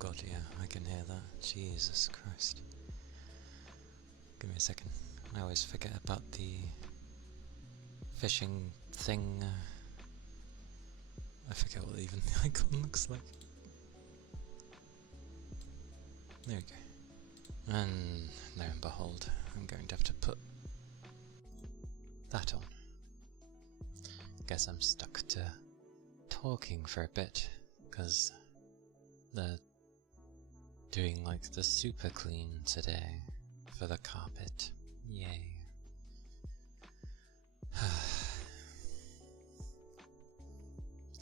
god, yeah, I can hear that. Jesus Christ. Give me a second. I always forget about the fishing thing. I forget what even the icon looks like. There we go. And lo and behold, I'm going to have to put that on. Guess I'm stuck to talking for a bit, because they're doing like the super clean today for the carpet. Yay.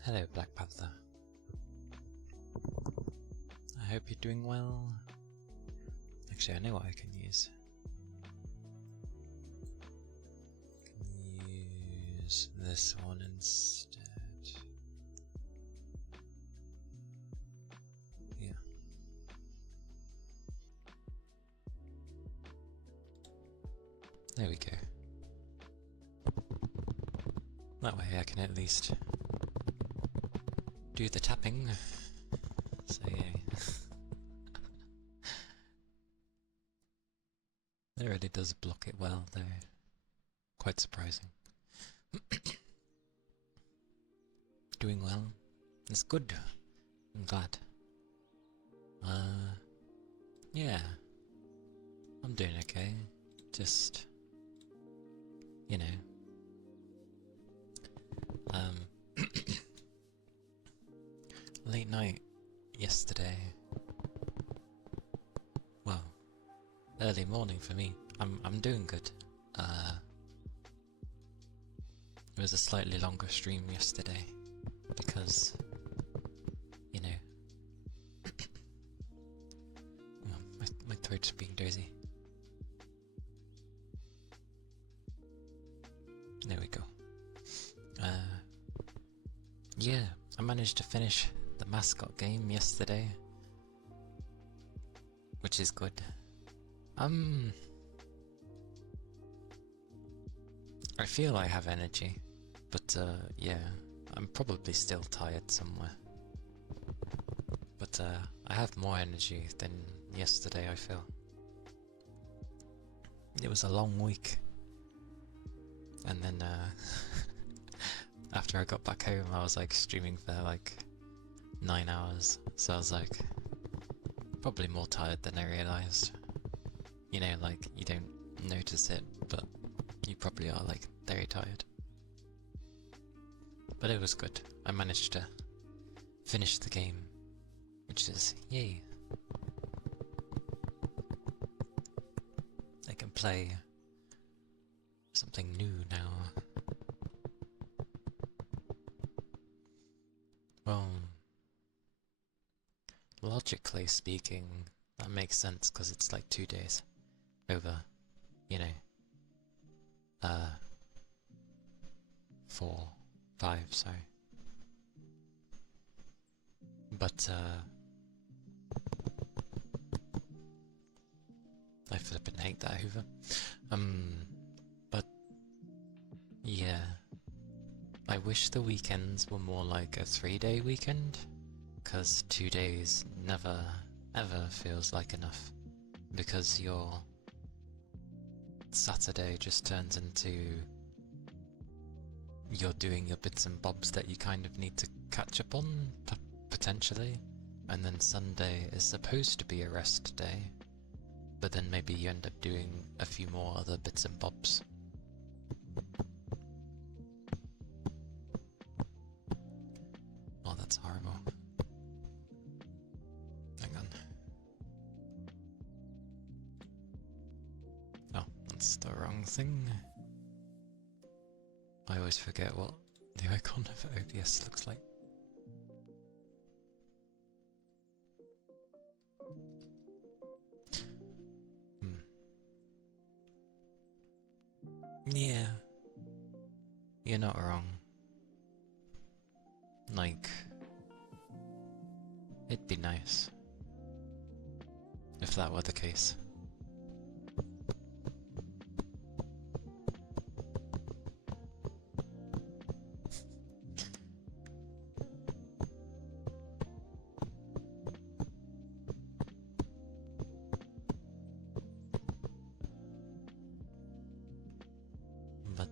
Hello, Black Panther. I hope you're doing well. Actually, I know what I can use. I can use this one instead. Yeah. There we go. That way I can at least do the tapping. So yeah. It really does block it well though. Quite surprising. Doing well. It's good. I'm glad. Yeah. I'm doing okay. Just, you know. Late night yesterday. Well, early morning for me. I'm doing good. It was a slightly longer stream yesterday because, you know, my throat's being dozy. There we go. Yeah, I managed to finish the mascot game yesterday, which is good. I feel I have energy, but yeah, I'm probably still tired somewhere. But I have more energy than yesterday, I feel. It was a long week. And then after I got back home, I was like streaming for like 9 hours. So I was like, probably more tired than I realised. You know, like, you don't notice it, but you probably are like very tired. But it was good. I managed to finish the game, which is yay. I can play something new now. Well, logically speaking, that makes sense because it's like 2 days over, you know, 4, 5, sorry. But, I flippin' hate that Hoover. But, yeah. I wish the weekends were more like a 3-day weekend, because 2 days never, ever feels like enough, because your Saturday just turns into you're doing your bits and bobs that you kind of need to catch up on, potentially, and then Sunday is supposed to be a rest day, but then maybe you end up doing a few more other bits and bobs. Oh, that's horrible. Hang on. Oh, that's the wrong thing. I always forget what the icon of OBS looks like. Yeah. You're not wrong. Like, it'd be nice if that were the case.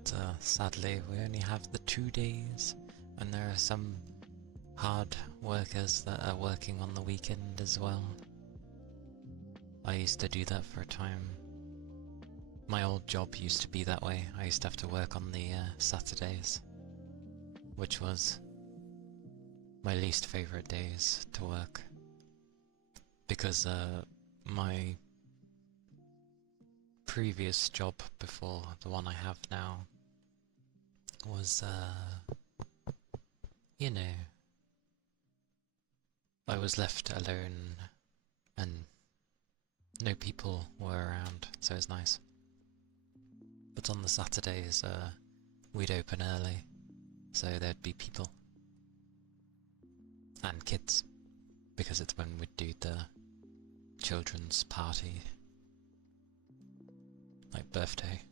but sadly we only have the 2 days, and there are some hard workers that are working on the weekend as well. I used to do that for a time. My old job used to be that way. I used to have to work on the Saturdays, which was my least favourite days to work, because my previous job before the one I have now was, you know, I was left alone and no people were around, so it was nice. But on the Saturdays, we'd open early, so there'd be people. And kids, because it's when we'd do the children's party. Like birthday.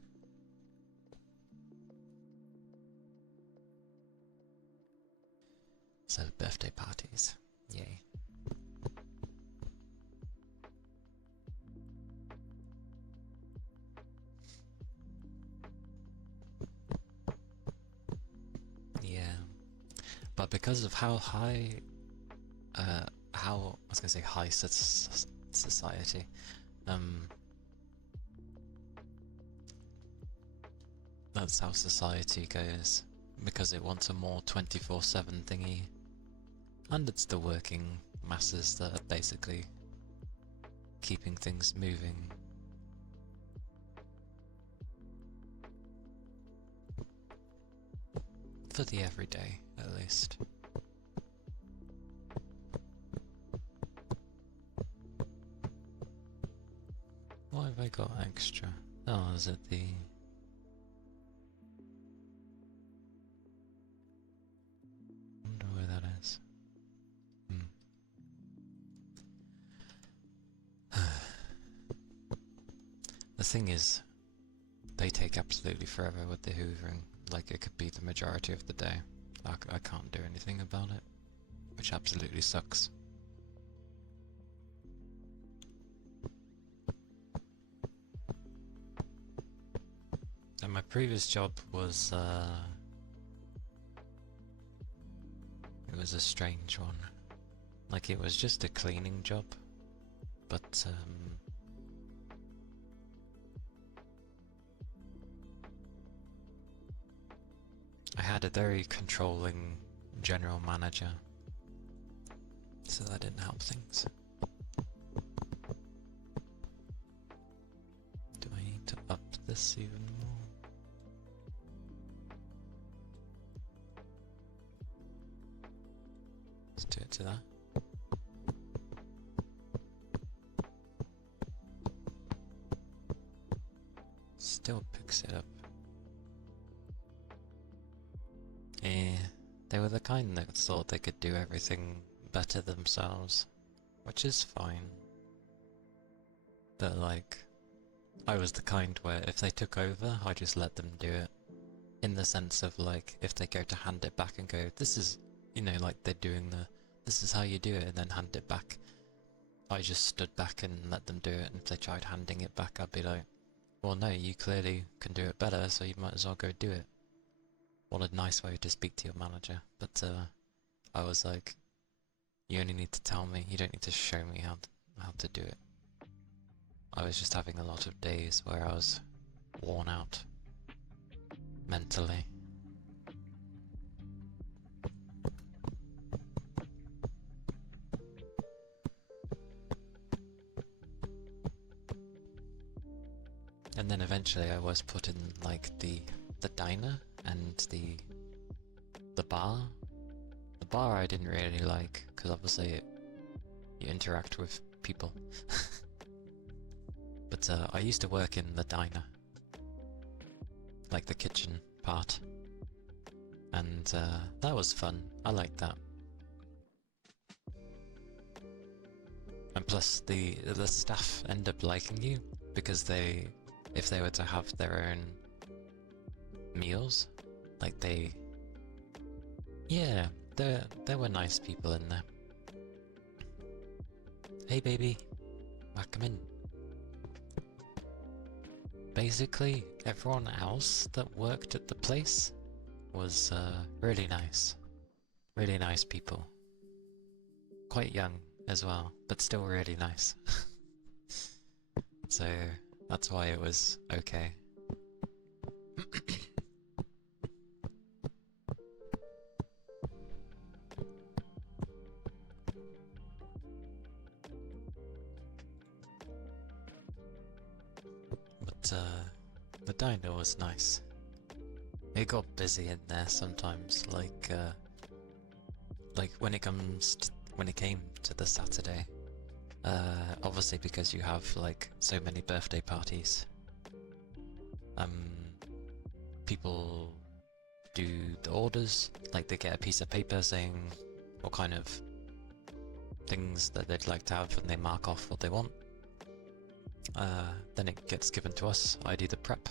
So birthday parties, yay. Yeah, but because of how high, I was gonna say high society, that's how society goes, because it wants a more 24/7 thingy, and it's the working masses that are basically keeping things moving. For the everyday, at least. What have I got extra? Oh, is it the... I wonder where that is. The thing is, they take absolutely forever with the hoovering. Like, it could be the majority of the day. I can't do anything about it, which absolutely sucks. And my previous job was, it was a strange one. Like, it was just a cleaning job, but, I had a very controlling general manager, so that didn't help things. Do I need to up this even more? Let's do it to that. Still picks it up. They were the kind that thought they could do everything better themselves, which is fine. But like, I was the kind where if they took over, I just let them do it. In the sense of like, if they go to hand it back and go, this is, you know, like they're doing the, this is how you do it, and then hand it back. I just stood back and let them do it, and if they tried handing it back, I'd be like, well no, you clearly can do it better, so you might as well go do it. What a nice way to speak to your manager, but I was like, you only need to tell me, you don't need to show me how to do it. I was just having a lot of days where I was worn out mentally. And then eventually I was put in like the diner and the bar. The bar I didn't really like, because obviously you interact with people. But I used to work in the diner, like the kitchen part, and that was fun. I liked that. And plus the staff end up liking you, because if they were to have their own meals, like there were nice people in there. Hey baby, come in. basically everyone else that worked at the place was really nice. Really nice people. Quite young as well, but still really nice. So that's why it was okay. But the diner was nice. It got busy in there sometimes, like when it came to the Saturday. Obviously because you have like so many birthday parties. People do the orders, like they get a piece of paper saying what kind of things that they'd like to have and they mark off what they want. Then it gets given to us. I do the prep.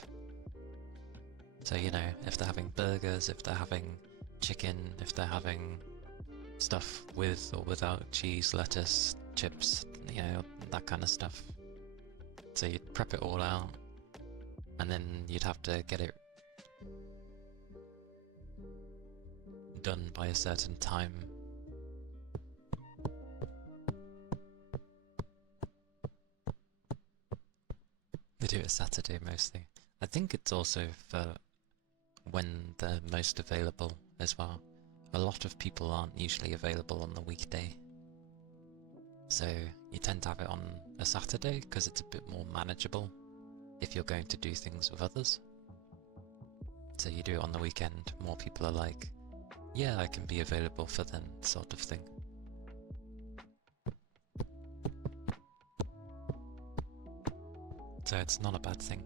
So, you know, if they're having burgers, if they're having chicken, if they're having stuff with or without cheese, lettuce, chips, you know, that kind of stuff. So you'd prep it all out, and then you'd have to get it done by a certain time. They do it Saturday mostly. I think it's also for when they're most available as well. A lot of people aren't usually available on the weekday. So you tend to have it on a Saturday because it's a bit more manageable if you're going to do things with others. So you do it on the weekend, more people are like, yeah, I can be available for then, sort of thing. So it's not a bad thing.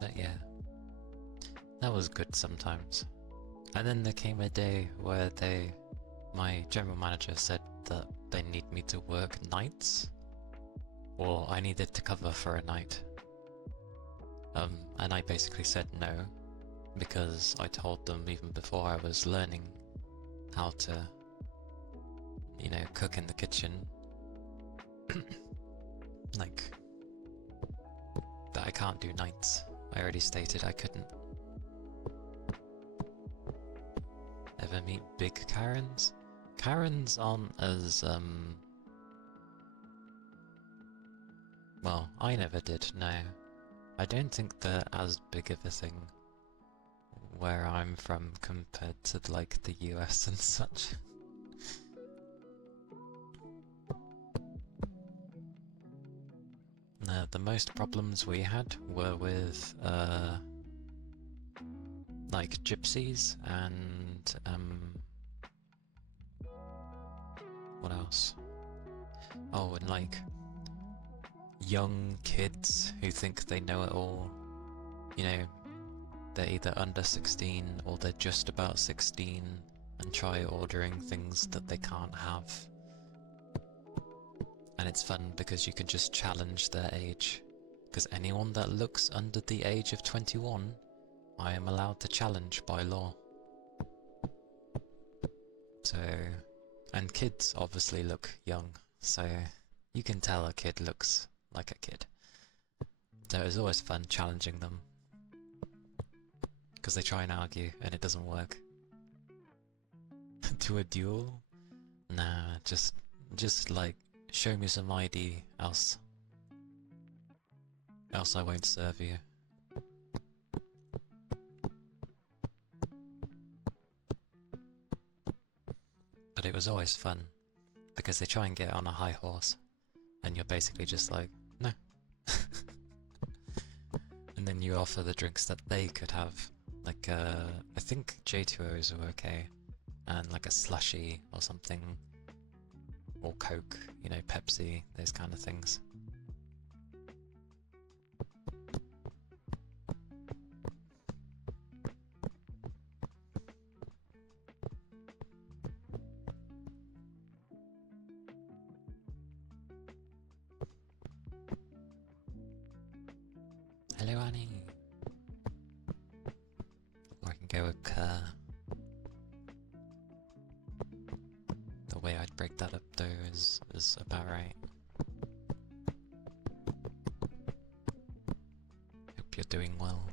But yeah, that was good sometimes. And then there came a day where my general manager said that they need me to work nights, or I needed to cover for a night. And I basically said no, because I told them even before I was learning how to, you know, cook in the kitchen, like, that I can't do nights. I already stated I couldn't. Ever meet big Karens? Karens aren't as, well, I never did, no. I don't think they're as big of a thing where I'm from compared to, like, the US and such. The most problems we had were with, like, gypsies and, what else? Oh, and, like, young kids who think they know it all. You know, they're either under 16 or they're just about 16 and try ordering things that they can't have. And it's fun because you can just challenge their age. Because anyone that looks under the age of 21, I am allowed to challenge by law. So, and kids obviously look young, so you can tell a kid looks like a kid. So it was always fun challenging them. Because they try and argue and it doesn't work. To a duel? Nah, just like, show me some ID, else I won't serve you. But it was always fun, because they try and get on a high horse, and you're basically just like, no. And then you offer the drinks that they could have, like, I think J2Os are okay, and like a slushie or something, or Coke, you know, Pepsi, those kind of things. Hello, Annie. go occur. The way I'd break that up though is about right. Hope you're doing well.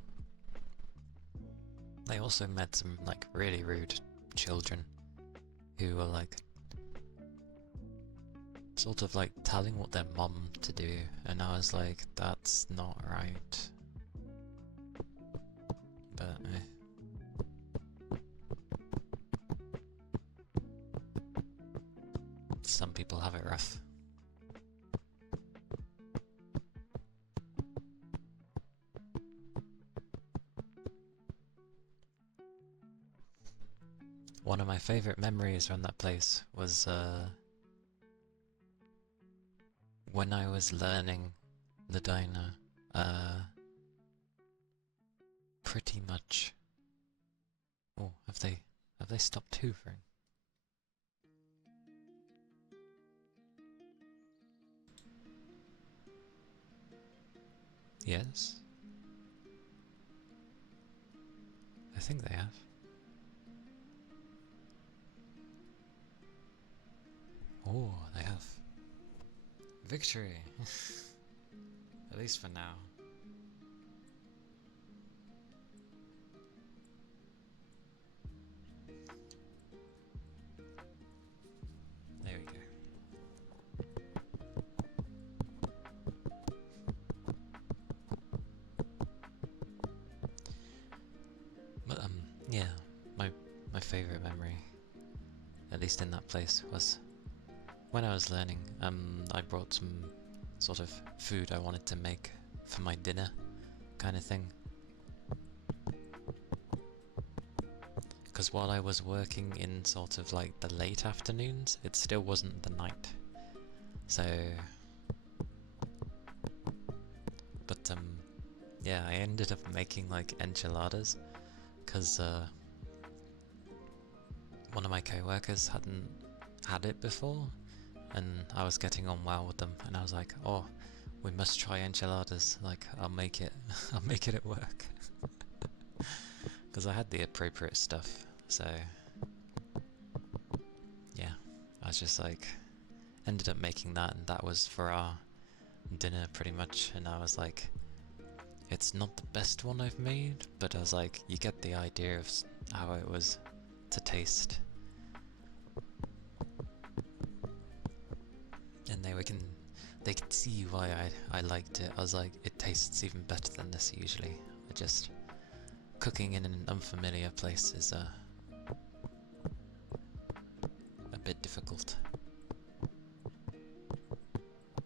They also met some like really rude children who were like sort of like telling what their mom to do, and I was like, that's not right. But some people have it rough. One of my favourite memories from that place was when I was learning the diner, pretty much. Oh, have they stopped hoovering? Yes. I think they have. Oh, they have. Victory! At least for now. There we go. But yeah, my favourite memory, at least in that place, was when I was learning. I brought some sort of food I wanted to make for my dinner, kind of thing. Because while I was working in sort of like the late afternoons, it still wasn't the night. So, but yeah, I ended up making like enchiladas, because one of my co-workers hadn't had it before, and I was getting on well with them, and I was like, oh, we must try enchiladas, like, I'll make it, I'll make it at work. Because I had the appropriate stuff, so, yeah, I was just like, ended up making that, and that was for our dinner pretty much, and I was like, it's not the best one I've made, but I was like, you get the idea of how it was to taste. And they could see why I liked it. I was like, it tastes even better than this usually. Cooking in an unfamiliar place is a bit difficult.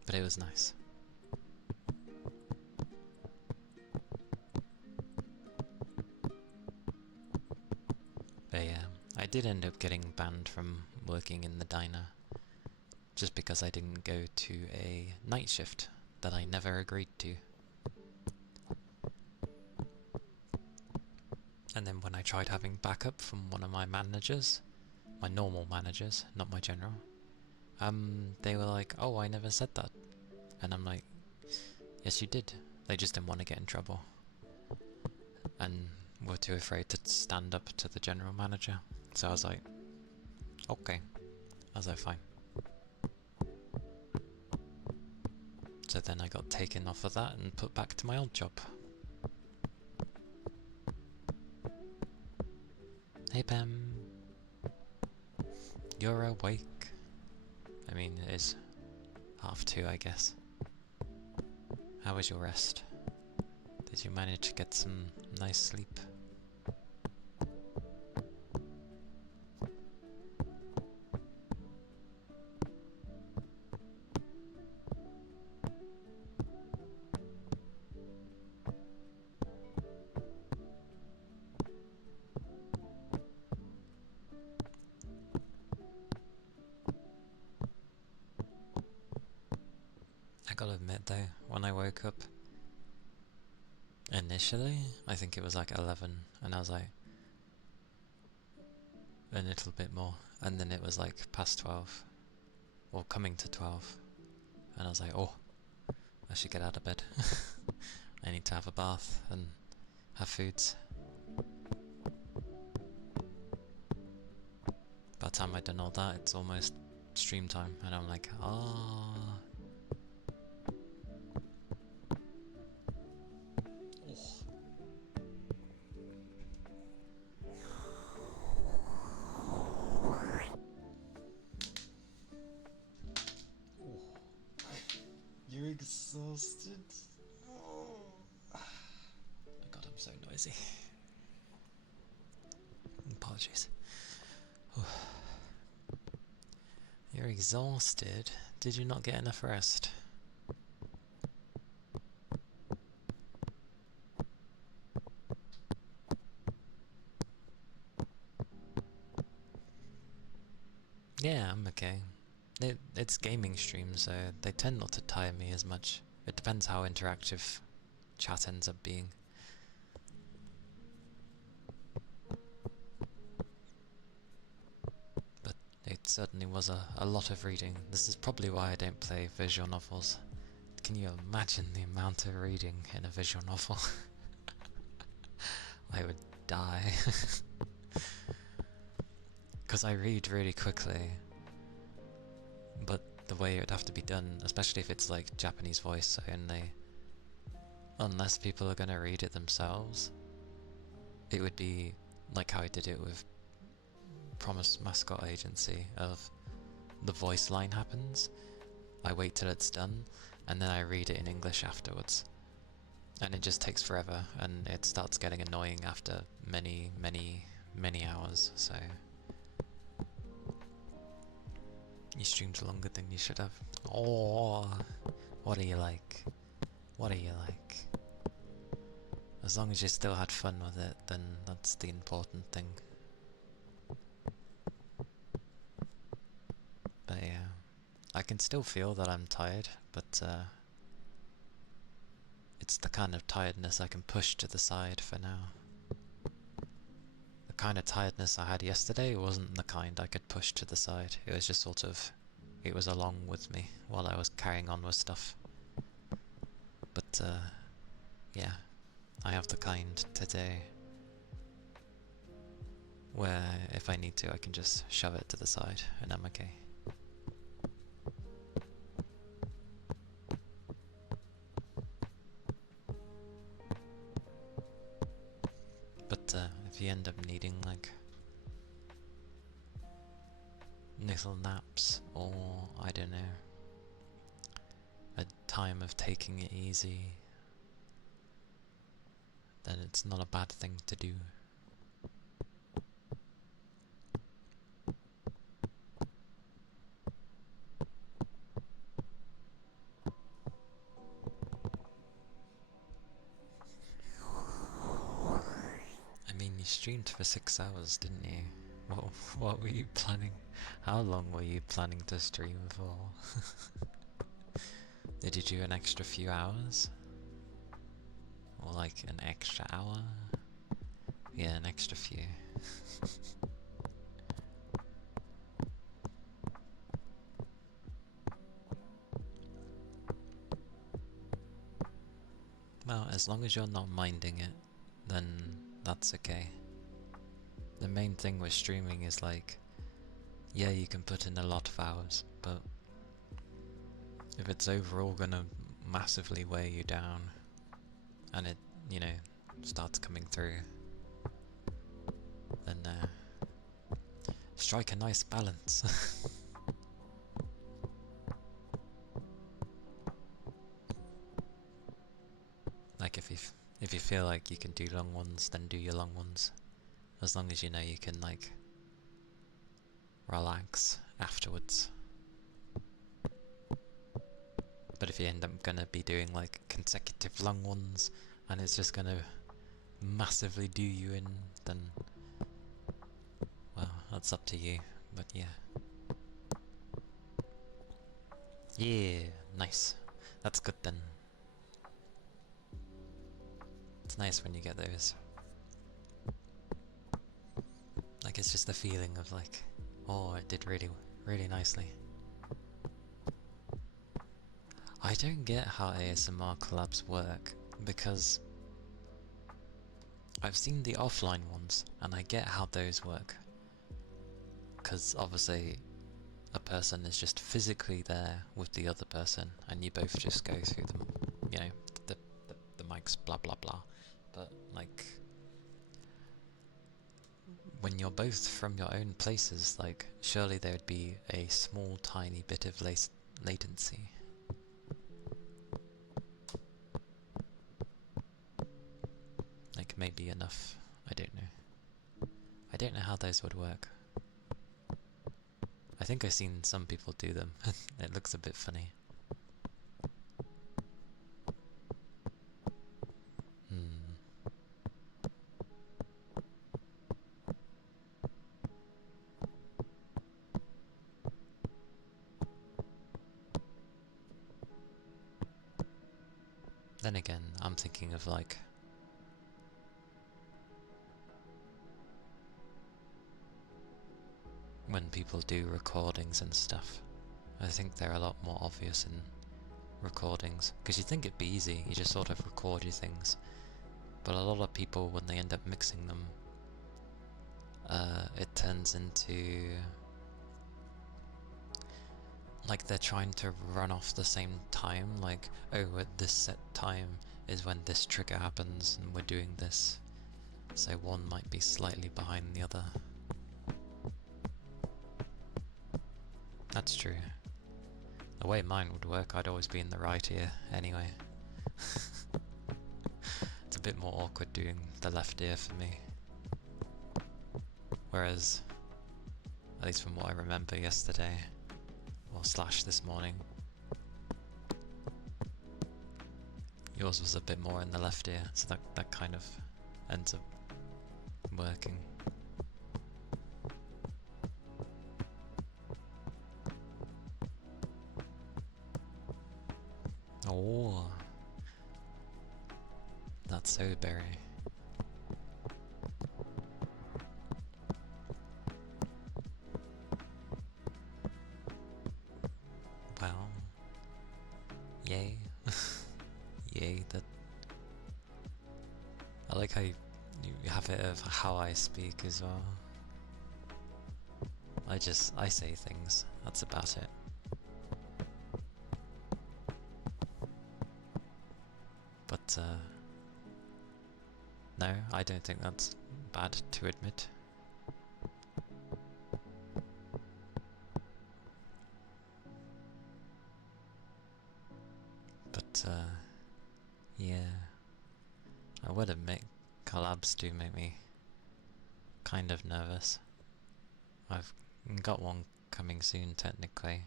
But it was nice. But yeah, I did end up getting banned from working in the diner, just because I didn't go to a night shift that I never agreed to. And then when I tried having backup from one of my managers, my normal managers, not my general, they were like, oh, I never said that. And I'm like, yes you did. They just didn't want to get in trouble. And were too afraid to stand up to the general manager. So I was like, okay. I was like, fine. So then I got taken off of that and put back to my old job. Hey Pam. You're awake. I mean, it is 2:30, I guess. How was your rest? Did you manage to get some nice sleep? I gotta admit though, when I woke up, initially, I think it was like 11, and I was like, a little bit more, and then it was like past 12, or coming to 12, and I was like, oh, I should get out of bed. I need to have a bath and have foods. the time I've done all that, it's almost stream time, and I'm like, ah. You're exhausted. Oh my god, I'm so noisy. Apologies. You're exhausted. Did you not get enough rest? Yeah, I'm okay. It's gaming streams, so they tend not to tire me as much. It depends how interactive chat ends up being. But it certainly was a lot of reading. This is probably why I don't play visual novels. Can you imagine the amount of reading in a visual novel? I would die. Because I read really quickly, but the way it would have to be done, especially if it's like Japanese voice only, unless people are going to read it themselves, it would be like how I did it with Promise Mascot Agency, of the voice line happens, I wait till it's done, and then I read it in English afterwards. And it just takes forever, and it starts getting annoying after many hours, so... You streamed longer than you should have. Oh, what are you like? What are you like? As long as you still had fun with it, then that's the important thing. But yeah, I can still feel that I'm tired, but it's the kind of tiredness I can push to the side for now. The kind of tiredness I had yesterday wasn't the kind I could push to the side. It was just sort of, it was along with me while I was carrying on with stuff. But yeah, I have the kind today where if I need to I can just shove it to the side and I'm okay. But if you end up needing like little naps or I don't know, a time of taking it easy, then it's not a bad thing to do. I mean, you streamed for 6 hours, didn't you? What were you planning? How long were you planning to stream for? Did you do an extra few hours? Or like an extra hour? Yeah, an extra few. Well, as long as you're not minding it, then that's okay. The main thing with streaming is like, yeah, you can put in a lot of hours, but if it's overall gonna massively weigh you down, and it, you know, starts coming through, then strike a nice balance. Like if you feel like you can do long ones, then do your long ones. As long as you know you can like relax afterwards. But if you end up gonna be doing like consecutive long ones and it's just gonna massively do you in, then well, that's up to you. But yeah. Yeah, nice. That's good then. It's nice when you get those. Like it's just the feeling of like, oh, it did really, really nicely. I don't get how ASMR collabs work, because I've seen the offline ones, and I get how those work. because obviously a person is just physically there with the other person, and you both just go through them, you know, the mics, blah blah blah. But like, when you're both from your own places, like, surely there would be a small, tiny bit of latency. Like, maybe enough. I don't know. I don't know how those would work. I think I've seen some people do them. It looks a bit funny. Then again, I'm thinking of like when people do recordings and stuff. I think they're a lot more obvious in recordings, because you think it'd be easy, you just sort of record your things. But a lot of people, when they end up mixing them, it turns into like they're trying to run off the same time, like, oh, at this set time is when this trigger happens and we're doing this, so one might be slightly behind the other. That's true. The way mine would work, I'd always be in the right ear anyway. It's a bit more awkward doing the left ear for me. Whereas, at least from what I remember yesterday, or slash this morning, yours was a bit more in the left ear, so that kind of ends up working. Oh, that's so berry. Well, yay. Yay, that. I like how you have it of how I speak as well. I say things, that's about it. But, no, I don't think that's bad to admit. But, yeah. I would admit, collabs do make me kind of nervous. I've got one coming soon, technically,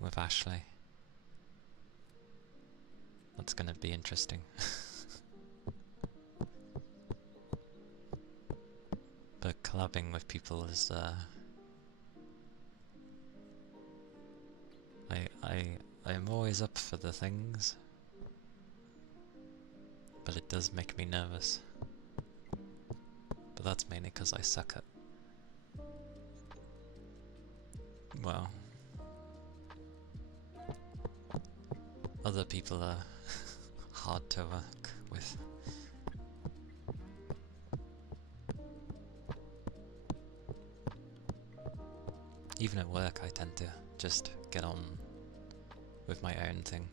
with Ashley. That's gonna be interesting. But collabing with people is, I'm always up for the things, but it does make me nervous. But that's mainly because I suck at, well, other people are hard to work with. Even at work, I tend to just get on with my own thing.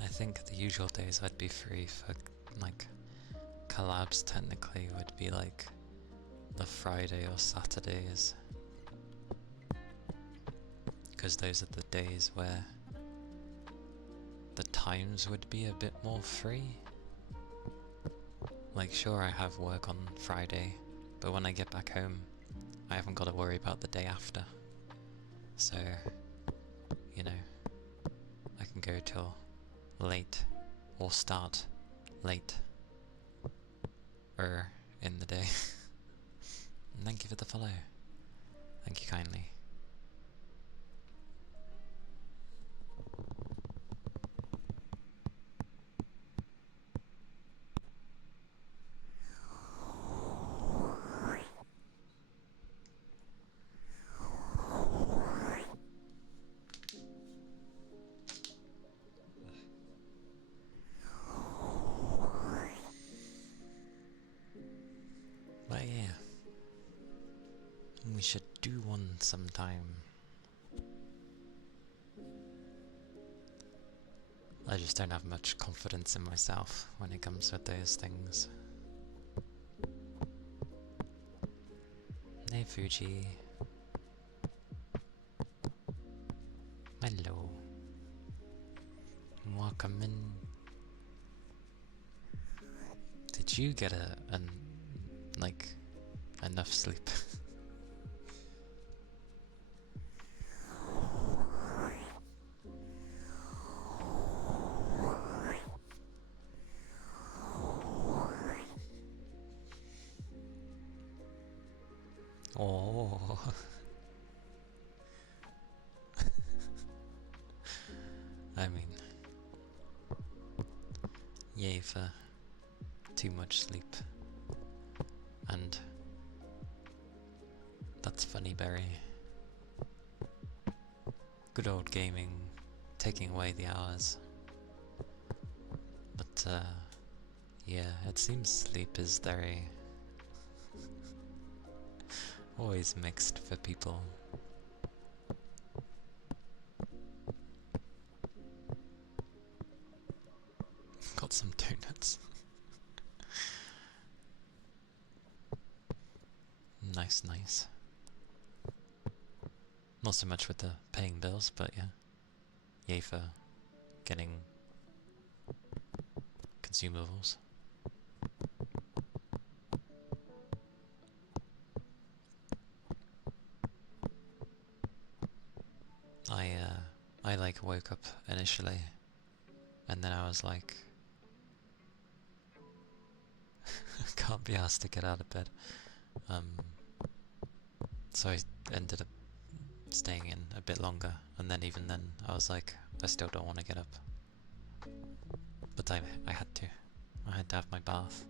I think the usual days I'd be free for, like, collabs technically would be like the Friday or Saturdays, because those are the days where the times would be a bit more free. Like, sure, I have work on Friday, but when I get back home, I haven't got to worry about the day after. So, you know, I can go till late, or start late, in the day. Thank you for the follow. Thank you kindly. But yeah, we should do one sometime. I just don't have much confidence in myself when it comes with those things. Hey Fuji. Hello. Welcome in. Did you get enough sleep? Oh. I mean, yay for too much sleep. And that's funny, Berry. Good old gaming, taking away the hours. But yeah, it seems sleep is very always mixed for people. Got some donuts. Nice, nice. Not so much with the paying bills, but yeah. Yay for getting consumables. I like woke up initially, and then I was like, can't be asked to get out of bed. So I ended up staying in a bit longer, and then even then I was like, I still don't want to get up. But I had to. I had to have my bath.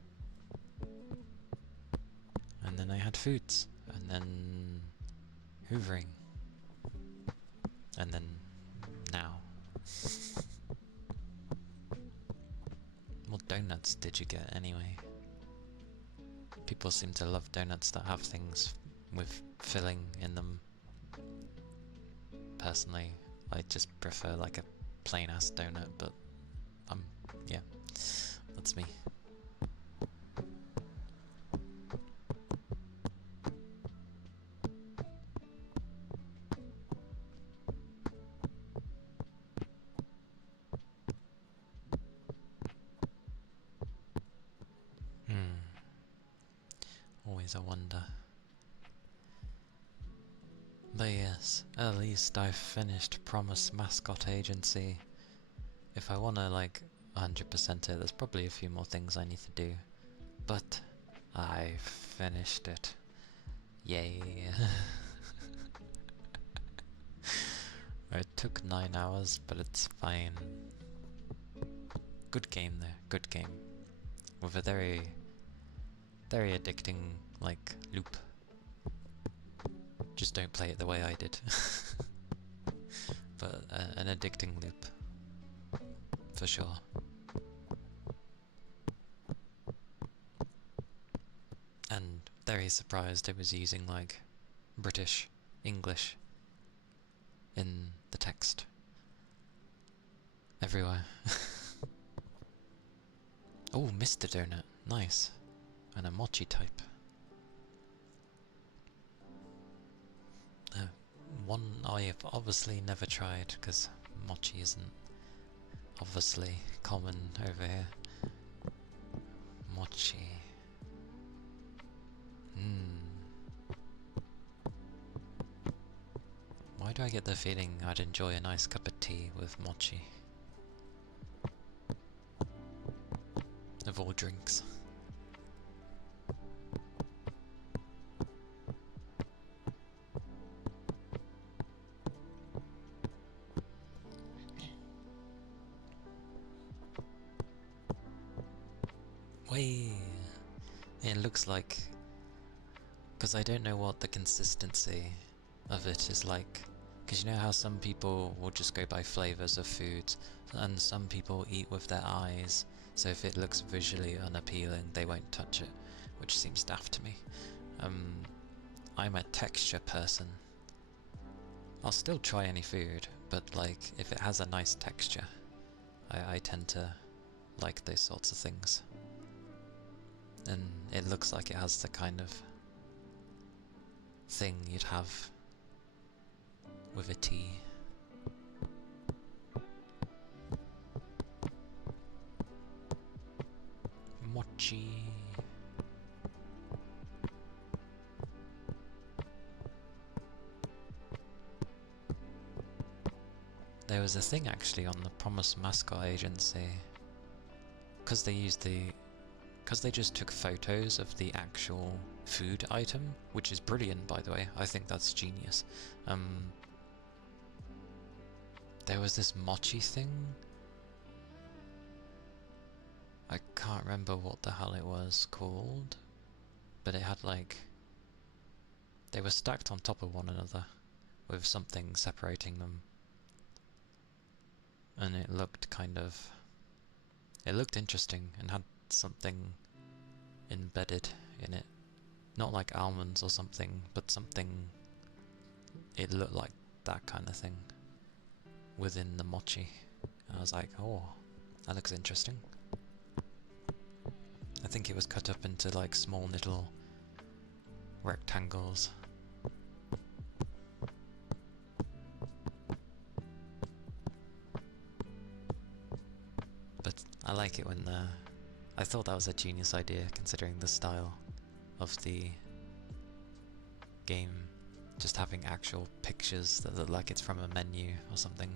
And then I had foods, and then hoovering. And then now. What donuts did you get anyway? People seem to love donuts that have things with filling in them. Personally, I just prefer like a plain ass donut, but yeah, that's me. Always a wonder. But yes, at least I've finished Promise Mascot Agency. If I wanna like 100% it, there's probably a few more things I need to do. But I finished it. Yay. It took 9 hours, but it's fine. Good game there, good game. With a very addicting, like, loop. Just don't play it the way I did. But an addicting loop. For sure. And very surprised it was using, like, British English in the text. Everywhere. Oh, Mr. Donut. Nice. And a mochi type. One I've obviously never tried, because mochi isn't obviously common over here. Mochi. Why do I get the feeling I'd enjoy a nice cup of tea with mochi? Of all drinks. Way. It looks like, because I don't know what the consistency of it is like. Because you know how some people will just go by flavors of foods, and some people eat with their eyes. So if it looks visually unappealing, they won't touch it. which seems daft to me. I'm a texture person. I'll still try any food, but like if it has a nice texture, I tend to like those sorts of things. And it looks like it has the kind of thing you'd have with a tea. Mochi. There was a thing actually on the Promise Mascot Agency, because they just took photos of the actual food item, which is brilliant by the way, I think that's genius. There was this mochi thing, I can't remember what the hell it was called, but it had like, they were stacked on top of one another with something separating them. And it looked it looked interesting and had something embedded in it. Not like almonds or something, but something, it looked like that kind of thing within the mochi. And I was like, oh, that looks interesting. I think it was cut up into like small little rectangles. But I like it when I thought that was a genius idea considering the style of the game, just having actual pictures that look like it's from a menu or something.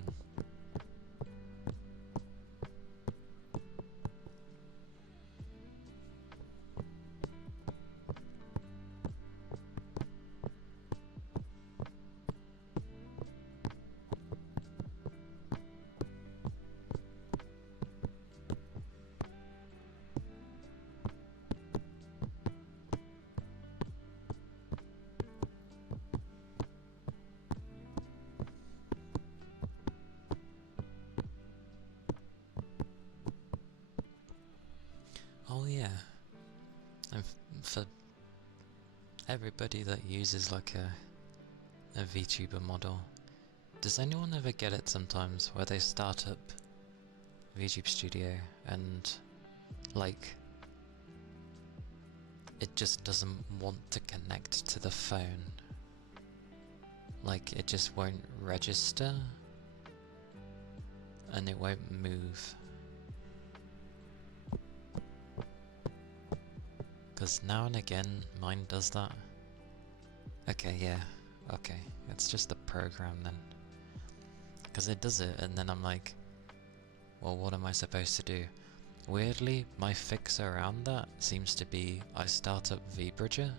Oh yeah, and for everybody that uses like a VTuber model, does anyone ever get it sometimes where they start up VTube Studio and like it just doesn't want to connect to the phone? Like it just won't register and it won't move. Because now and again mine does that. Okay, yeah, okay, it's just the program then. Because it does it and then I'm like, well, what am I supposed to do? Weirdly, my fix around that seems to be I start up VBridger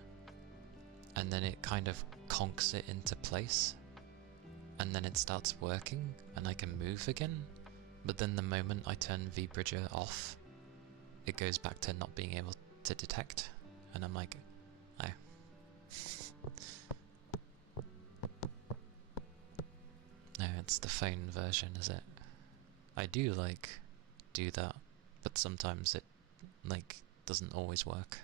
and then it kind of conks it into place and then it starts working and I can move again, but then the moment I turn VBridger off it goes back to not being able to detect, and I'm like, oh. No, it's the phone version, is it? I do like do that, but sometimes it like doesn't always work.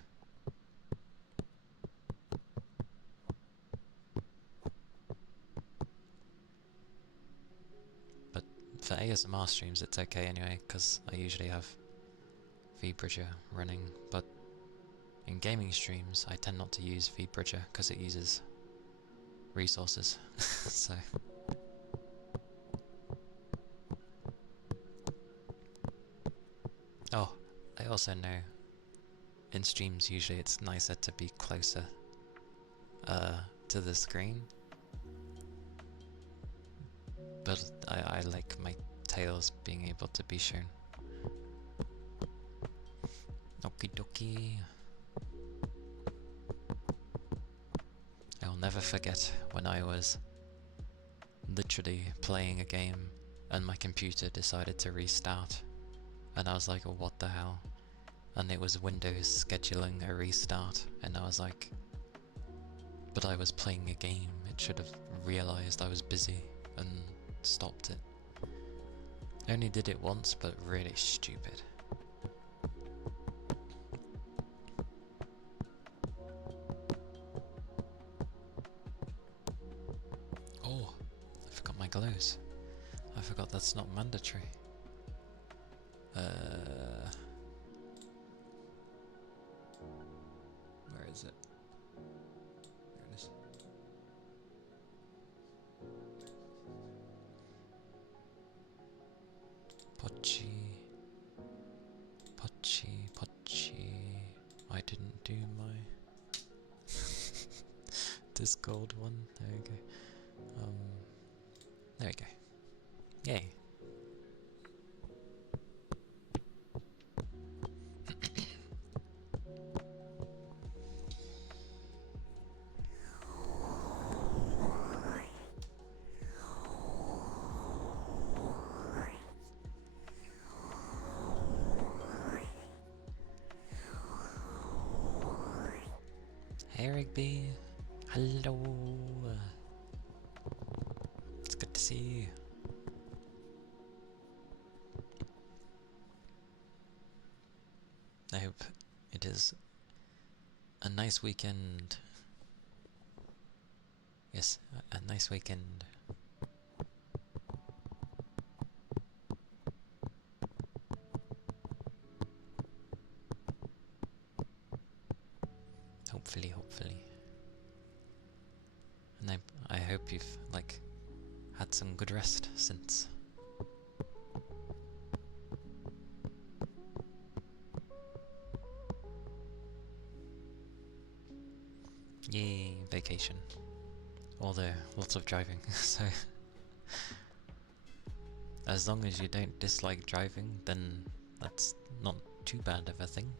But for ASMR streams it's okay anyway, because I usually have VBridger running, but in gaming streams I tend not to use VBridger because it uses resources. So oh, I also know in streams usually it's nicer to be closer to the screen, but I like my tails being able to be shown. Okie dokie. I'll never forget when I was literally playing a game and my computer decided to restart, and I was like, oh, what the hell? And it was Windows scheduling a restart, and I was like, but I was playing a game, it should have realised I was busy and stopped it. I only did it once, but really stupid. suppose. I forgot that's not mandatory. Where is it? There it is. Pochi. I didn't do my Discord one. There we go. There we go. Yay. Hey Rigby, hello. It's good to see you. I hope it is a nice weekend. Yes, a nice weekend. Hopefully. And I hope you've like had some good rest since. Yay, vacation. Although lots of driving, so as long as you don't dislike driving, then that's not too bad of a thing.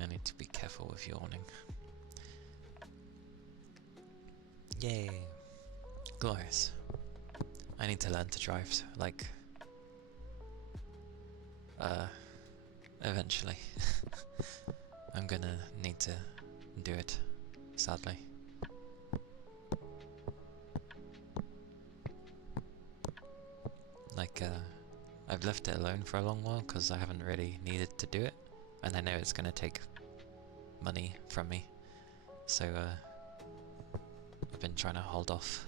I need to be careful with yawning. Yay! Glorious. I need to learn to drive, like, eventually. I'm gonna need to do it, sadly. Like, I've left it alone for a long while because I haven't really needed to do it, and I know it's gonna take money from me, so I've been trying to hold off.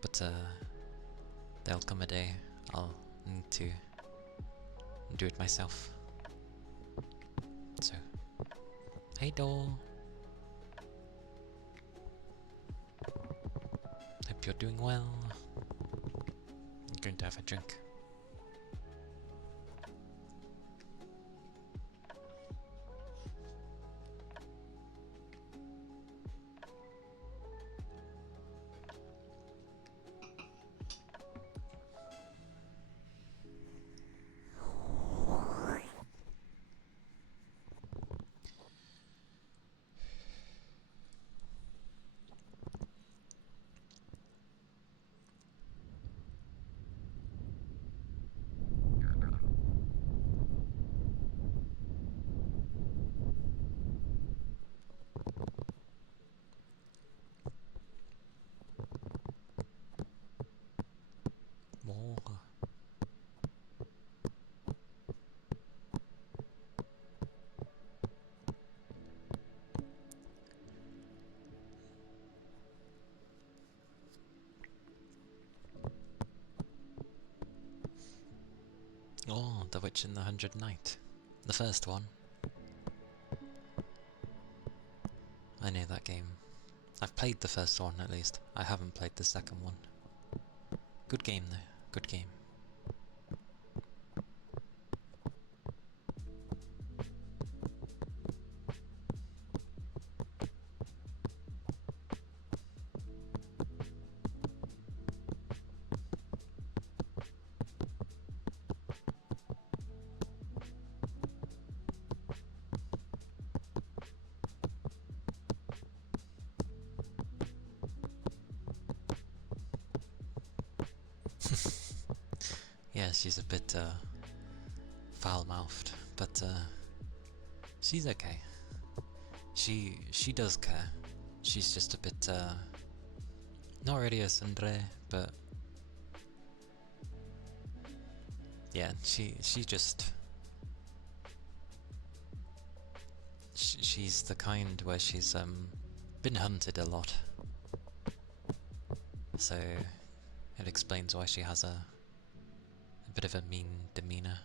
But there'll come a day I'll need to do it myself. So, hey doll. Hope you're doing well. I'm going to have a drink. More. Oh, The Witch in the Hundred Knight. The first one. I know that game. I've played the first one at least. I haven't played the second one. Good game though. Good game. Yeah, she's a bit foul-mouthed, but she's okay. She does care. She's just a bit not really a tsundere, but Yeah, she just... she's the kind where she's been hunted a lot. So it explains why she has a bit of a mean demeanor.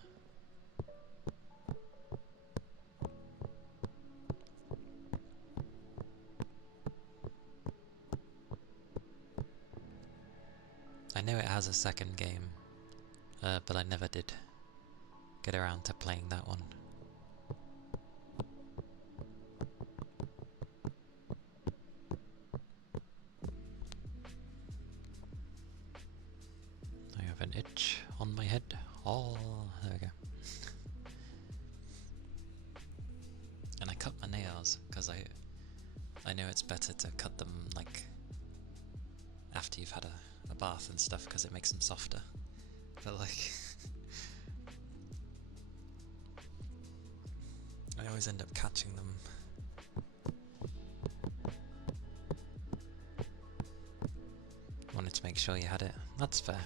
I know it has a second game, but I never did get around to playing that one. I have an itch on my head. Oh, there we go. And I cut my nails because I know it's better to cut them like after you've had a bath and stuff because it makes them softer. But like I always end up catching them. Wanted to make sure you had it. That's fair.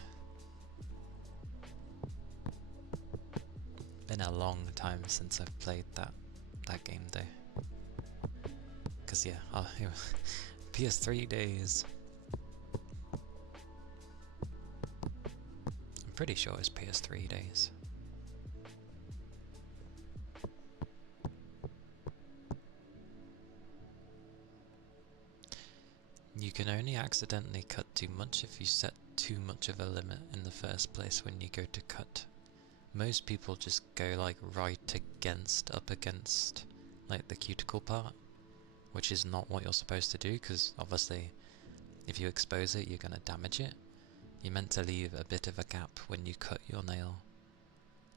Been a long time since I've played that game though. Cause yeah, PS3 days. I'm pretty sure it's PS3 days. You can only accidentally cut too much if you set too much of a limit in the first place when you go to cut. Most people just go like right against, up against like the cuticle part, which is not what you're supposed to do because obviously if you expose it you're going to damage it. You're meant to leave a bit of a gap when you cut your nail.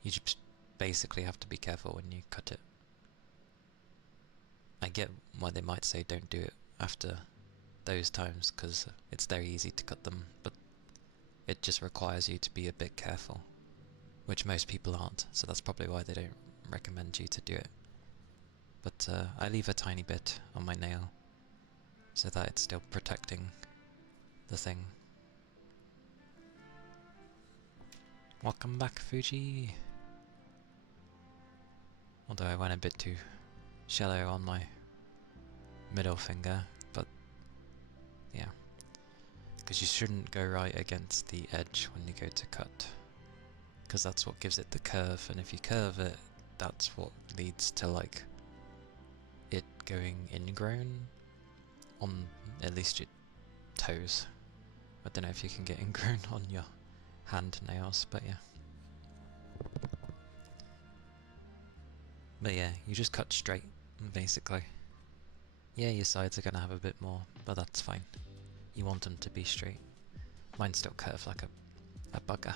You just basically have to be careful when you cut it. I get why they might say don't do it after those times because it's very easy to cut them, but it just requires you to be a bit careful, which most people aren't, so that's probably why they don't recommend you to do it. But I leave a tiny bit on my nail so that it's still protecting the thing. Welcome back, Fuji! Although I went a bit too shallow on my middle finger, but yeah. Because you shouldn't go right against the edge when you go to cut, because that's what gives it the curve, and if you curve it, that's what leads to like it going ingrown on at least your toes. I don't know if you can get ingrown on your hand nails, but yeah. But yeah, you just cut straight, basically. Yeah, your sides are going to have a bit more, but that's fine. You want them to be straight. Mine still curve like a bugger.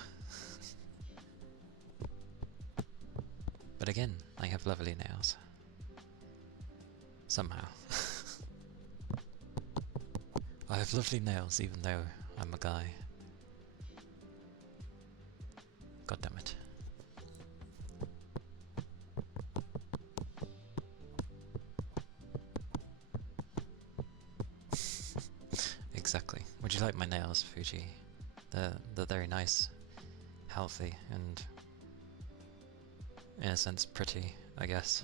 But again, I have lovely nails. Somehow. I have lovely nails even though I'm a guy. God damn it. Exactly. Would you like my nails, Fuji? They're very nice, healthy, and in a sense pretty, I guess.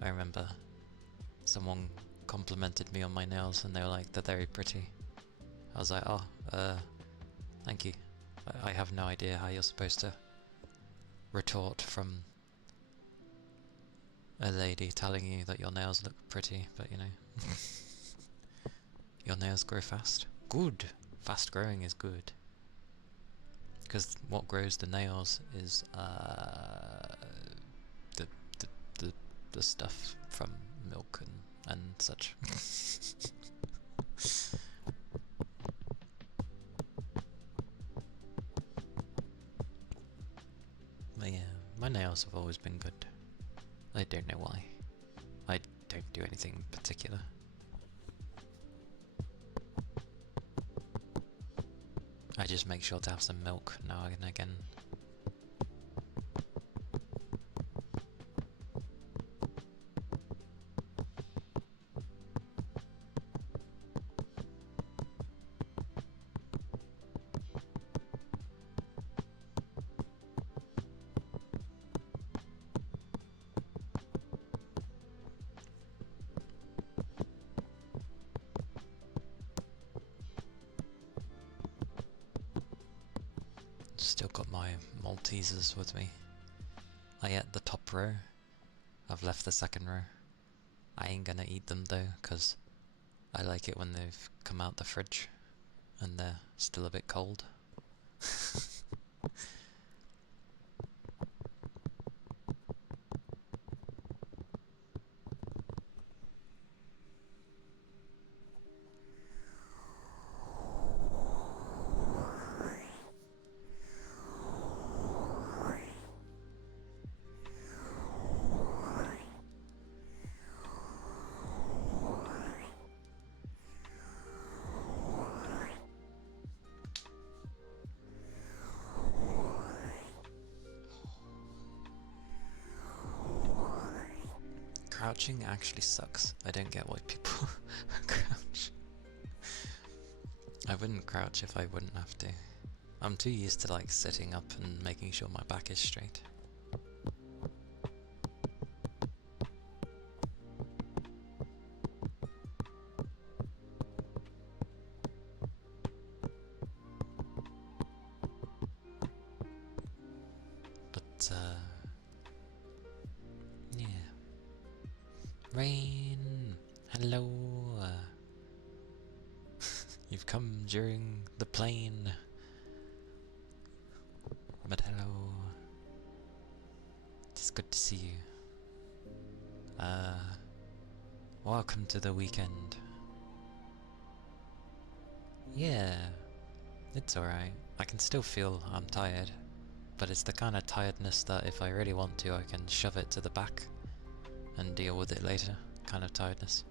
I remember someone complimented me on my nails and they were like, they're very pretty. I was like, oh, thank you. I have no idea how you're supposed to retort from a lady telling you that your nails look pretty, but you know. Your nails grow fast? Good! Fast growing is good. Because what grows the nails is the stuff from milk and such. But yeah, my nails have always been good. I don't know why. I don't do anything in particular. I just make sure to have some milk now and again. still got my Maltesers with me. I ate the top row. I've left the second row. I ain't gonna eat them though, cause I like it when they've come out the fridge and they're still a bit cold. Crouching actually sucks. I don't get why people crouch. I wouldn't crouch if I wouldn't have to. I'm too used to like sitting up and making sure my back is straight. But yeah. Rain, hello. You've come during the plane. But hello. It's good to see you. Welcome to the weekend. Yeah, it's alright. I can still feel I'm tired, but it's the kind of tiredness that if I really want to, I can shove it to the back and deal with it later, kind of tiredness.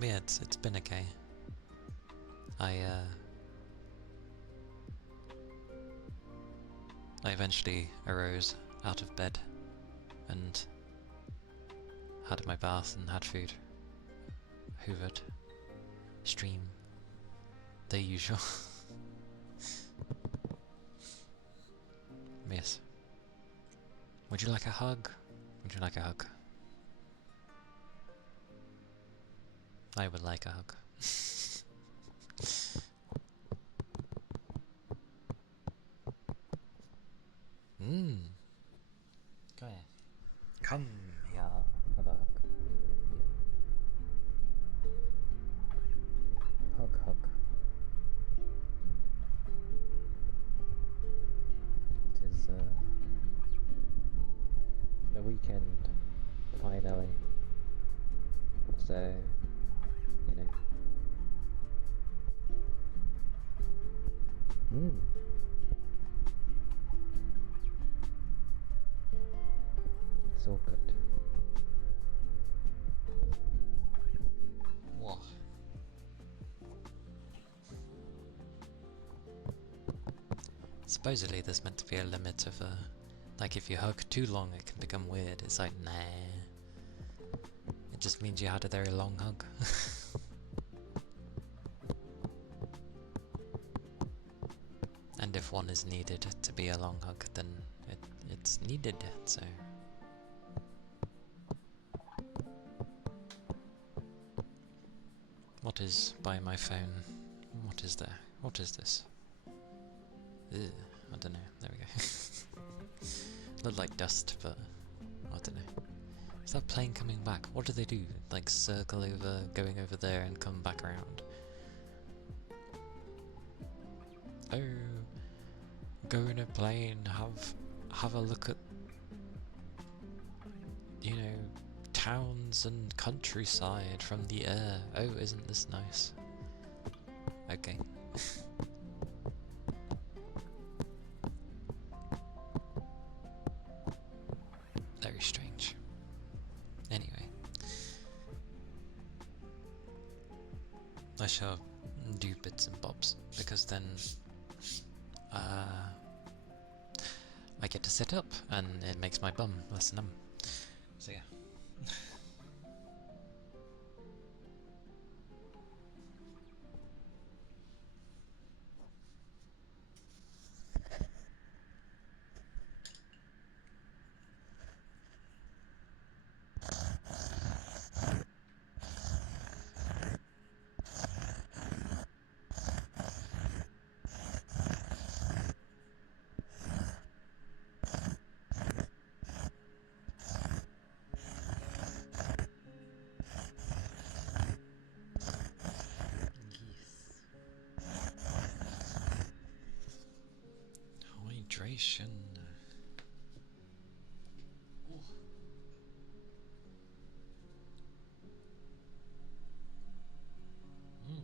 Yeah, it's been okay. I eventually arose out of bed and had my bath and had food, hoovered, stream, the usual. Yes. Would you like a hug? Would you like a hug? I would like a hug. Come here. Come here. Have a hug. Yeah. Hug, hug. It is the weekend, finally. So, you know. It's all good. What? Supposedly there's meant to be a limit of like if you hug too long it can become weird. It's like, nah. It just means you had a very long hug. And if one is needed to be a long hug, then it's needed, so... What is by my phone? What is there? What is this? Ugh, I don't know. There we go. Looked like dust, but I don't know. Is that plane coming back? What do they do? Like circle over, going over there and come back around? Oh, go in a plane, have a look at, you know, towns and countryside from the air. Oh, isn't this nice? Okay. Very strange. Anyway. I shall do bits and bobs, because then I get to sit up, and it makes my bum less numb. So yeah. Hydration. Mm.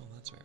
Oh, that's right.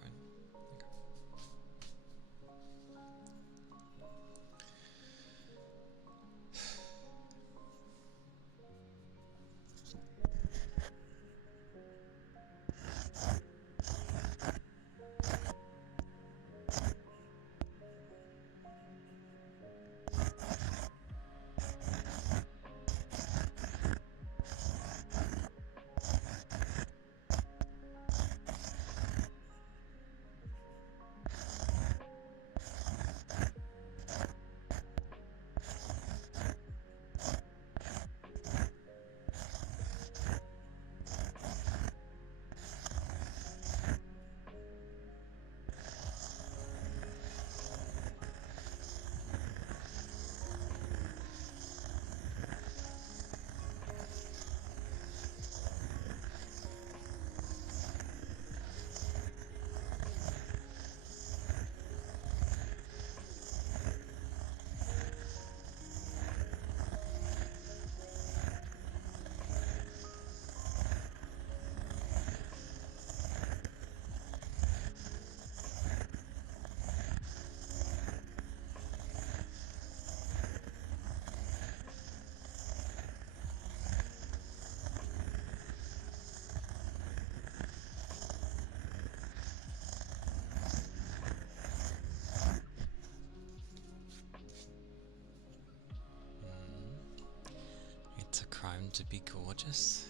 It's a crime to be gorgeous.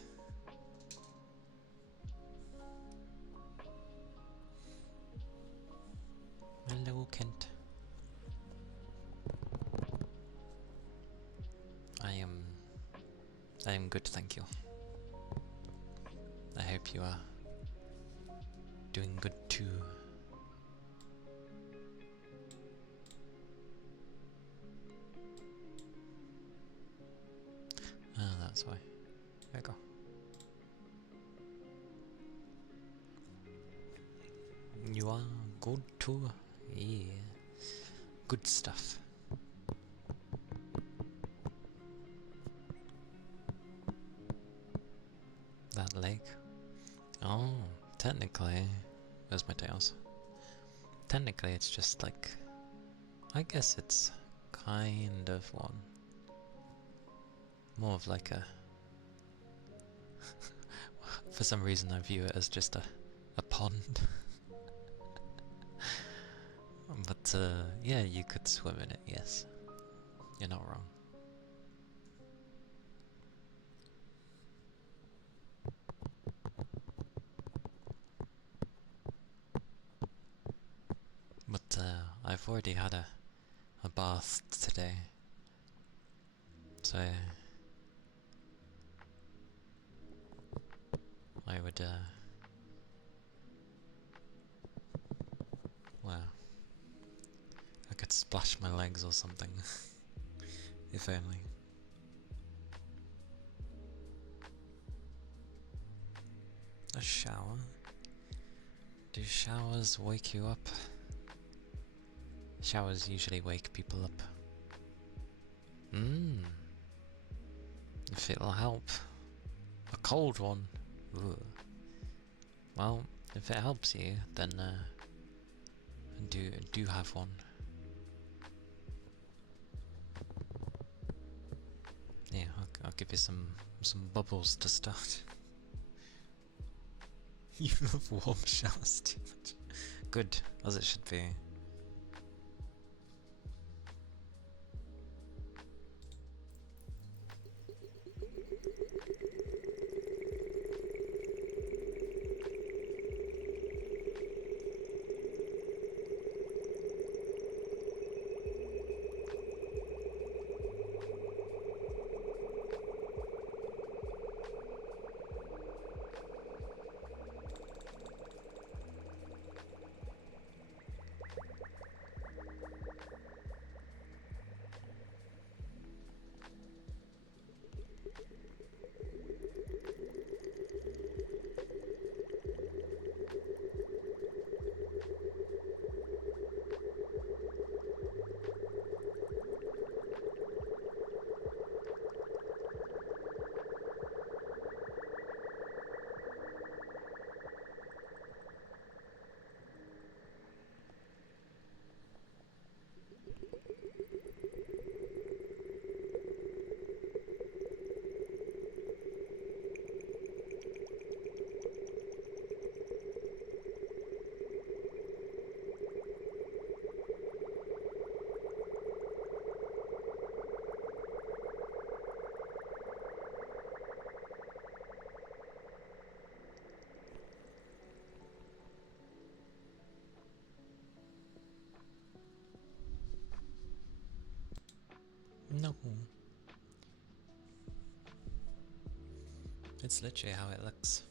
Hello, Kent. I am good, thank you. I hope you are doing good too. Ah, that's why. There you go. You are good too. Yeah. Good stuff. That lake? Oh, technically, where's my tails? Technically, it's just like, I guess it's kind of one. More of like a, for some reason I view it as just a pond. But yeah, you could swim in it, yes. You're not wrong. But I've already had a bath today. So I would well, I could splash my legs or something. If only. A shower? Do showers wake you up? Showers usually wake people up. If it'll help. A cold one? Ooh. Well, if it helps you, then do have one. Yeah, I'll give you some bubbles to start. You love warm showers too much. Good, as it should be. No. It's literally how it looks.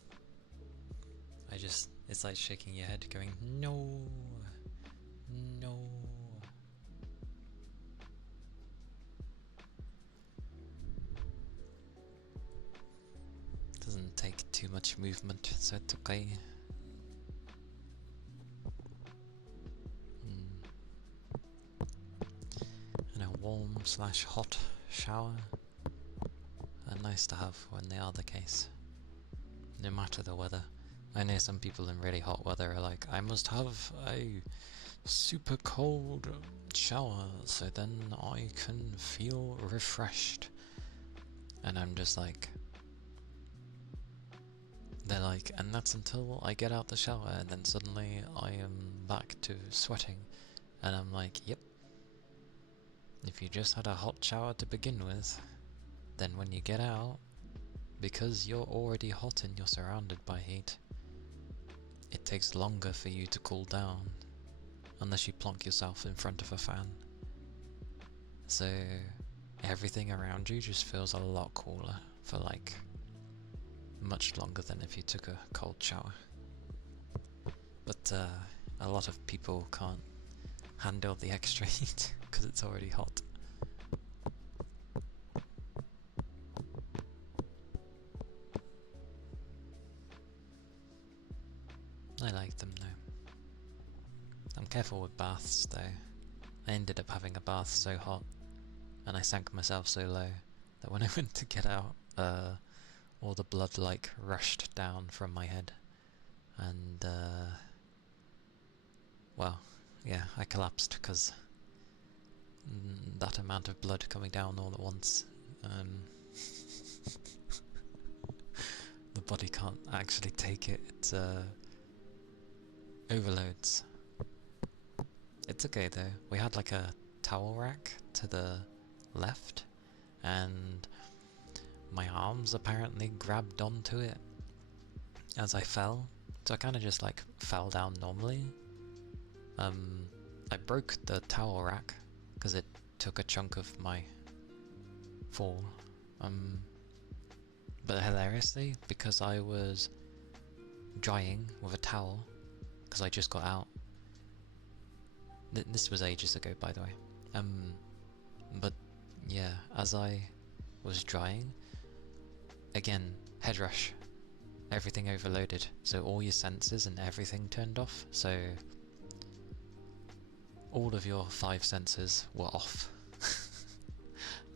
It's like shaking your head going, no, no. Doesn't take too much movement, so it's okay. And a warm/hot shower are nice to have when they are the case, no matter the weather. I know some people in really hot weather are like, I must have a super cold shower so then I can feel refreshed. And I'm just like, they're like, and that's until I get out the shower and then suddenly I am back to sweating. And I'm like, yep. If you just had a hot shower to begin with, then when you get out, because you're already hot and you're surrounded by heat, it takes longer for you to cool down, unless you plonk yourself in front of a fan. So everything around you just feels a lot cooler for like much longer than if you took a cold shower. But a lot of people can't handle the extra heat because it's already hot. I like them though. I'm careful with baths though. I ended up having a bath so hot and I sank myself so low that when I went to get out, all the blood like rushed down from my head, and well, yeah, I collapsed because that amount of blood coming down all at once, the body can't actually take it. It overloads. It's okay though. We had like a towel rack to the left, and my arms apparently grabbed onto it as I fell, so I kind of just like fell down normally. I broke the towel rack because it took a chunk of my fall. But hilariously, because I was drying with a towel, because I just got out. This was ages ago, by the way. But yeah, as I was drying, again, head rush. Everything overloaded, so all your senses and everything turned off, so all of your 5 senses were off.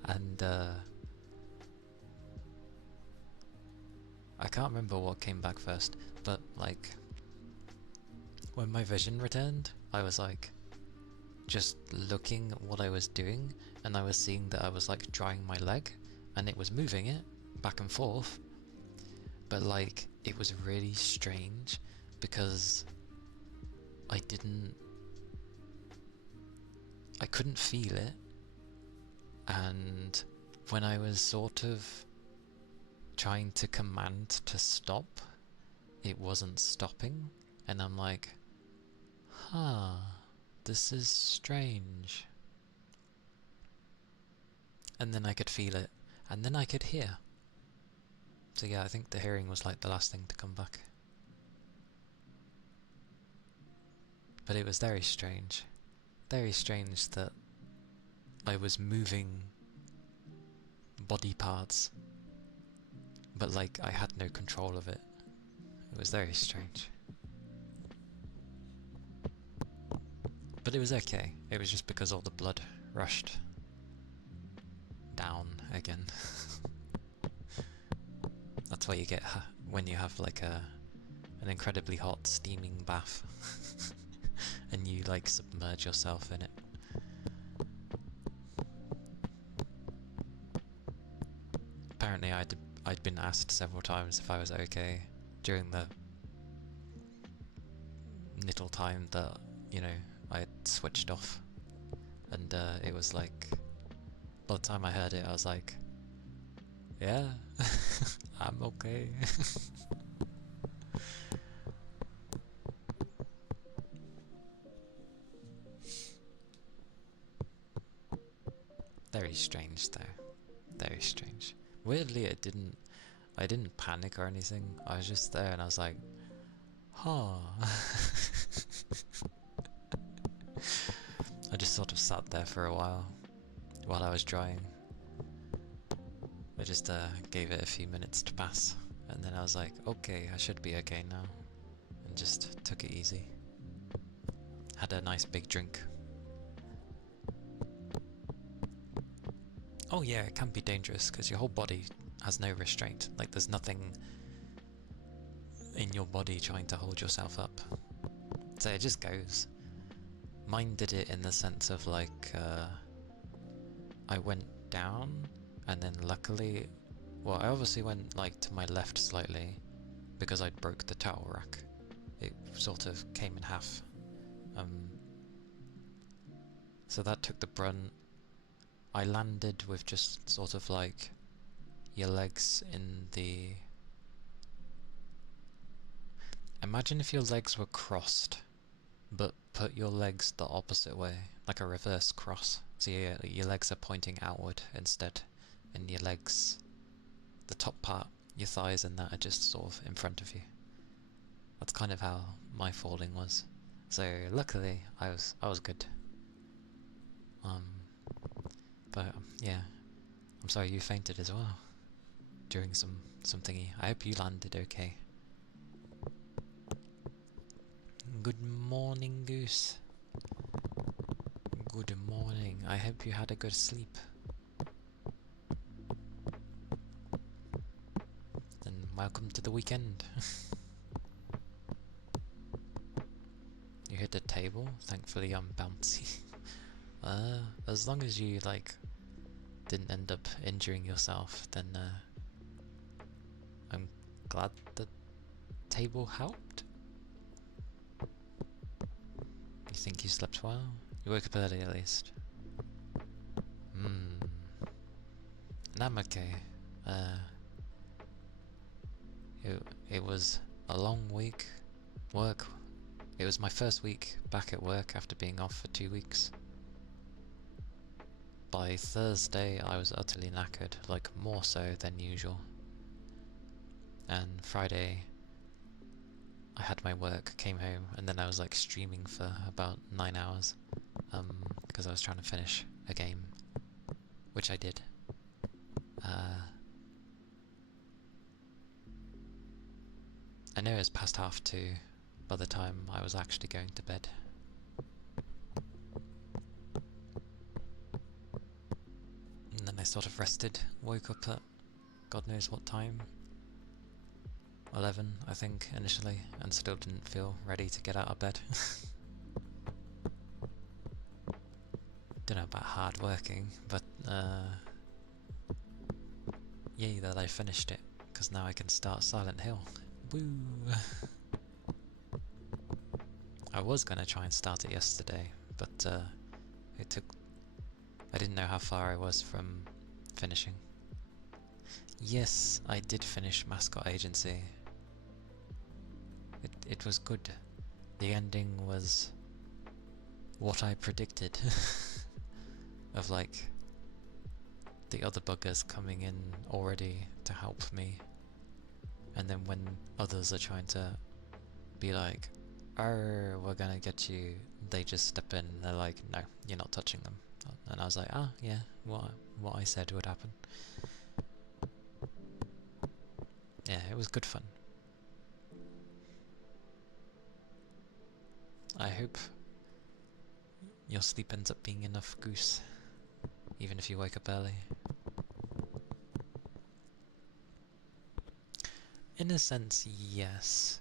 And I can't remember what came back first, but like when my vision returned, I was like just looking at what I was doing, and I was seeing that I was like drying my leg and it was moving it back and forth, but like it was really strange because I couldn't feel it, and when I was sort of trying to command to stop, it wasn't stopping, and I'm like, huh, this is strange. And then I could feel it, and then I could hear. So yeah, I think the hearing was like the last thing to come back. But it was very strange. Very strange that I was moving body parts, but like I had no control of it. It was very strange. But it was okay. It was just because all the blood rushed down again. That's what you get when you have like an incredibly hot steaming bath and you like submerge yourself in it. Apparently I'd been asked several times if I was okay during the little time that, you know, I had switched off, and it was like, by the time I heard it I was like, yeah, I'm okay. Very strange though. Very strange. Weirdly, I didn't panic or anything. I was just there and I was like, huh. I just sort of sat there for a while I was drying. I just gave it a few minutes to pass, and then I was like, okay, I should be okay now, and just took it easy. Had a nice big drink. Oh yeah, it can be dangerous because your whole body has no restraint. Like there's nothing in your body trying to hold yourself up. So it just goes. Mine did it in the sense of like, I went down and then luckily, well, I obviously went like to my left slightly because I broke the towel rack. It sort of came in half. So that took the brunt. I landed with just sort of like your legs in the... Imagine if your legs were crossed, but put your legs the opposite way, like a reverse cross. So your legs are pointing outward instead, and your legs, the top part, your thighs and that are just sort of in front of you. That's kind of how my falling was. So luckily I was good. But yeah, I'm sorry you fainted as well during some thingy. I hope you landed okay. Good morning, Goose. Good morning. I hope you had a good sleep. And welcome to the weekend. You hit the table. Thankfully I'm bouncy. As long as you like didn't end up injuring yourself, then I'm glad the table helped. You think you slept well? You woke up early at least. And I'm okay. It was a long week. It was my first week back at work after being off for 2 weeks. By Thursday I was utterly knackered, like more so than usual. And Friday I had my work, came home, and then I was like streaming for about 9 hours because I was trying to finish a game, which I did. I know it was past 2:30 by the time I was actually going to bed. And then I sort of rested, woke up at God knows what time, 11 I think initially, and still didn't feel ready to get out of bed. Don't know about hard working, but yay that I finished it, because now I can start Silent Hill. Woo! I was gonna try and start it yesterday, but I didn't know how far I was from finishing. Yes, I did finish Mascot Agency. It was good. The ending was what I predicted. Of like the other buggers coming in already to help me, and then when others are trying to be like, "Oh, we're gonna get you," they just step in and they're like, "No, you're not touching them." And I was like, "Ah, yeah, what I said would happen." Yeah, it was good fun. I hope your sleep ends up being enough, Goose, even if you wake up early. In a sense, yes.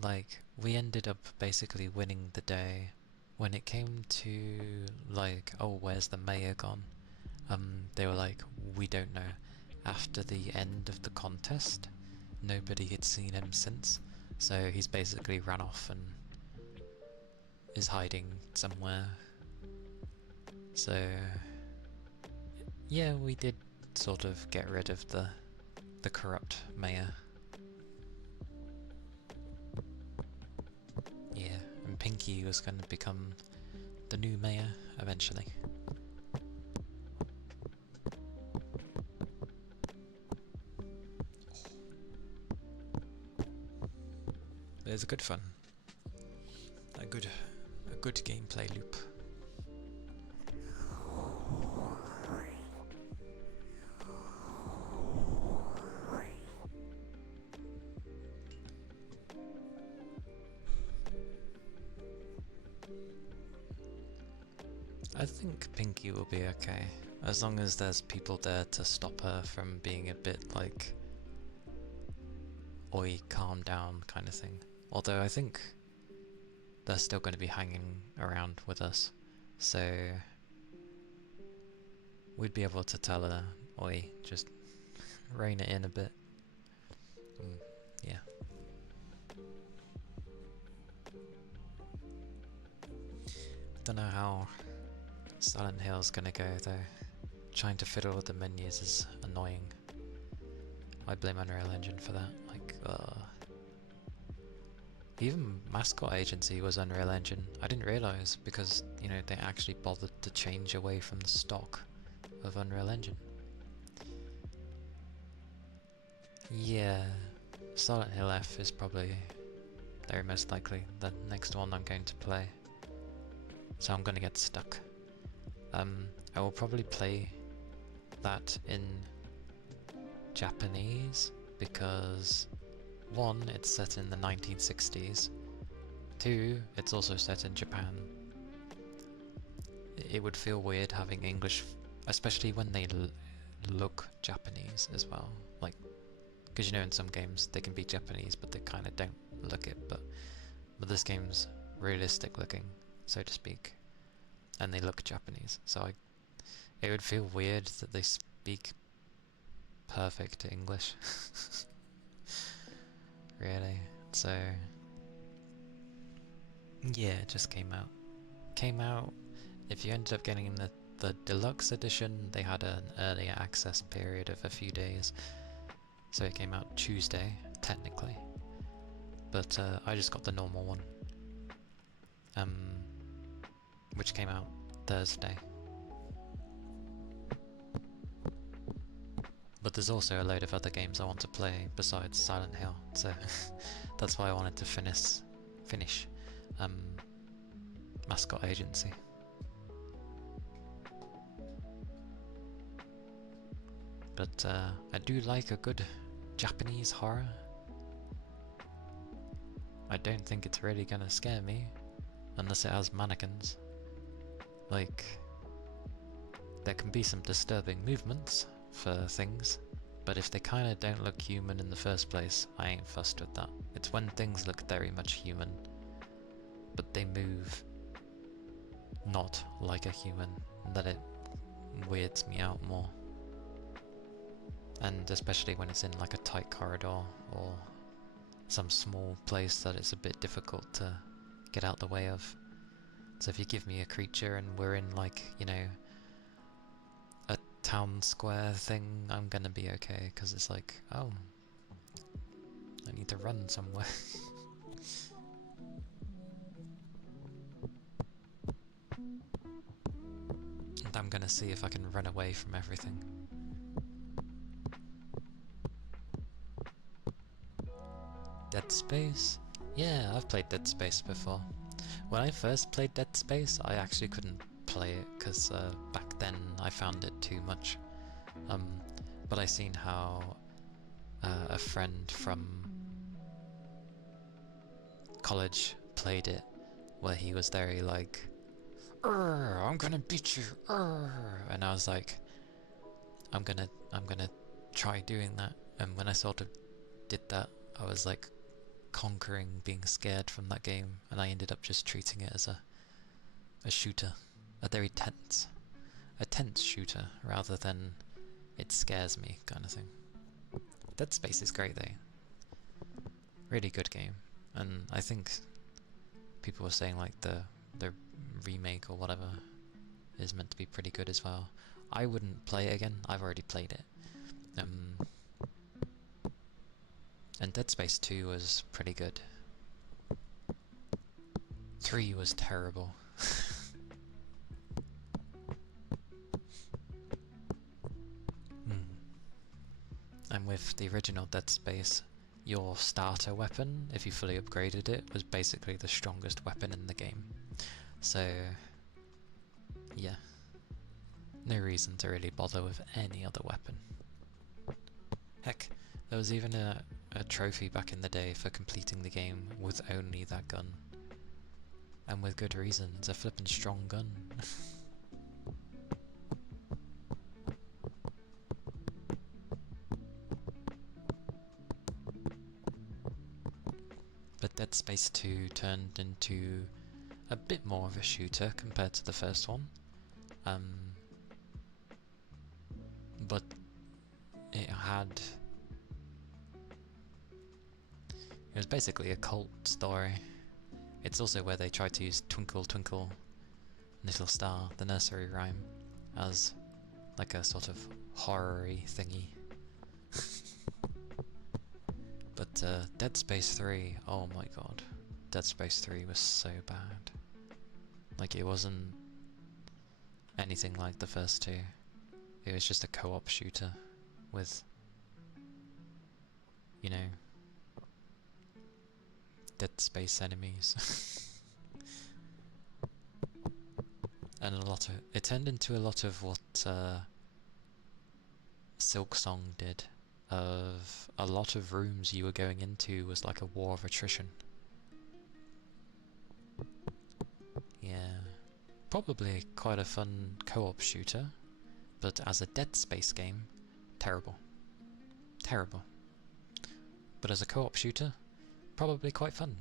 Like, we ended up basically winning the day. When it came to, like, oh, where's the mayor gone? They were like, we don't know. After the end of the contest, nobody had seen him since, so he's basically ran off and is hiding somewhere. So, yeah, we did sort of get rid of the corrupt mayor. Yeah, and Pinky was going to become the new mayor eventually. There's a good fun. A good gameplay loop. I think Pinky will be okay, as long as there's people there to stop her from being a bit like, oi, calm down kind of thing. Although I think they're still going to be hanging around with us, so we'd be able to tell her, oi, just rein it in a bit. Yeah. Don't know how Silent Hill's gonna go though. Trying to fiddle with the menus is annoying. I blame Unreal Engine for that. Like, even Mascot Agency was Unreal Engine. I didn't realise because, you know, they actually bothered to change away from the stock of Unreal Engine. Yeah, Silent Hill F is probably very most likely the next one I'm going to play. So I'm gonna get stuck. I will probably play that in Japanese because 1, it's set in the 1960s, 2, it's also set in Japan. It would feel weird having English, especially when they look Japanese as well, like, because you know in some games they can be Japanese but they kind of don't look it, but this game's realistic looking, so to speak, and they look Japanese, so it would feel weird that they speak perfect English. Really. So yeah, it just came out. If you ended up getting the deluxe edition, they had an early access period of a few days, so it came out Tuesday technically, but I just got the normal one, which came out Thursday. But there's also a load of other games I want to play besides Silent Hill, so that's why I wanted to finish Mascot Agency. But I do like a good Japanese horror. I don't think it's really gonna scare me, unless it has mannequins. Like, there can be some disturbing movements for things, but if they kind of don't look human in the first place, I ain't fussed with that. It's when things look very much human, but they move not like a human, that it weirds me out more. And especially when it's in like a tight corridor or some small place that it's a bit difficult to get out the way of. So if you give me a creature and we're in like, you know, a town square thing, I'm gonna be okay, because it's like, oh, I need to run somewhere. And I'm gonna see if I can run away from everything. Dead Space? Yeah, I've played Dead Space before. When I first played Dead Space, I actually couldn't play it because back then I found it too much. But I seen how a friend from college played it, where he was very like, I'm gonna beat you, and I was like, I'm gonna try doing that. And when I sort of did that, I was like conquering being scared from that game, and I ended up just treating it as a shooter, a very tense shooter, rather than it scares me kind of thing. Dead Space is great though, really good game, and I think people were saying like the remake or whatever is meant to be pretty good as well. I wouldn't play it again, I've already played it. And Dead Space 2 was pretty good. 3 was terrible. And with the original Dead Space, your starter weapon, if you fully upgraded it, was basically the strongest weapon in the game. So, yeah. No reason to really bother with any other weapon. Heck, there was even a trophy back in the day for completing the game with only that gun. And with good reason, it's a flippin' strong gun. But Dead Space 2 turned into a bit more of a shooter compared to the first one. But it was basically a cult story. It's also where they tried to use Twinkle Twinkle Little Star, the nursery rhyme, as like a sort of horror-y thingy. But Dead Space 3, oh my god. Dead Space 3 was so bad. Like, it wasn't anything like the first two. It was just a co-op shooter with, you know, Dead Space enemies. And it turned into a lot of what Silksong did, of a lot of rooms you were going into was like a war of attrition. Yeah, probably quite a fun co-op shooter, but as a Dead Space game, terrible. Terrible. But as a co-op shooter, probably quite fun.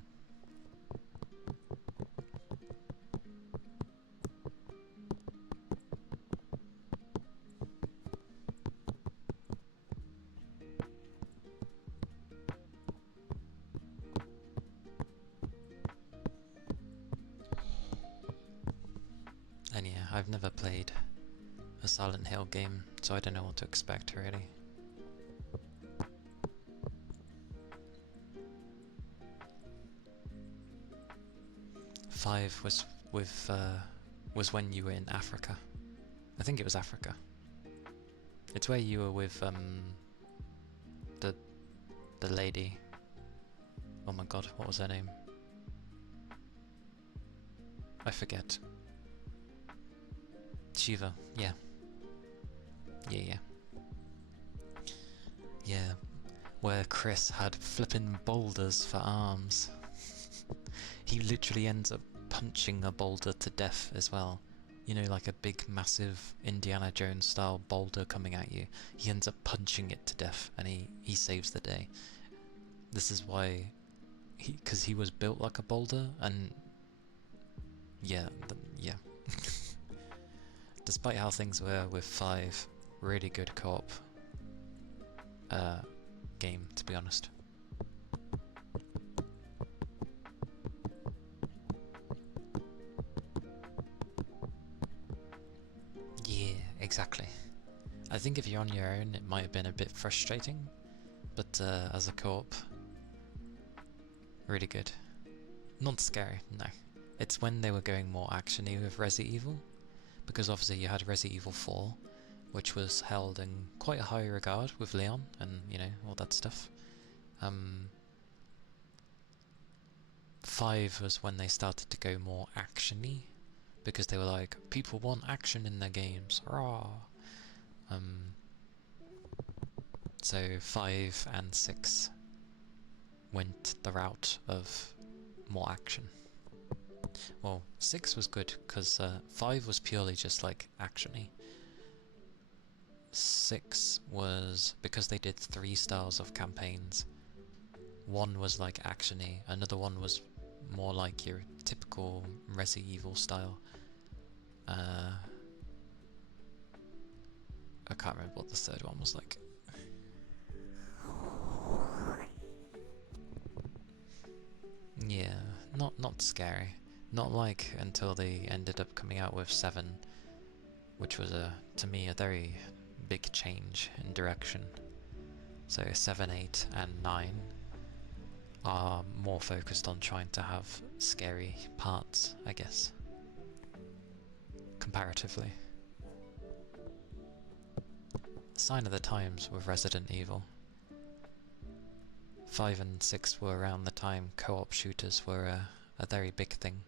And yeah, I've never played a Silent Hill game, so I don't know what to expect really. Five was was when you were in Africa. I think it was Africa. It's where you were with the lady. Oh my god, what was her name? I forget. Shiva, yeah. Yeah. Yeah, where Chris had flippin' boulders for arms. He literally ends up punching a boulder to death as well. You know, like a big, massive Indiana Jones style boulder coming at you. He ends up punching it to death, and he saves the day. This is why, because he was built like a boulder, and yeah. Despite how things were with 5, really good co-op game, to be honest. Yeah, exactly. I think if you're on your own, it might have been a bit frustrating, but as a co-op, really good. Not scary, no. It's when they were going more actiony with Resident Evil, because obviously you had Resident Evil 4, which was held in quite a high regard with Leon and, you know, all that stuff. 5 was when they started to go more actiony, because they were like, people want action in their games, rah! So 5 and 6 went the route of more action. Well, 6 was good, because 5 was purely just like actiony. 6 was, because they did 3 styles of campaigns, one was like actiony, another one was more like your typical Resident Evil style. I can't remember what the third one was like. Yeah, not scary. Not like until they ended up coming out with 7, which was to me a very big change in direction. So 7, 8 and 9 are more focused on trying to have scary parts, I guess. Comparatively. Sign of the times with Resident Evil. 5 and 6 were around the time co-op shooters were a very big thing.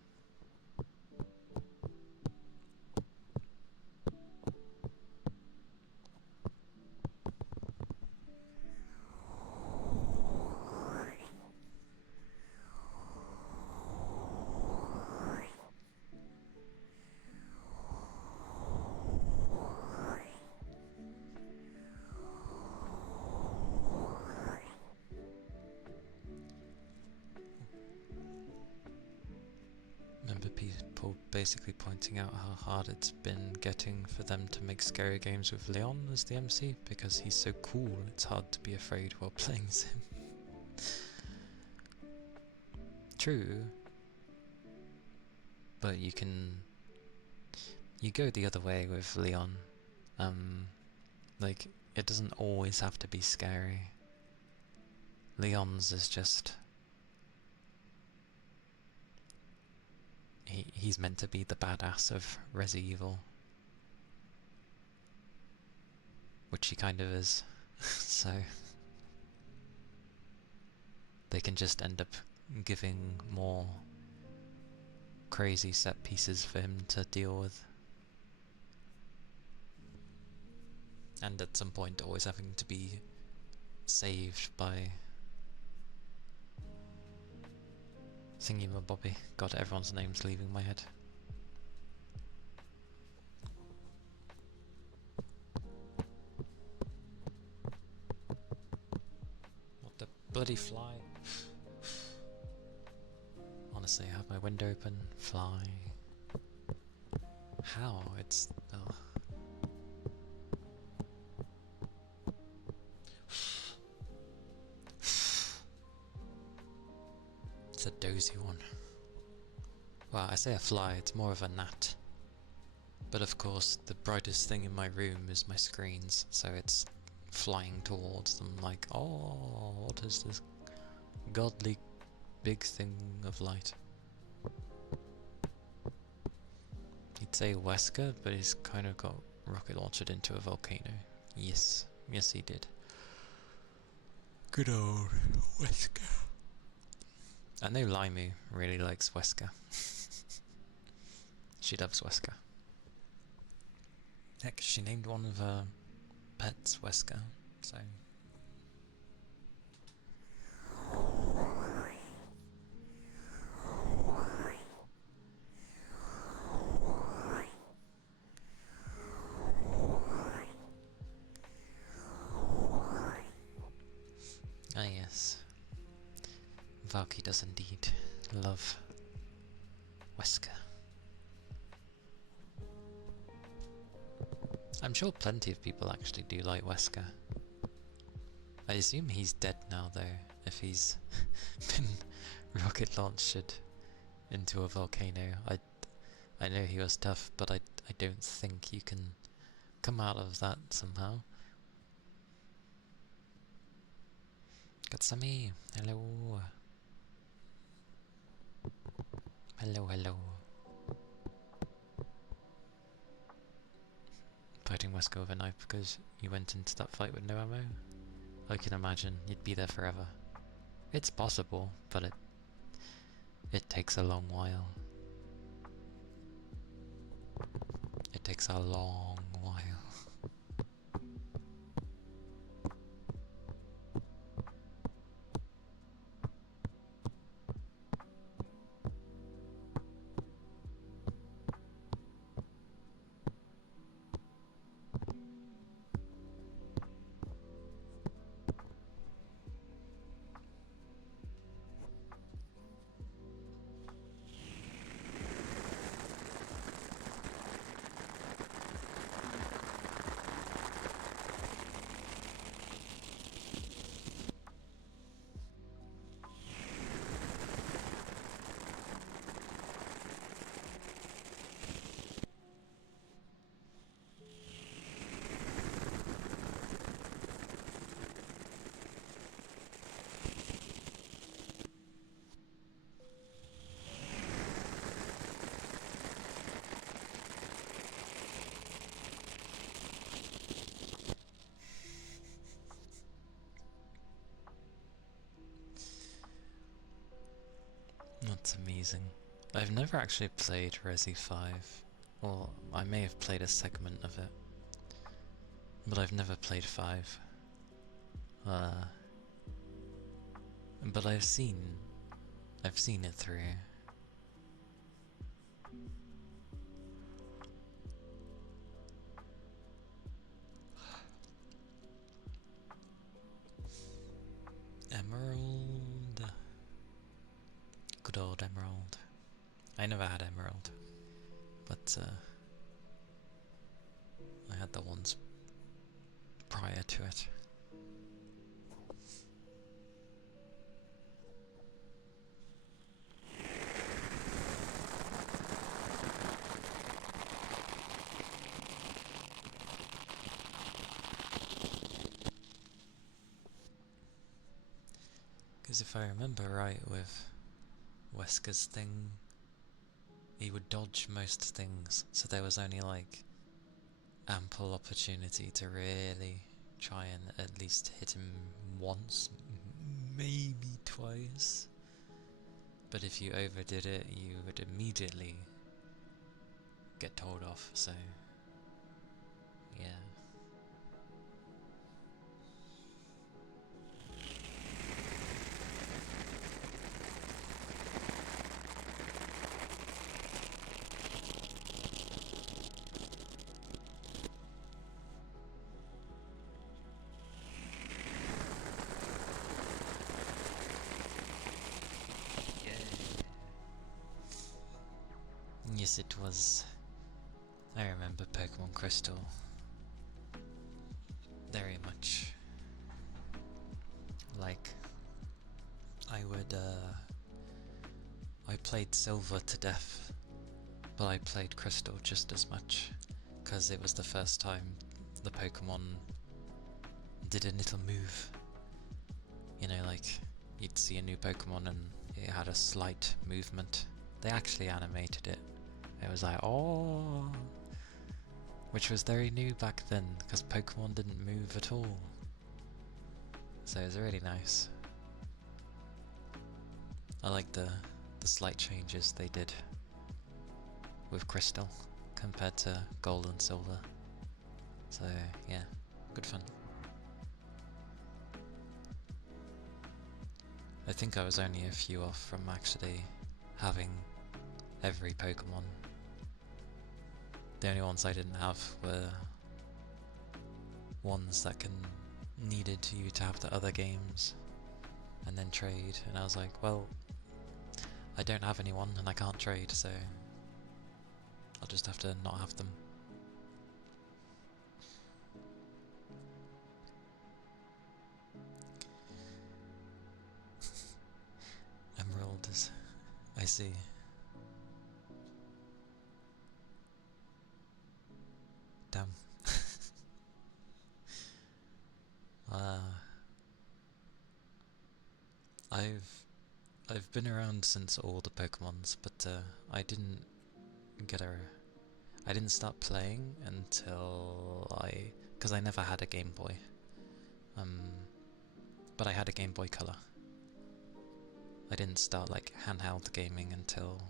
Remember people basically pointing out how hard it's been getting for them to make scary games with Leon as the MC, because he's so cool it's hard to be afraid while playing as him. True, but you go the other way with Leon. Like, it doesn't always have to be scary. Leon's is just... He's meant to be the badass of Resi Evil. Which he kind of is. So... they can just end up giving more crazy set pieces for him to deal with. And at some point always having to be saved by Thingy-ma-bobby. God, everyone's name's leaving my head. What the bloody fly? Honestly, I have my window open. Fly. How? It's... oh. It's a dozy one. Well, I say a fly, it's more of a gnat. But of course, the brightest thing in my room is my screens, so it's flying towards them like, oh, what is this godly big thing of light? He'd say Wesker, but he's kind of got rocket launched into a volcano. Yes, yes he did. Good old Wesker. I know Limu really likes Wesker. She loves Wesker. Heck, she named one of her pets Wesker, so... ah yes. Valky does indeed love Wesker. I'm sure plenty of people actually do like Wesker. I assume he's dead now though, if he's been rocket launched into a volcano. I know he was tough, but I don't think you can come out of that somehow. Katsumi, hello. Hello, hello. Fighting Wesker with a knife because you went into that fight with no ammo? I can imagine you'd be there forever. It's possible, but it takes a long while. It takes a long while. That's amazing. I've never actually played Resi 5. Well, I may have played a segment of it, but I've never played 5. But I've seen it through. Emerald. Good old Emerald. I never had Emerald, but I had the ones prior to it. Because if I remember right with Wesker's thing, he would dodge most things, so there was only like ample opportunity to really try and at least hit him once, maybe twice. But if you overdid it, you would immediately get told off, so yeah. Yes, it was. I remember Pokemon Crystal very much. Like, I played Silver to death, but I played Crystal just as much, because it was the first time the Pokemon did a little move. You know, like, you'd see a new Pokemon and it had a slight movement. They actually animated it. It was like, oh, which was very new back then, because Pokemon didn't move at all. So it was really nice. I like the slight changes they did with Crystal compared to Gold and Silver. So yeah, good fun. I think I was only a few off from actually having every Pokemon. The only ones I didn't have were ones that needed you to have the other games and then trade, and I was like, well, I don't have anyone and I can't trade, so I'll just have to not have them. Emerald is... I see. Damn. I've been around since all the Pokemons, but I didn't start playing until because I never had a Game Boy. But I had a Game Boy Color. I didn't start like handheld gaming until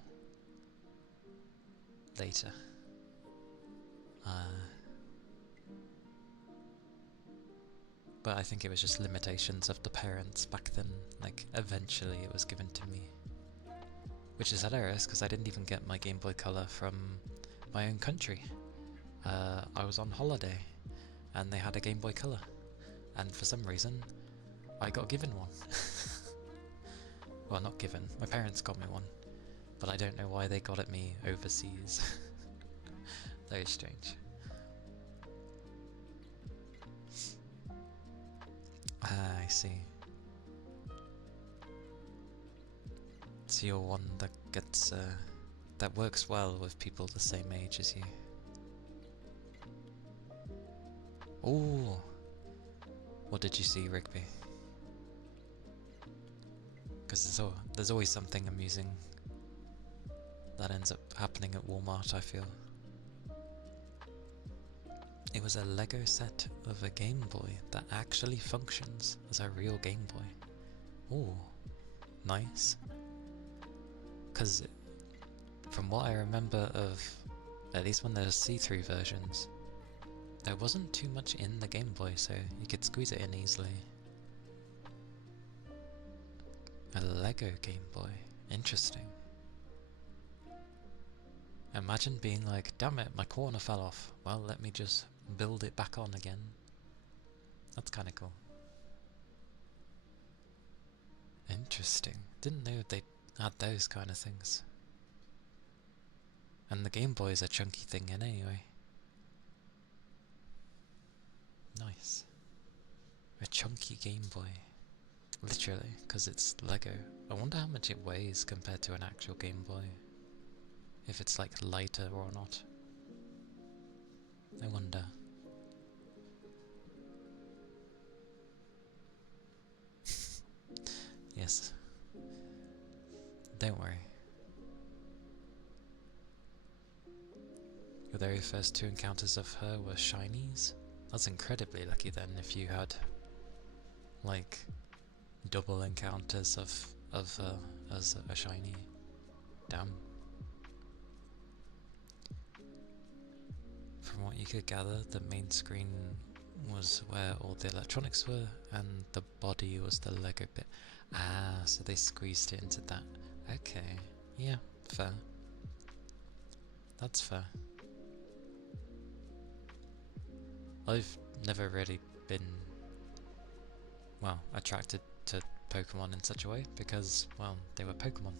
later. But I think it was just limitations of the parents back then. Like, eventually it was given to me. Which is hilarious, because I didn't even get my Game Boy Color from my own country. I was on holiday, and they had a Game Boy Color. And for some reason, I got given one. Well, not given. My parents got me one. But I don't know why they got it me overseas. Very strange. I see. So you're one that gets, that works well with people the same age as you. Ooh! What did you see, Rigby? Because there's always something amusing that ends up happening at Walmart, I feel. It was a Lego set of a Game Boy that actually functions as a real Game Boy. Ooh, nice. Because from what I remember of, at least when there's see-through versions, there wasn't too much in the Game Boy, so you could squeeze it in easily. A Lego Game Boy. Interesting. Imagine being like, damn it, my corner fell off. Well, let me just build it back on again. That's kinda cool. Interesting. Didn't know they had those kind of things. And the Game Boy is a chunky thing anyway. Nice. A chunky Game Boy. Literally, because it's Lego. I wonder how much it weighs compared to an actual Game Boy. If it's like lighter or not. I wonder. Yes. Don't worry. Your very first 2 encounters of her were shinies? That's incredibly lucky then if you had like double encounters of her as a shiny. Damn. From what you could gather, the main screen was where all the electronics were, and the body was the Lego bit. Ah, so they squeezed it into that. Okay, yeah, fair. That's fair. I've never really been, well, attracted to Pokemon in such a way, because, well, they were Pokemon.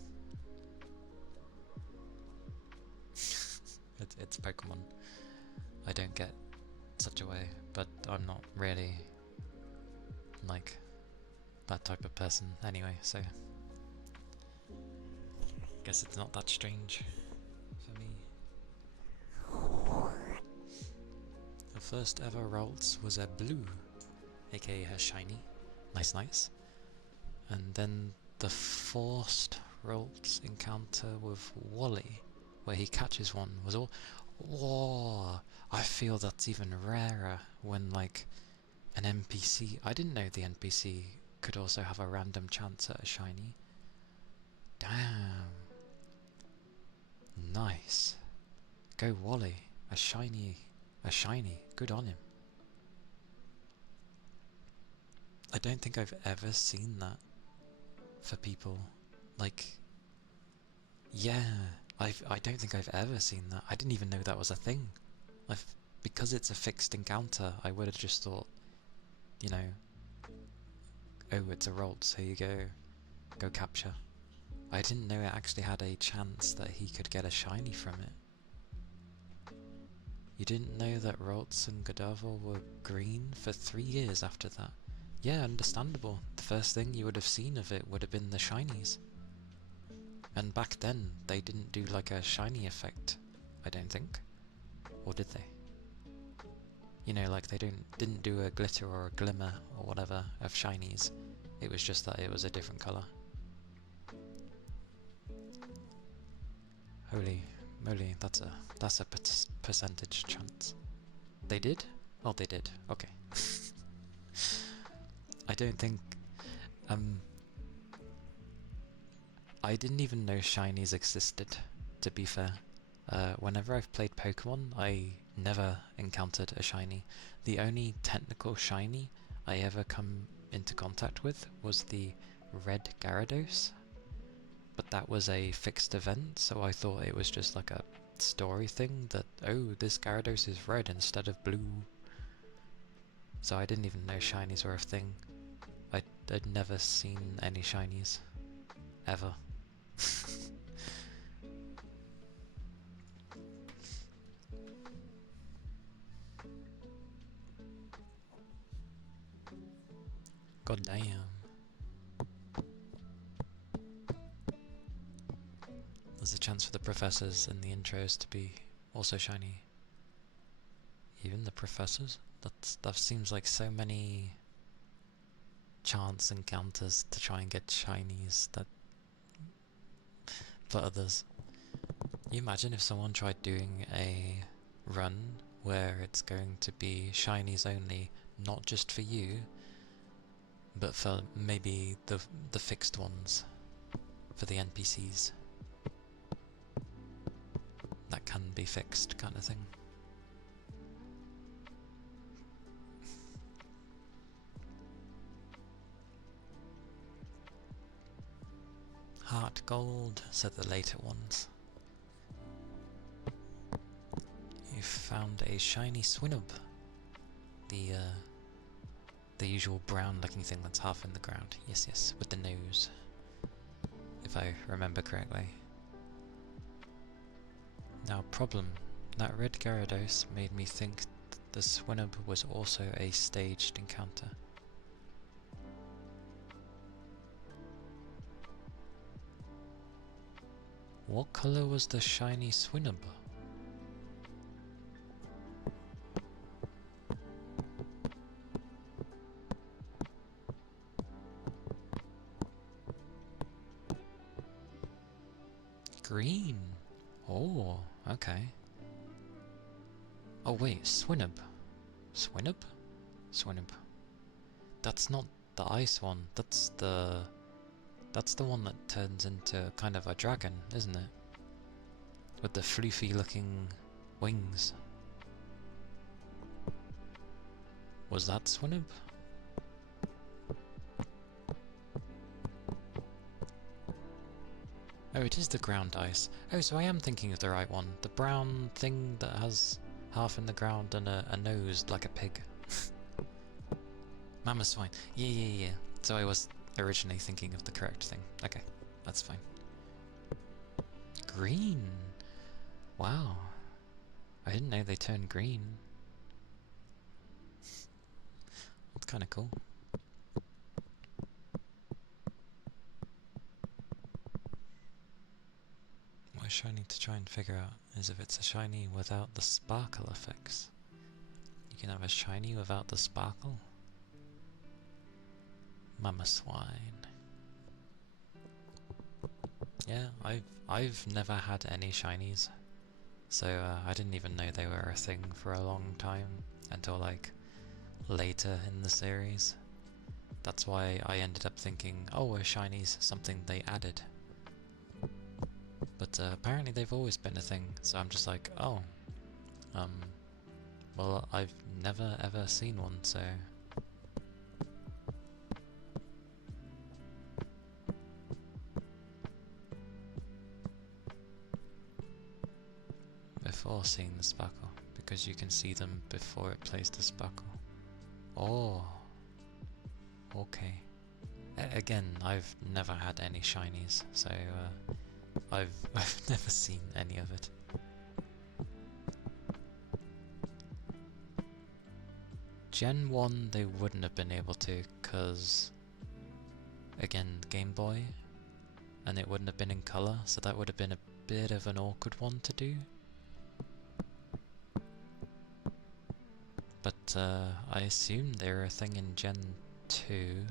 It's Pokemon. I don't get such a way, but I'm not really like that type of person anyway, so guess it's not that strange for me. The first ever Ralts was a blue, aka her shiny. Nice, nice. And then the forced Ralts encounter with Wally, where he catches one, was all. Whoa! I feel that's even rarer when, like, an NPC. I didn't know the NPC could also have a random chance at a shiny. Damn. Nice. Go Wally. A shiny. A shiny. Good on him. I don't think I've ever seen that for people. Like, yeah. I don't think I've ever seen that. I didn't even know that was a thing. Because it's a fixed encounter, I would have just thought, you know, oh, it's a Ralt, so you go capture. I didn't know it actually had a chance that he could get a shiny from it. You didn't know that Ralts and Godiva were green for 3 years after that? Yeah, understandable. The first thing you would have seen of it would have been the shinies. And back then, they didn't do like a shiny effect, I don't think. Or did they? You know, like they didn't do a glitter or a glimmer or whatever of shinies. It was just that it was a different colour. Holy moly, that's a percentage chance. They did? Oh, they did. Okay. I don't think I didn't even know shinies existed, to be fair. Whenever I've played Pokemon, I never encountered a shiny. The only technical shiny I ever come into contact with was the red Gyarados, but that was a fixed event, so I thought it was just like a story thing that, oh, this Gyarados is red instead of blue. So I didn't even know shinies were a thing. I'd never seen any shinies. Ever. God damn. There's a chance for the professors in the intros to be also shiny. Even the professors? That seems like so many chance encounters to try and get shinies that for others. You imagine if someone tried doing a run where it's going to be shinies only, not just for you, but for maybe the fixed ones, for the NPCs. can be fixed kind of thing. Heart gold, said the later ones. You found a shiny Swinub. The usual brown-looking thing that's half in the ground. Yes, yes, with the nose. If I remember correctly. Now, problem. That red Gyarados made me think the Swinub was also a staged encounter. What colour was the shiny Swinub? Green. Oh, okay. Oh wait, Swinub. Swinub? Swinub. That's not the ice one, that's the one that turns into kind of a dragon, isn't it? With the floofy looking wings. Was that Swinub? Oh, it is the ground ice. Oh, so I am thinking of the right one. The brown thing that has half in the ground and a nose like a pig. Mamoswine. Yeah. So I was originally thinking of the correct thing. Okay, that's fine. Green. Wow. I didn't know they turned green. That's kind of cool. What a shiny to try and figure out is if it's a shiny without the sparkle effects. You can have a shiny without the sparkle? Mamoswine. Yeah, I've never had any shinies, so I didn't even know they were a thing for a long time until like later in the series. That's why I ended up thinking, oh, a shiny's something they added. But apparently they've always been a thing, so I'm just like, oh, well, I've never ever seen one, so. Before seeing the sparkle, because you can see them before it plays the sparkle. Oh, okay. Again, I've never had any shinies, so I've never seen any of it. Gen 1 they wouldn't have been able to, cause again, Game Boy, and it wouldn't have been in colour, so that would have been a bit of an awkward one to do. But I assume they're a thing in Gen 2.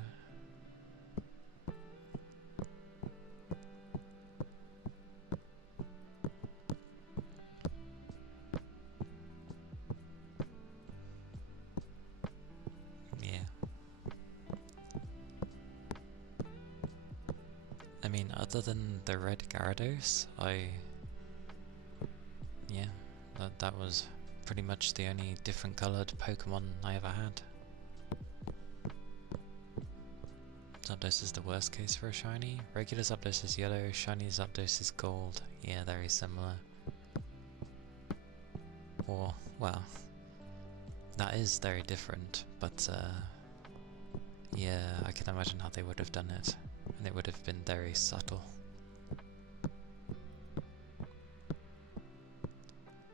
Yeah. I mean, other than the red Gyarados, yeah, that was pretty much the only different coloured Pokemon I ever had. Zapdos is the worst case for a shiny. Regular Zapdos is yellow, shiny Zapdos is gold. Yeah, very similar. Or, well, that is very different, but yeah, I can imagine how they would have done it, and it would have been very subtle.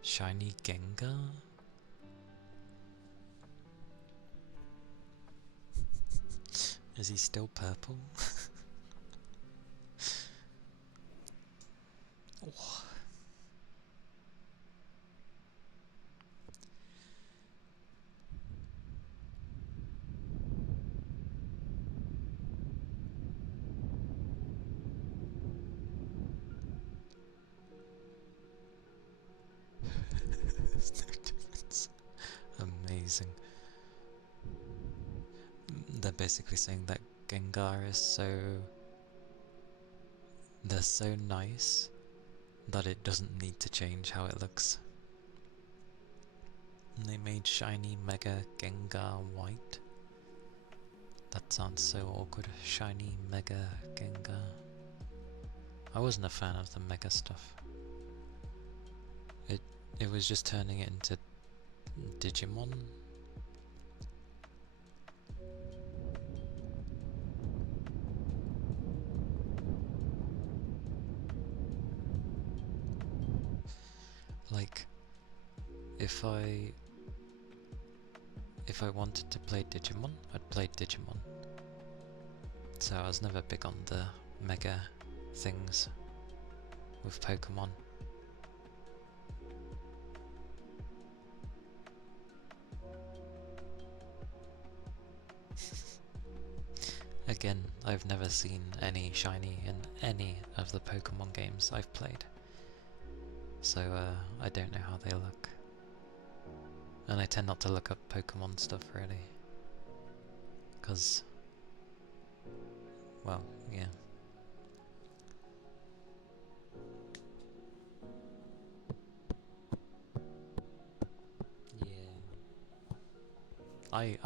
Shiny Gengar? Is he still purple? Oh. There's no difference. Amazing. They're basically saying that Gengar is so... they're so nice that it doesn't need to change how it looks. And they made shiny Mega Gengar white. That sounds so awkward. Shiny Mega Gengar. I wasn't a fan of the Mega stuff. It was just turning it into Digimon. Like, if I wanted to play Digimon, I'd play Digimon. So I was never big on the Mega things with Pokemon. Again, I've never seen any shiny in any of the Pokemon games I've played. So I don't know how they look. And I tend not to look up Pokemon stuff really. Because, well, yeah.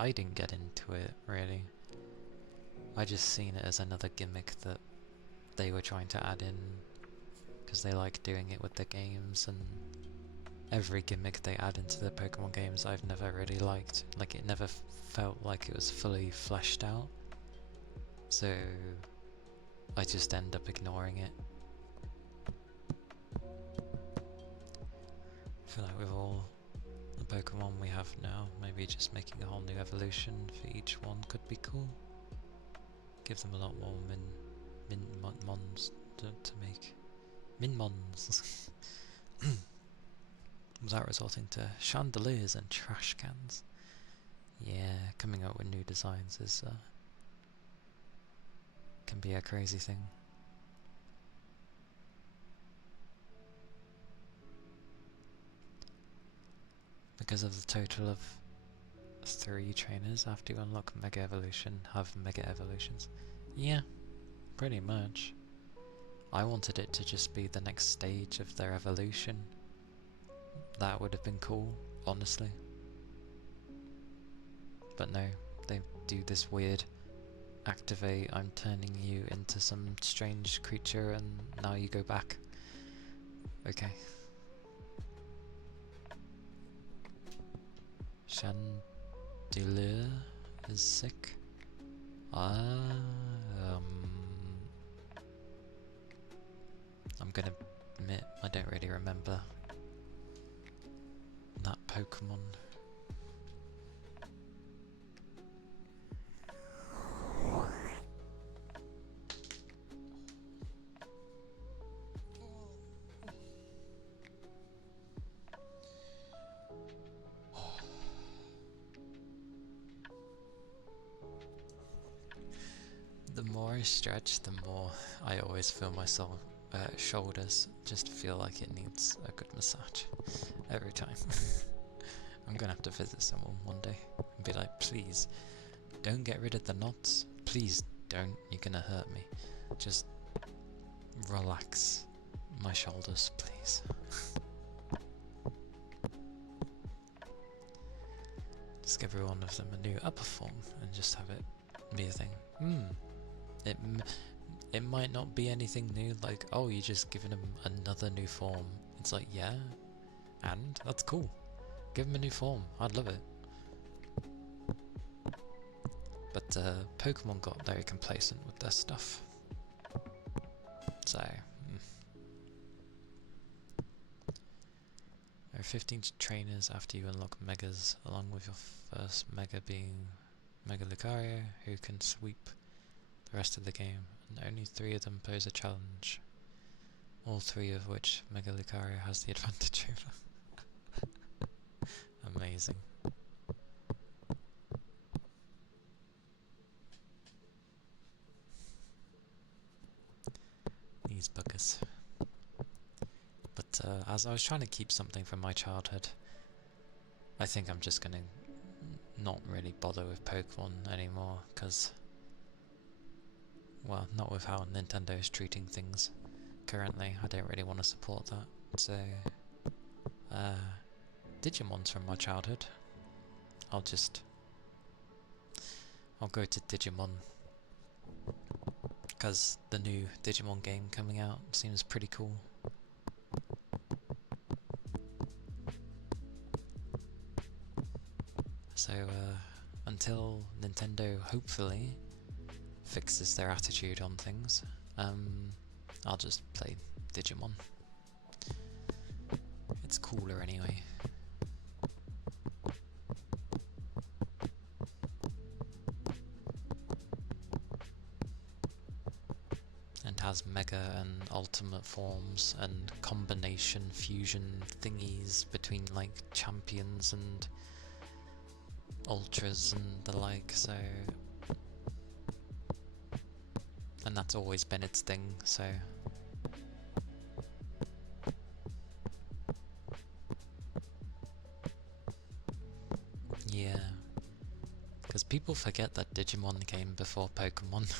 I didn't get into it really. I just seen it as another gimmick that they were trying to add in because they like doing it with the games, and every gimmick they add into the Pokemon games I've never really liked. Like, it never felt like it was fully fleshed out, so I just end up ignoring it. I feel like with all the Pokemon we have now, maybe just making a whole new evolution for each one could be cool. Give them a lot more mons to make. Minmons! Without resorting to chandeliers and trash cans. Yeah, coming up with new designs is can be a crazy thing. Because of the total of 3 trainers after you unlock Mega Evolution have Mega Evolutions. Yeah, pretty much. I wanted it to just be the next stage of their evolution. That would have been cool, honestly. But no, they do this weird activate, I'm turning you into some strange creature and now you go back. Okay. Chandelier is sick. I'm gonna admit I don't really remember that Pokemon. The more I stretch, the more I always feel my shoulders just feel like it needs a good massage every time. I'm gonna have to visit someone one day and be like, please, don't get rid of the knots. Please don't, you're gonna hurt me. Just relax my shoulders, please. Just give every one of them a new upper form and just have it be a thing. It might not be anything new, like, oh, you're just giving them another new form. It's like, yeah, and that's cool. Give them a new form, I'd love it. But Pokemon got very complacent with their stuff. So, there are 15 trainers after you unlock Megas, along with your first Mega being Mega Lucario, who can sweep the rest of the game, and only 3 of them pose a challenge. All 3 of which Mega Lucario has the advantage over. Amazing. These buggers. But as I was trying to keep something from my childhood, I think I'm just gonna not really bother with Pokemon anymore, because, well, not with how Nintendo is treating things. currently. I don't really want to support that. So, Digimon's from my childhood. I'll go to Digimon. Because the new Digimon game coming out seems pretty cool. So, until Nintendo hopefully fixes their attitude on things, I'll just play Digimon. It's cooler anyway. And has Mega and Ultimate forms and combination fusion thingies between like champions and ultras and the like, so... And that's always been its thing, so... Yeah. Because people forget that Digimon came before Pokemon.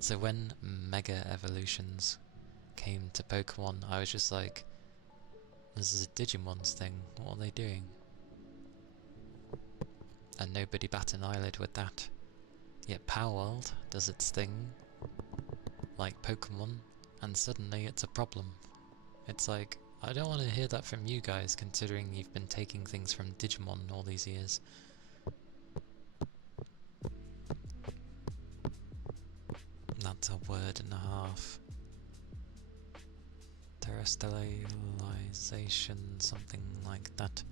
So when Mega Evolutions came to Pokemon, I was just like, this is a Digimon's thing, what are they doing? And nobody bat an eyelid with that. Yet Palworld does its thing, like Pokemon, and suddenly it's a problem. It's like, I don't want to hear that from you guys, considering you've been taking things from Digimon all these years. That's a word and a half. Terrestrialization, something like that.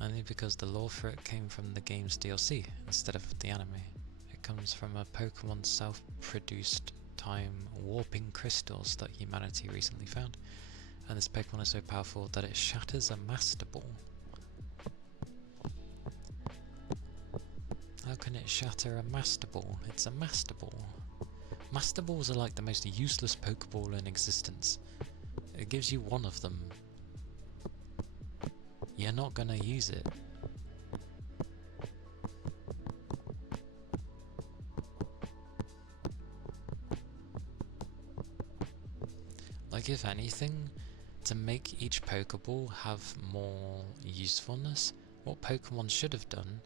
Only because the lore for it came from the game's DLC instead of the anime. It comes from a Pokemon self-produced time warping crystals that humanity recently found. And this Pokemon is so powerful that it shatters a Master Ball. How can it shatter a Master Ball? It's a Master Ball. Master Balls are like the most useless Pokeball in existence. It gives you one of them. You're not gonna use it. Like, if anything, to make each Pokeball have more usefulness, what Pokemon should have done,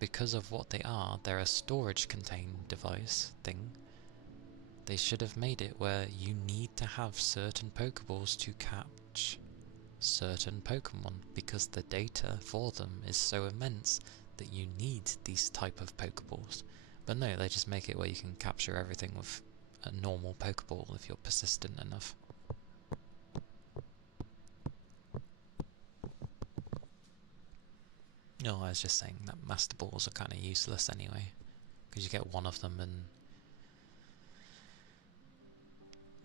because of what they are, they're a storage contained device thing, they should have made it where you need to have certain Pokeballs to catch certain Pokemon, because the data for them is so immense that you need these type of Pokeballs. But no, they just make it where you can capture everything with a normal Pokeball if you're persistent enough. No, I was just saying that Master Balls are kind of useless anyway, because you get one of them and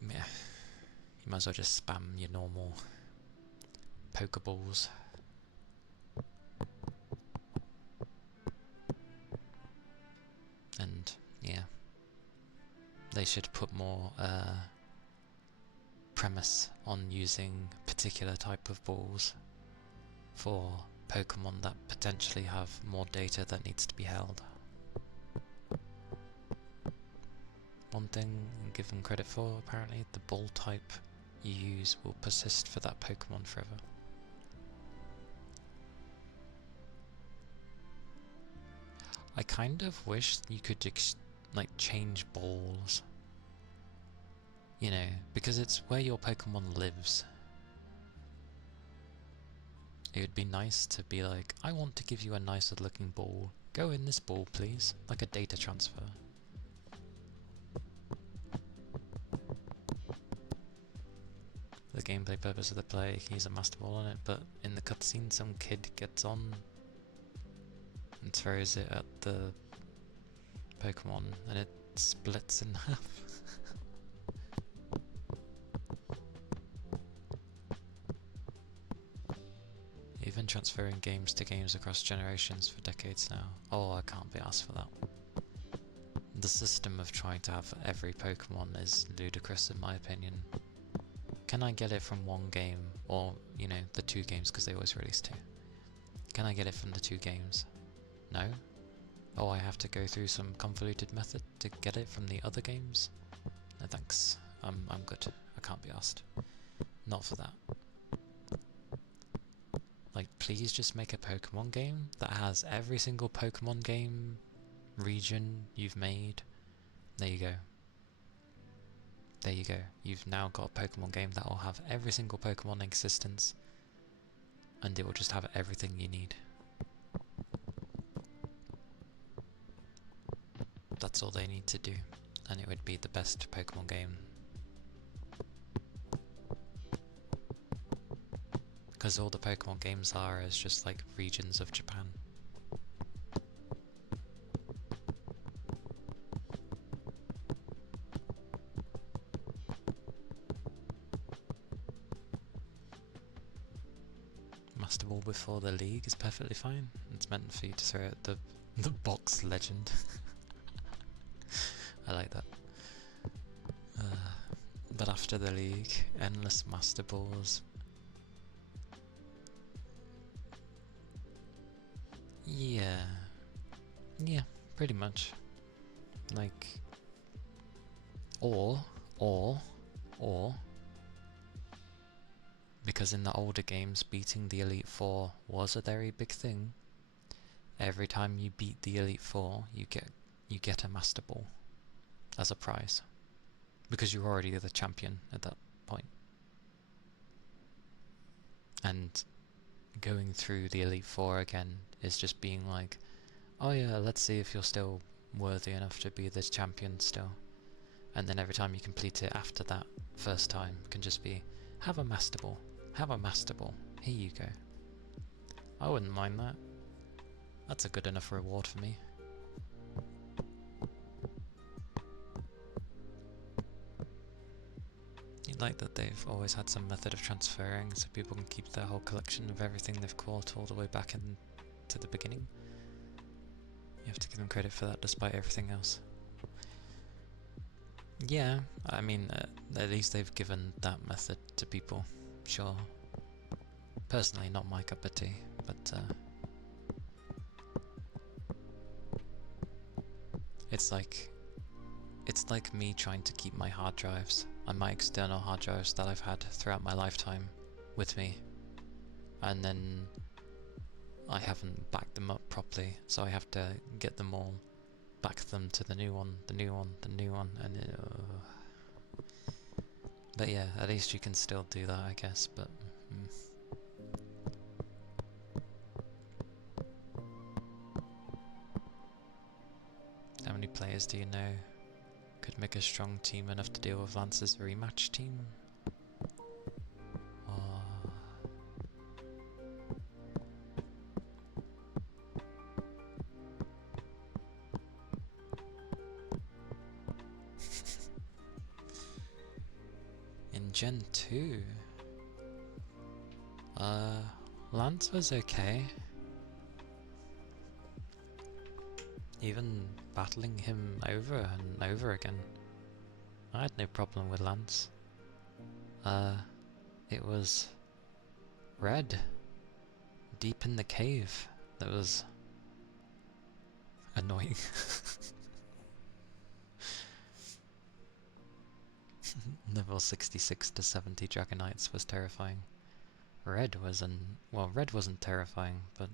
yeah, you might as well just spam your normal Pokeballs. And yeah, they should put more premise on using particular type of balls for Pokemon that potentially have more data that needs to be held. One thing I'm given credit for, apparently, the ball type you use will persist for that Pokemon forever. I kind of wish you could like change balls. You know, because it's where your Pokemon lives. It would be nice to be like, I want to give you a nicer looking ball. Go in this ball, please. Like a data transfer. The gameplay purpose of the play, he's a Master Ball on it, but in the cutscene some kid gets on and throws it at the Pokemon and it splits in half. You've been transferring games to games across generations for decades now. Oh, I can't be asked for that. The system of trying to have every Pokemon is ludicrous in my opinion. Can I get it from one game, or, you know, the two games, because they always release two? Can I get it from the two games? No? Oh, I have to go through some convoluted method to get it from the other games? No thanks. I'm good. I can't be asked. Not for that. Like, please just make a Pokemon game that has every single Pokemon game region you've made. There you go. There you go. You've now got a Pokemon game that will have every single Pokemon in existence, and it will just have everything you need. That's all they need to do, and it would be the best Pokemon game. Because all the Pokemon games are is just like regions of Japan. Master Ball before the league is perfectly fine. It's meant for you to throw out the box legend. I like that. But after the league, endless Master Balls. Yeah, pretty much. Like, or, because in the older games, beating the Elite Four was a very big thing. Every time you beat the Elite Four, you get a Master Ball as a prize, because you're already the champion at that point. And going through the Elite Four again is just being like, oh yeah, let's see if you're still worthy enough to be this champion still. And then every time you complete it after that first time, can just be, have a Master Ball, have a Master Ball, here you go. I wouldn't mind that. That's a good enough reward for me. You'd like that they've always had some method of transferring so people can keep their whole collection of everything they've caught all the way back to the beginning. You have to give them credit for that despite everything else. Yeah, I mean, at least they've given that method to people, sure. Personally, not my cup of tea, but it's like me trying to keep my hard drives and my external hard drives that I've had throughout my lifetime with me, and then I haven't backed them up properly, so I have to get them all, back them to the new one, and but yeah, at least you can still do that, I guess, but how many players do you know could make a strong team enough to deal with Lance's rematch team? In Gen 2, Lance was okay. Even battling him over and over again, I had no problem with Lance. It was Red, deep in the cave, that was annoying. Level 66 to 70 Dragonites was terrifying. Red wasn't terrifying, but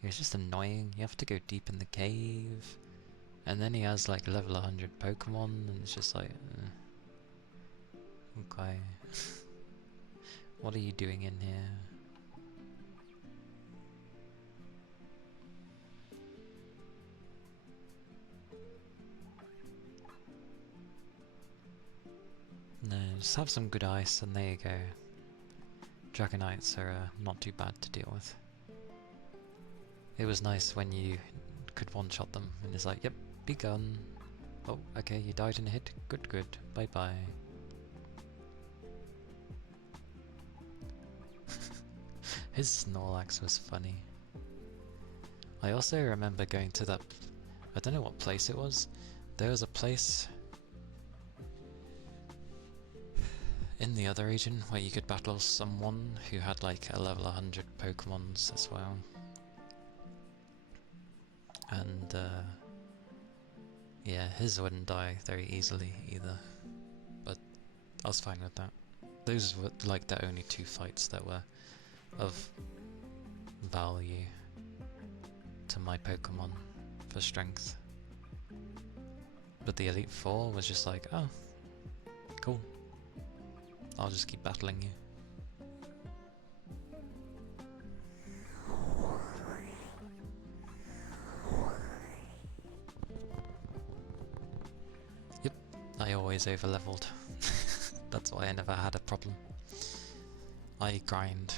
he was just annoying. You have to go deep in the cave, and then he has like level 100 Pokemon, and it's just like, okay, what are you doing in here? No, just have some good ice, and there you go. Dragonites are not too bad to deal with. It was nice when you could one-shot them, and it's like, yep, be gone. Oh, okay, you died in a hit. Good, good. Bye-bye. His Snorlax was funny. I also remember going to that, I don't know what place it was. There was a place in the other region where you could battle someone who had like a level 100 Pokemons as well. And yeah, his wouldn't die very easily either. But I was fine with that. Those were like the only 2 fights that were of value to my Pokemon for strength. But the Elite Four was just like, oh, cool. I'll just keep battling you. Yep, I always over-leveled. That's why I never had a problem. I grind.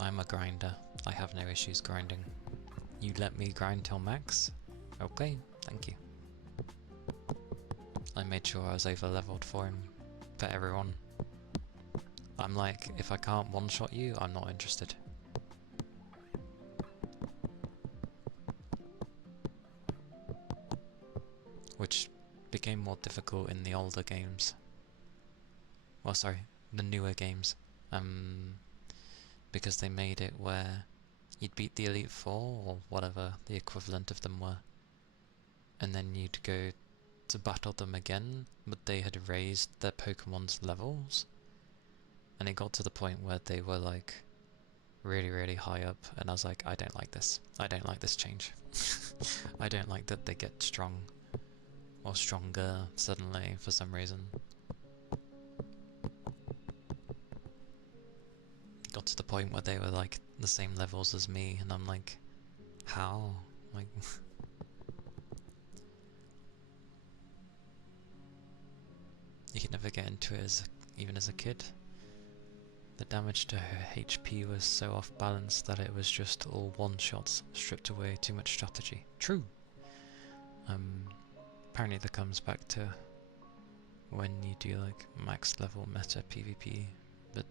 I'm a grinder. I have no issues grinding. You let me grind till max? Okay, thank you. I made sure I was over-leveled for him. For everyone. I'm like, if I can't one-shot you, I'm not interested. Which became more difficult in the older games. Well, sorry, the newer games. Because they made it where you'd beat the Elite Four, or whatever the equivalent of them were, and then you'd go to battle them again, but they had raised their Pokemon's levels, and it got to the point where they were like really, really high up, and I was like, I don't like this. I don't like this change. I don't like that they get strong, or stronger suddenly for some reason. Got to the point where they were like the same levels as me, and I'm like, how? Like, you could never get into it even as a kid. The damage to her HP was so off balance that it was just all one-shots, stripped away, too much strategy. True! Apparently that comes back to when you do like max level meta PvP, but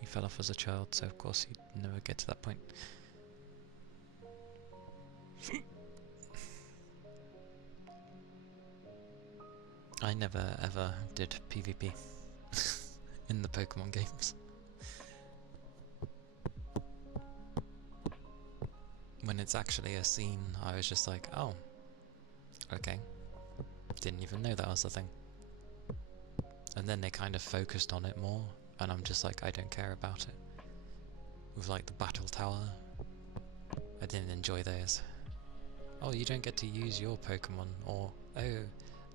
you fell off as a child, so of course you'd never get to that point. I never ever did PvP in the Pokemon games. When it's actually a scene, I was just like, oh, okay. Didn't even know that was a thing. And then they kind of focused on it more, and I'm just like, I don't care about it. With like the battle tower, I didn't enjoy those. Oh, you don't get to use your Pokemon, or, oh,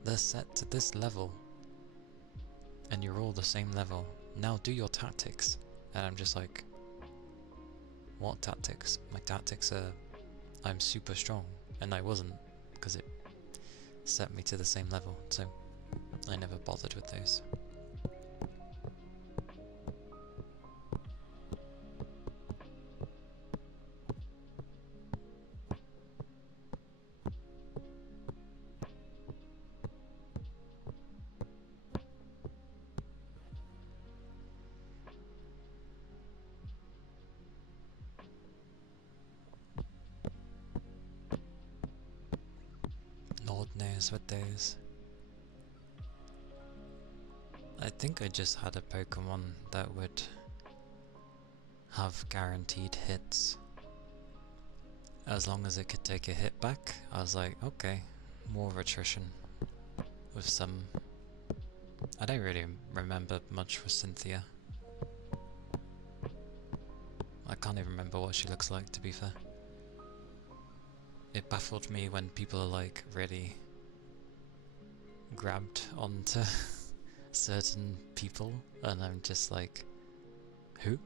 they're set to this level, and you're all the same level. Now do your tactics. And I'm just like, what tactics? My tactics are, I'm super strong, and I wasn't, because it set me to the same level, so I never bothered with those. Lord knows what those. I think I just had a Pokemon that would have guaranteed hits. As long as it could take a hit back, I was like, okay, more attrition with some. I don't really remember much for Cynthia. I can't even remember what she looks like, to be fair. It baffled me when people are like really grabbed onto certain people, and I'm just like, who?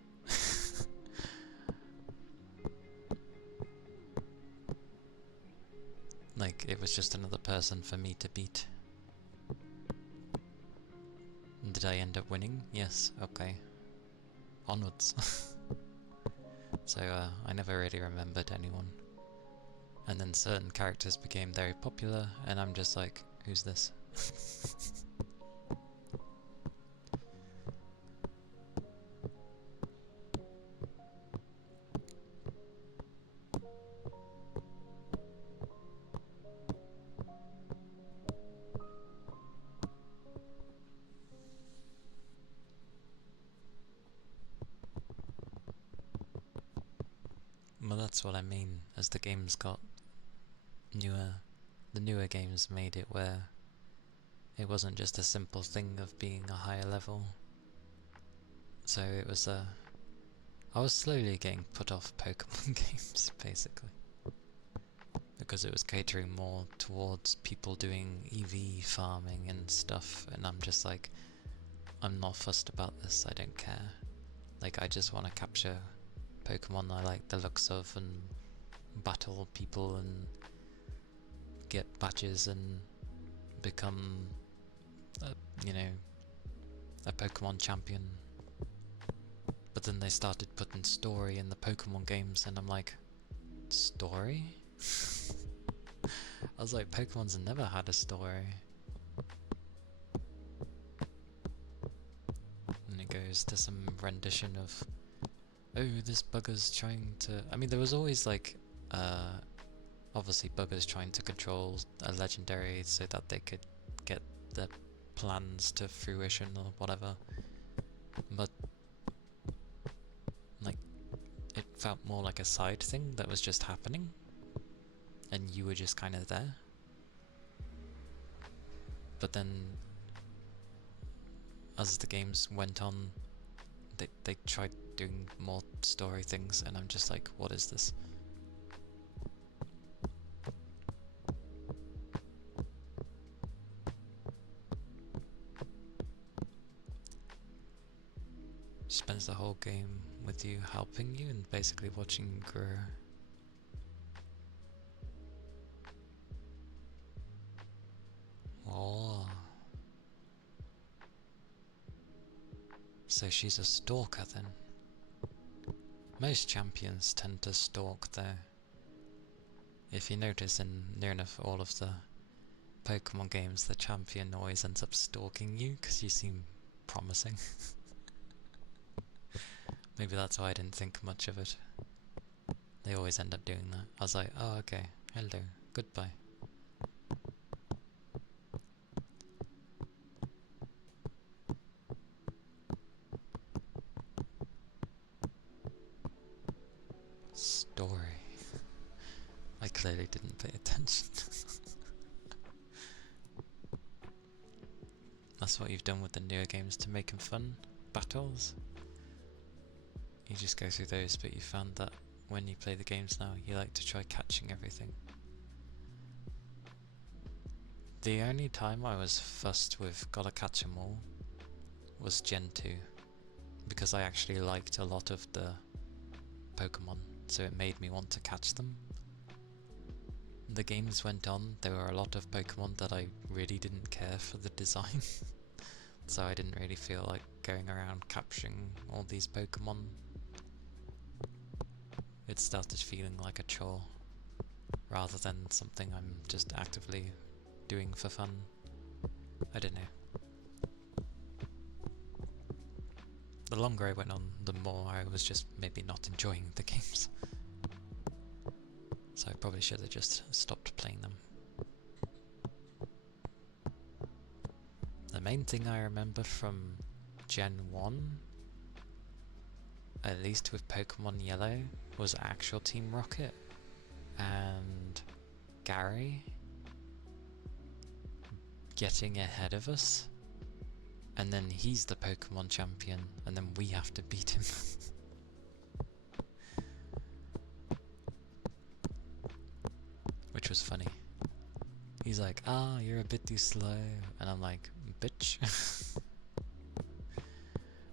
Like, it was just another person for me to beat. Did I end up winning? Yes, okay. Onwards. So, I never really remembered anyone. And then certain characters became very popular, and I'm just like, who's this? Well, that's what I mean, as the games got newer, the newer games made it where it wasn't just a simple thing of being a higher level, So it was I was slowly getting put off Pokemon games, basically. Because it was catering more towards people doing EV farming and stuff, and I'm just like, I'm not fussed about this, I don't care. Like, I just want to capture Pokemon I like the looks of and battle people and get badges and become, you know, a Pokemon champion. But then they started putting story in the Pokemon games, and I'm like, story? I was like, Pokemon's never had a story. And it goes to some rendition of, oh, this bugger's trying to... I mean, there was always like, obviously buggers trying to control a legendary so that they could get their plans to fruition or whatever. But, like, it felt more like a side thing that was just happening. And you were just kind of there. But then, as the games went on, they tried doing more story things, and I'm just like, what is this? Spends the whole game with you, helping you, and basically watching you grow. Oh. So she's a stalker then. Most champions tend to stalk though. If you notice in near enough all of the Pokemon games, the champion always ends up stalking you because you seem promising. Maybe that's why I didn't think much of it. They always end up doing that. I was like, oh okay, hello, goodbye. Story. I clearly didn't pay attention. That's what you've done with the newer games to make them fun? Battles? You just go through those, but you found that when you play the games now, you like to try catching everything. The only time I was fussed with Gotta Catch 'em All was Gen 2, because I actually liked a lot of the Pokemon, so it made me want to catch them. The games went on, there were a lot of Pokemon that I really didn't care for the design, so I didn't really feel like going around capturing all these Pokemon. It started feeling like a chore, rather than something I'm just actively doing for fun. I don't know. The longer I went on, the more I was just maybe not enjoying the games. So I probably should have just stopped playing them. The main thing I remember from Gen 1, at least with Pokemon Yellow, was actual Team Rocket and Gary getting ahead of us, and then he's the Pokemon champion, and then we have to beat him. Which was funny. He's like, ah, you're a bit too slow, and I'm like, bitch.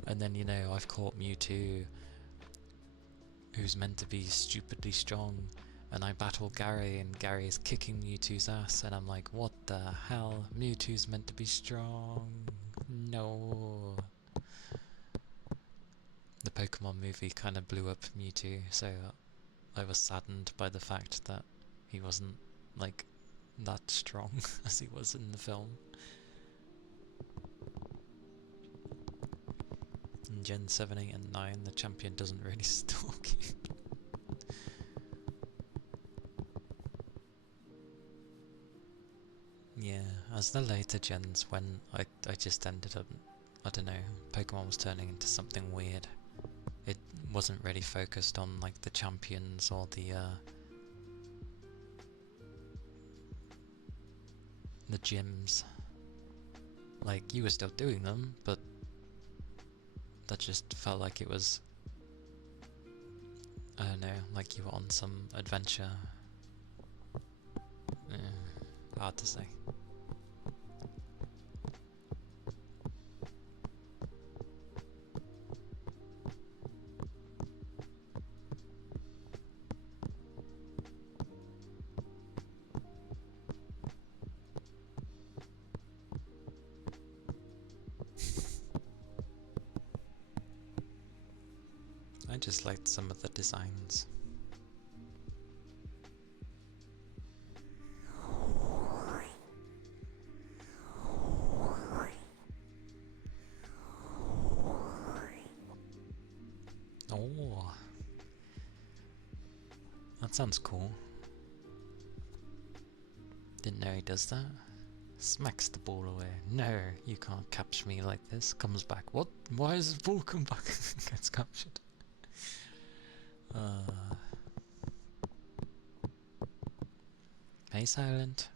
And then, you know, I've caught Mewtwo, who's meant to be stupidly strong, and I battle Gary, and Gary is kicking Mewtwo's ass, and I'm like, what the hell? Mewtwo's meant to be strong. No. The Pokemon movie kind of blew up Mewtwo, so I was saddened by the fact that he wasn't, like, that strong as he was in the film. In Gen 7, 8 and 9, the champion doesn't really stalk you. Yeah, as the later gens went, I just ended up, I don't know, Pokemon was turning into something weird. It wasn't really focused on like the champions or the gyms. Like, you were still doing them, but that just felt like it was, I don't know, like you were on some adventure. Hard to say. I just liked some of the designs. Oh, that sounds cool. Didn't know he does that. Smacks the ball away. No, you can't capture me like this. Comes back. What? Why is the ball come back? Gets captured. Hey, Silent.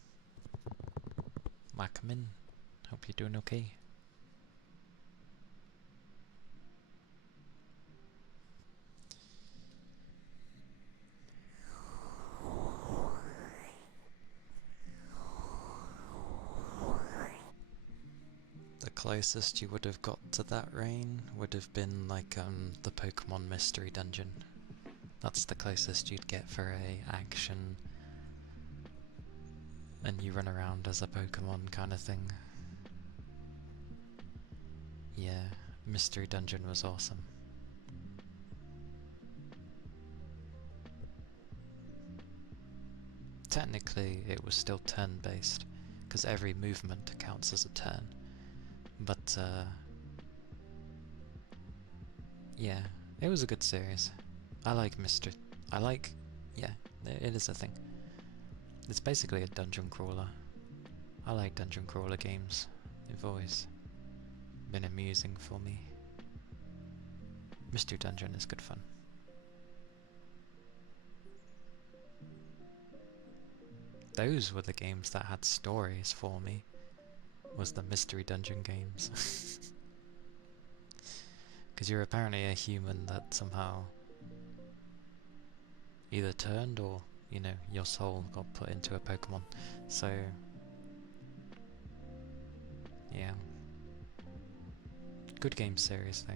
Welcome in. Hope you're doing okay. The closest you would have got to that rain would have been like the Pokemon Mystery Dungeon. That's the closest you'd get for a action and you run around as a Pokemon kind of thing. Yeah, Mystery Dungeon was awesome. Technically it was still turn-based, because every movement counts as a turn. But yeah, it was a good series. I like yeah, it is a thing. It's basically a dungeon crawler. I like dungeon crawler games. They've always been amusing for me. Mystery Dungeon is good fun. Those were the games that had stories for me, was the Mystery Dungeon games. Because you're apparently a human that somehow either turned or, you know, your soul got put into a Pokemon. So, yeah. Good game series though.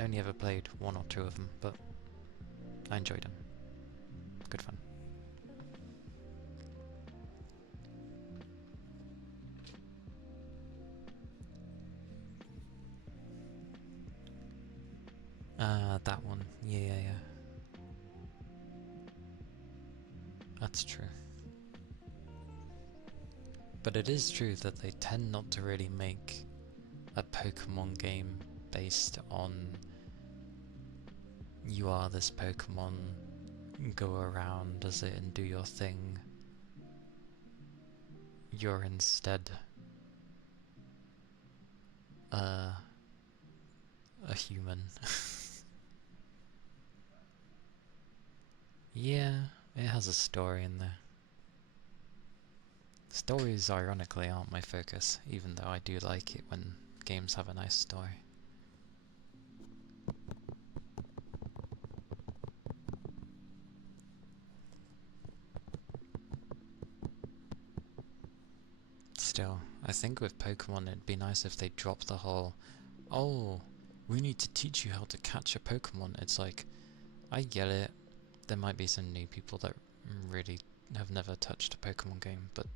I only ever played 1 or 2 of them, but I enjoyed them. Good fun. That one. Yeah. That's true. But it is true that they tend not to really make a Pokemon game based on you are this Pokemon, go around, does it and do your thing. You're instead a human. Yeah, it has a story in there. Stories, ironically, aren't my focus, even though I do like it when games have a nice story. Still, I think with Pokemon it'd be nice if they dropped the whole, oh, we need to teach you how to catch a Pokemon. It's like, I get it, there might be some new people that really have never touched a Pokemon game, but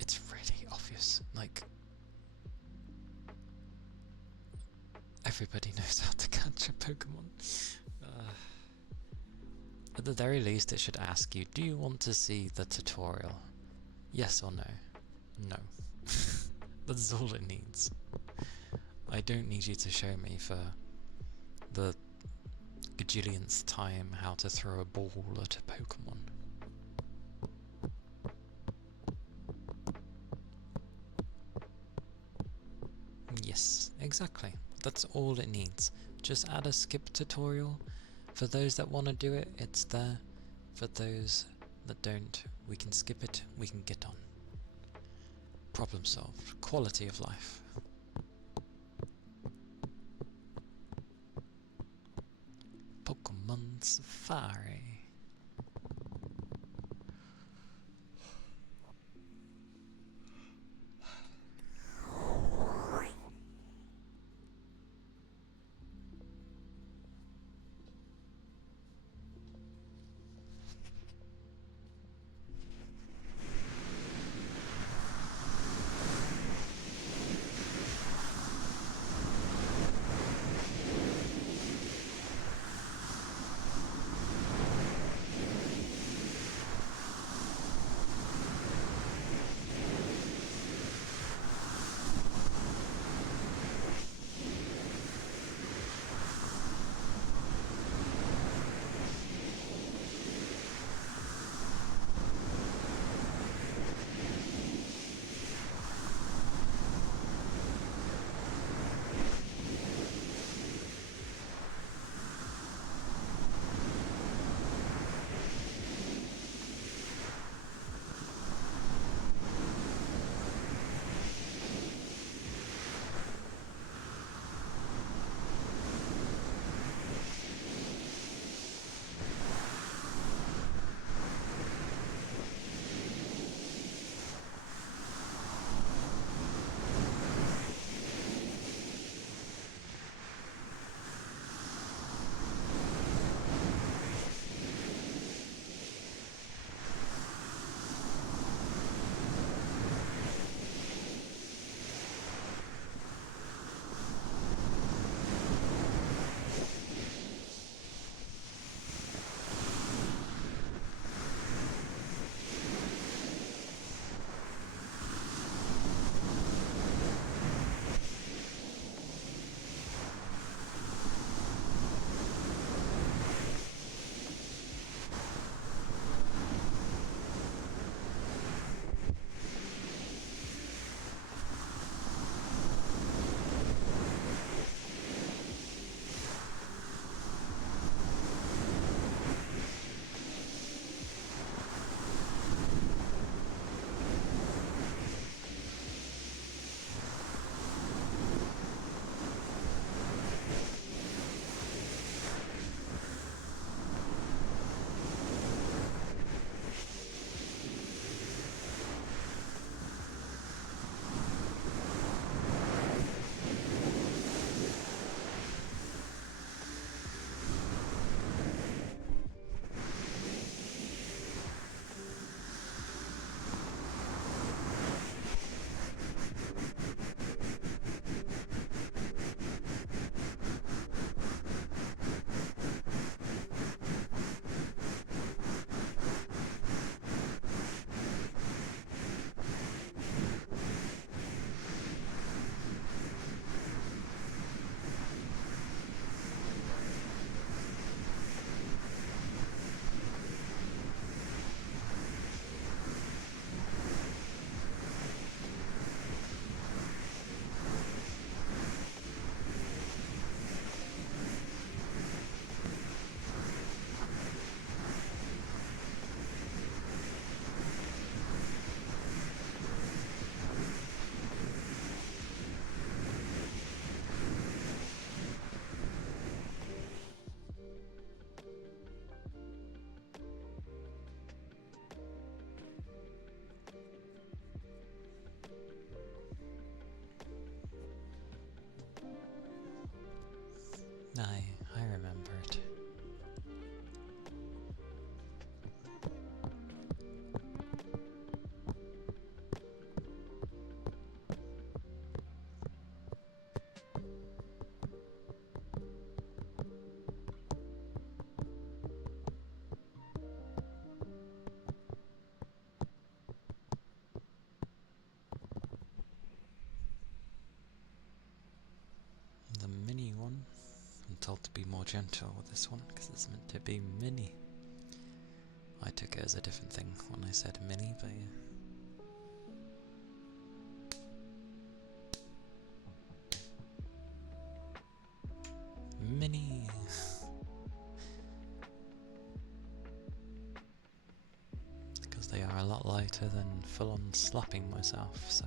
it's really obvious. Like, everybody knows how to catch a Pokemon. At the very least, it should ask you, do you want to see the tutorial? Yes or no? No. That's all it needs. I don't need you to show me for the gajillionth time how to throw a ball at a Pokemon. Yes, exactly. That's all it needs. Just add a skip tutorial. For those that want to do it, it's there. For those that don't, we can skip it, we can get on. Problem solved. Quality of life. Pokemon Safari. I remember it. The mini one. I'm told to be more gentle with this one because it's meant to be mini. I took it as a different thing when I said mini, but yeah. Mini. Because they are a lot lighter than full on slapping myself, so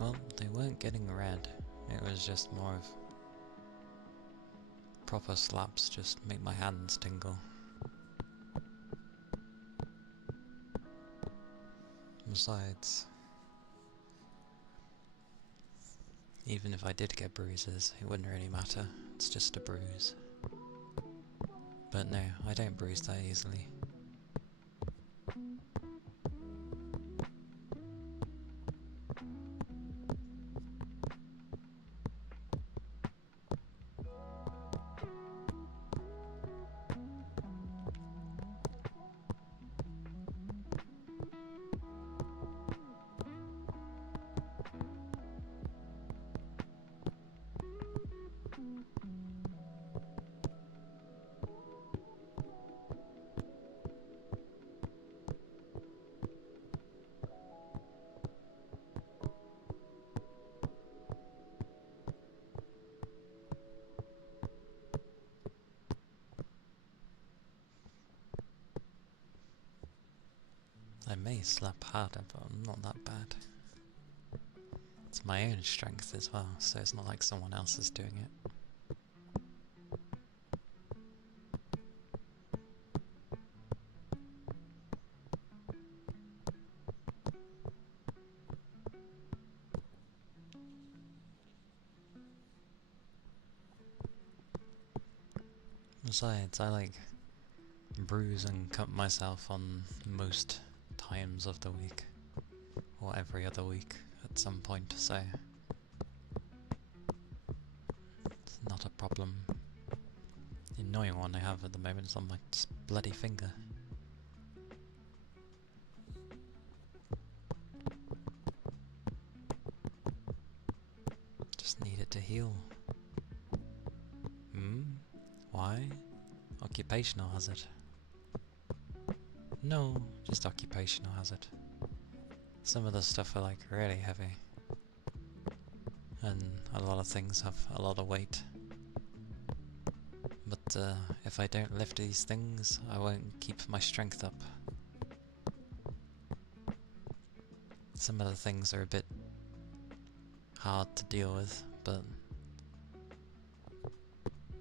Well, they weren't getting red. It was just more of proper slaps just make my hands tingle. Besides, even if I did get bruises, it wouldn't really matter. It's just a bruise. But no, I don't bruise that easily. I may slap harder, but I'm not that bad. It's my own strength as well, so it's not like someone else is doing it. Besides, I like bruise and cut myself on most times of the week, or every other week at some point, so it's not a problem. The annoying one I have at the moment is on my bloody finger. Just need it to heal. Why? Occupational hazard. No, just occupational hazard. Some of the stuff are like really heavy. And a lot of things have a lot of weight. But if I don't lift these things, I won't keep my strength up. Some of the things are a bit hard to deal with, but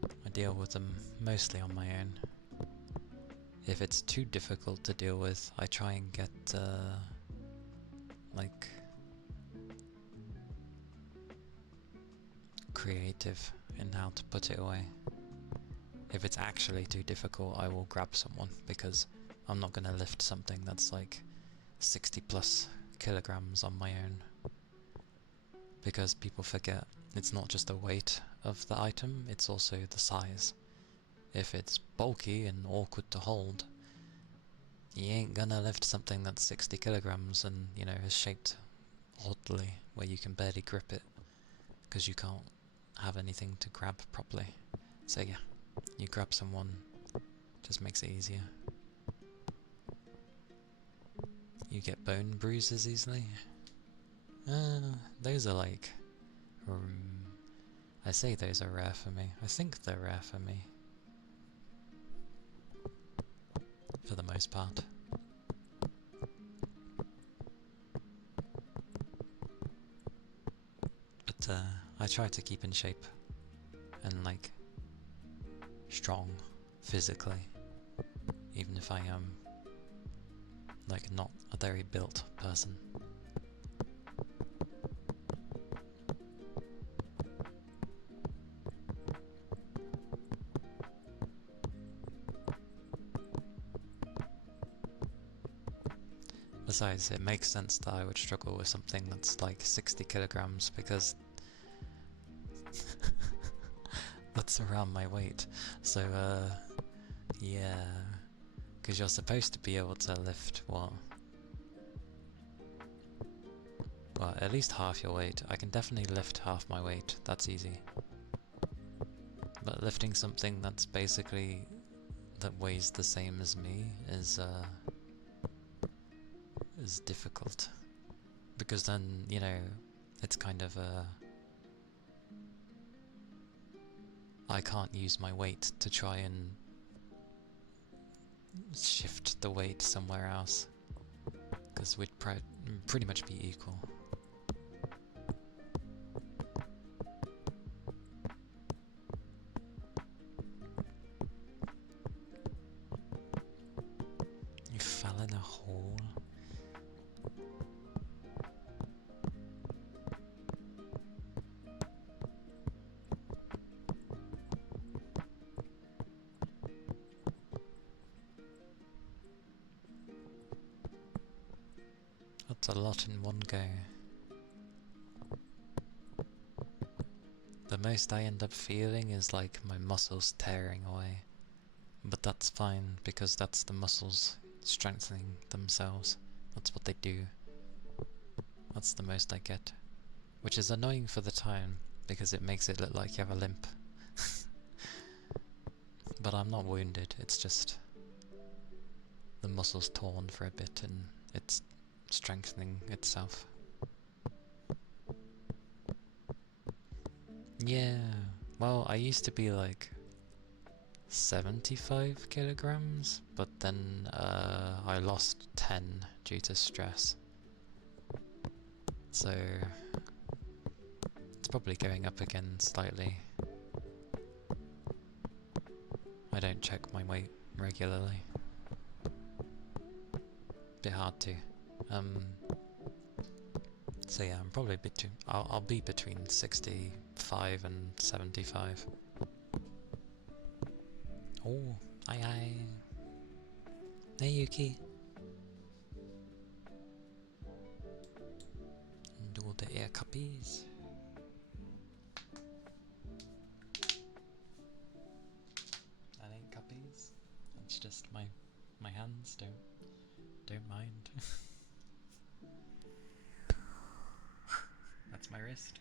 I deal with them mostly on my own. If it's too difficult to deal with, I try and get like creative in how to put it away. If it's actually too difficult, I will grab someone, because I'm not going to lift something that's like 60 plus kilograms on my own. Because people forget it's not just the weight of the item, it's also the size. If it's bulky and awkward to hold, you ain't gonna lift something that's 60 kilograms and, you know, is shaped oddly where you can barely grip it because you can't have anything to grab properly. So yeah, you grab someone, just makes it easier. You get bone bruises easily. Those are like, I say those are rare for me. I think they're rare for me. For the most part. But I try to keep in shape and like strong physically, even if I am like not a very built person. Besides, it makes sense that I would struggle with something that's like 60 kilograms because that's around my weight. So, yeah, because you're supposed to be able to lift, what? Well, at least half your weight. I can definitely lift half my weight, that's easy. But lifting something that's basically, that weighs the same as me is difficult, because then, you know, it's kind of I can't use my weight to try and shift the weight somewhere else, because we'd pretty much be equal. That's a lot in one go. The most I end up feeling is like my muscles tearing away. But that's fine, because that's the muscles strengthening themselves. That's what they do. That's the most I get. Which is annoying for the time, because it makes it look like you have a limp. But I'm not wounded, it's just the muscle's torn for a bit and it's strengthening itself. Yeah, well, I used to be like 75 kilograms, but then I lost 10 due to stress. So it's probably going up again slightly. I don't check my weight regularly. Bit hard to. So yeah, I'm probably between. I'll be between 65 and 75. Oh, aye. Hey Yuki. And all the ear cuppies. That ain't cuppies. It's just my hands. Don't mind. That's my wrist.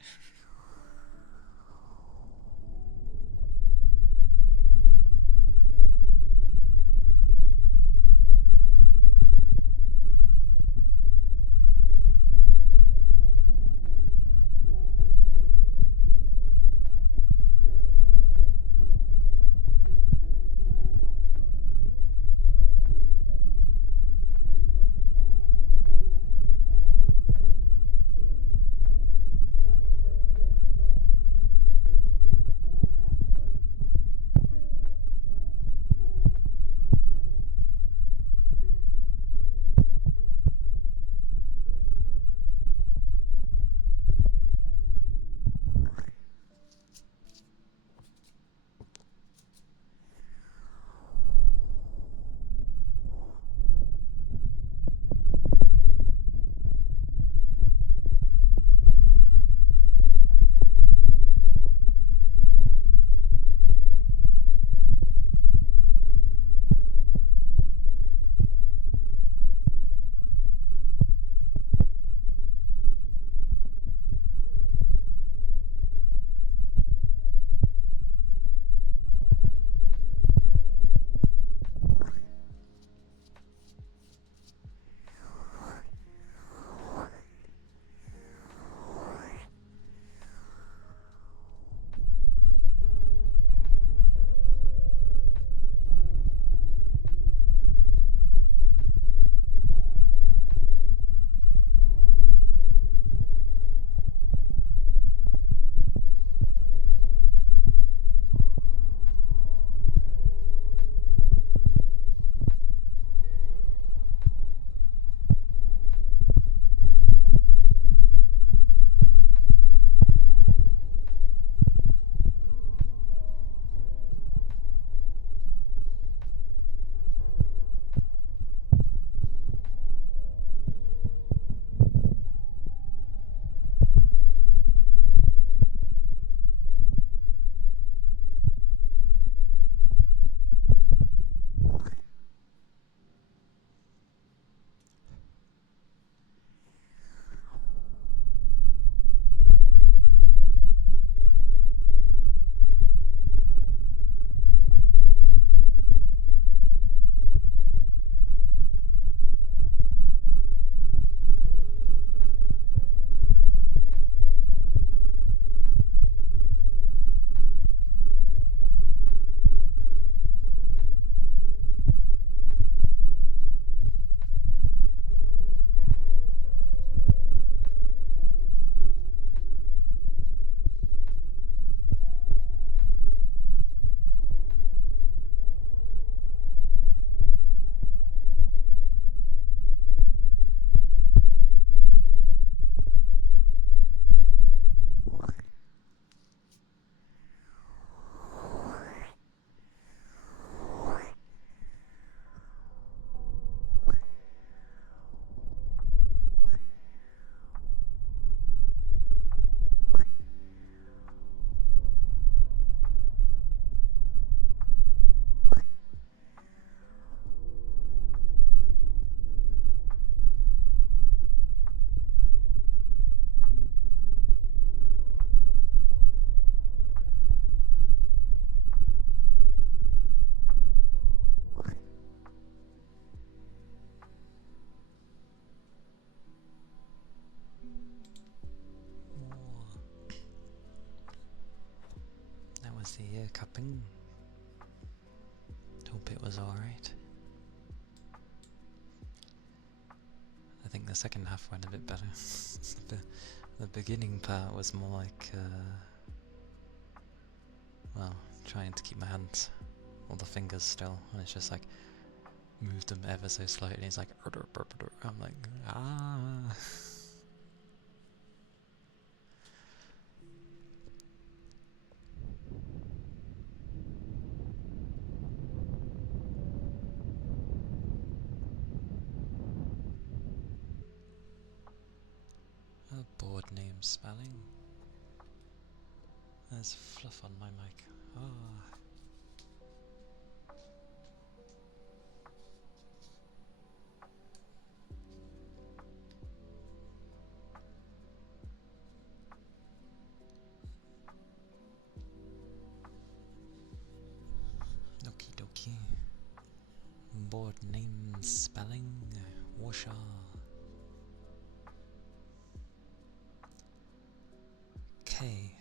was the ear cupping? Hope it was alright. I think the second half went a bit better. The beginning part was more like, well, trying to keep my hands, or the fingers still, and it's just like, move them ever so slightly, it's like, I'm like, ah. A board name spelling. There's fluff on my mic. Ah. Okie dokie. Board name spelling. Washa. K.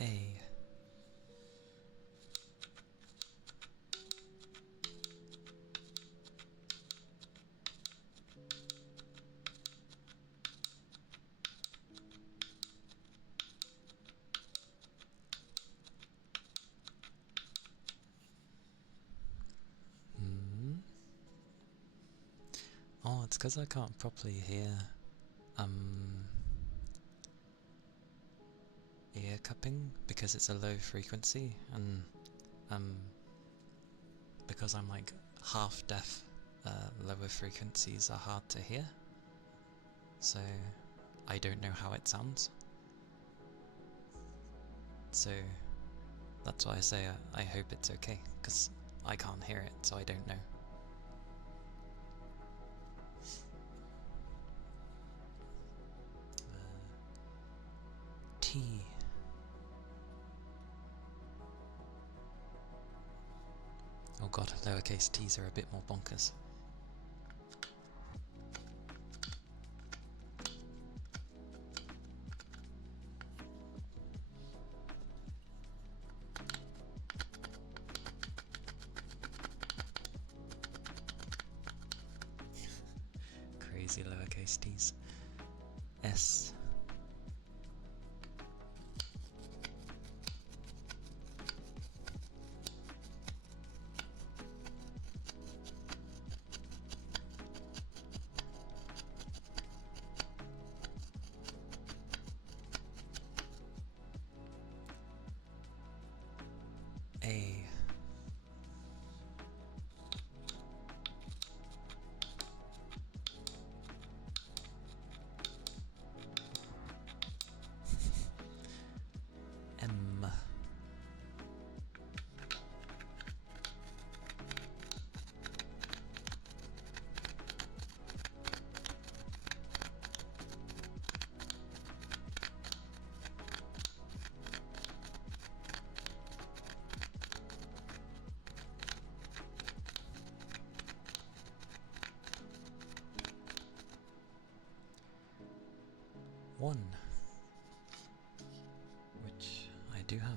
A. Oh, it's because I can't properly hear ear cupping because it's a low frequency, and because I'm like half deaf, lower frequencies are hard to hear, so I don't know how it sounds. So that's why I say I hope it's okay, because I can't hear it, so I don't know. T. Oh god, lowercase t's are a bit more bonkers. Crazy lowercase t's. S. A. M. One, which I do have.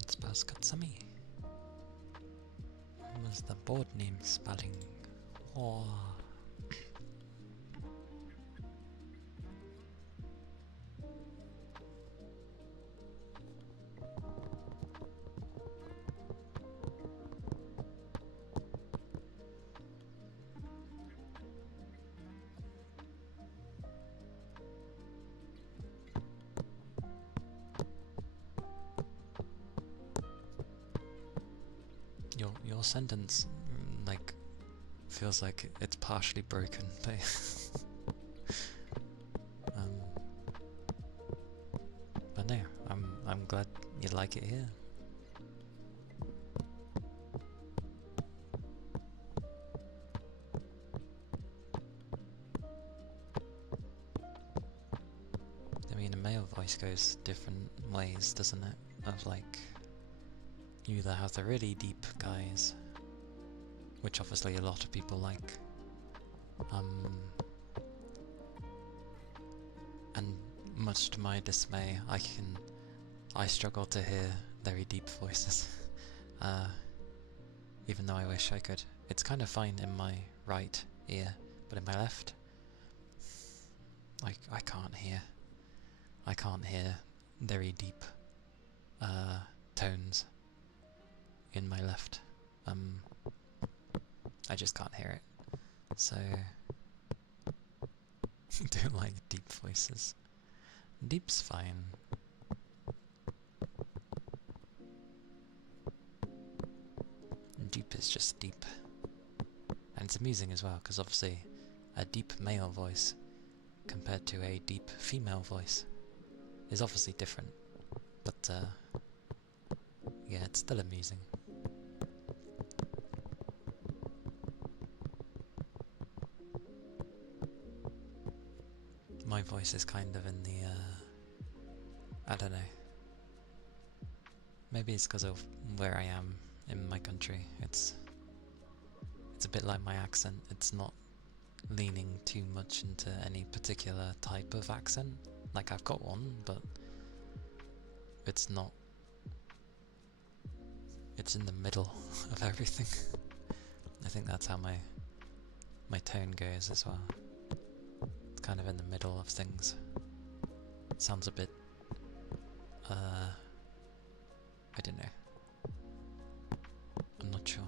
It's past Katsumi. What was the board name spelling? Oh. your sentence, like, feels like it's partially broken. But no, I'm glad you like it here. I mean, a male voice goes different ways, doesn't it? Of like, you either have the really deep guys, which obviously a lot of people like, and much to my dismay, I struggle to hear very deep voices, even though I wish I could. It's kind of fine in my right ear, but in my left, I can't hear very deep tones in my left. I just can't hear it. So don't like deep voices. Deep's fine. Deep is just deep. And it's amusing as well, because obviously a deep male voice compared to a deep female voice is obviously different. But yeah, it's still amusing. My voice is kind of in the, I don't know. Maybe it's because of where I am in my country. It's a bit like my accent. It's not leaning too much into any particular type of accent. Like, I've got one, but it's not. It's in the middle of everything. I think that's how my tone goes as well. It's kind of in the middle of things. It sounds a bit, I don't know. I'm not sure.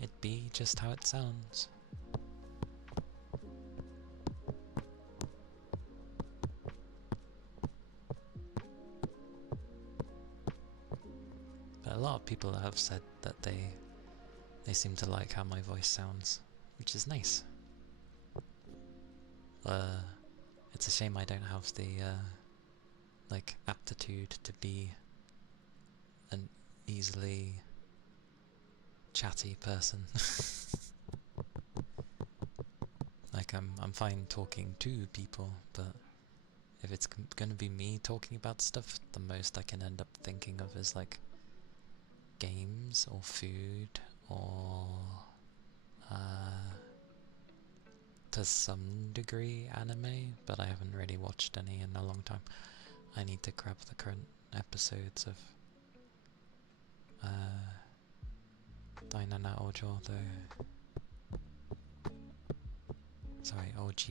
It be just how it sounds. But a lot of people have said that they seem to like how my voice sounds, which is nice. It's a shame I don't have the like aptitude to be an easily chatty person. Like, I'm fine talking to people, but if it's gonna be me talking about stuff, the most I can end up thinking of is like games or food or to some degree anime, but I haven't really watched any in a long time. I need to grab the current episodes of Dainana Ojo, though. Sorry, OG.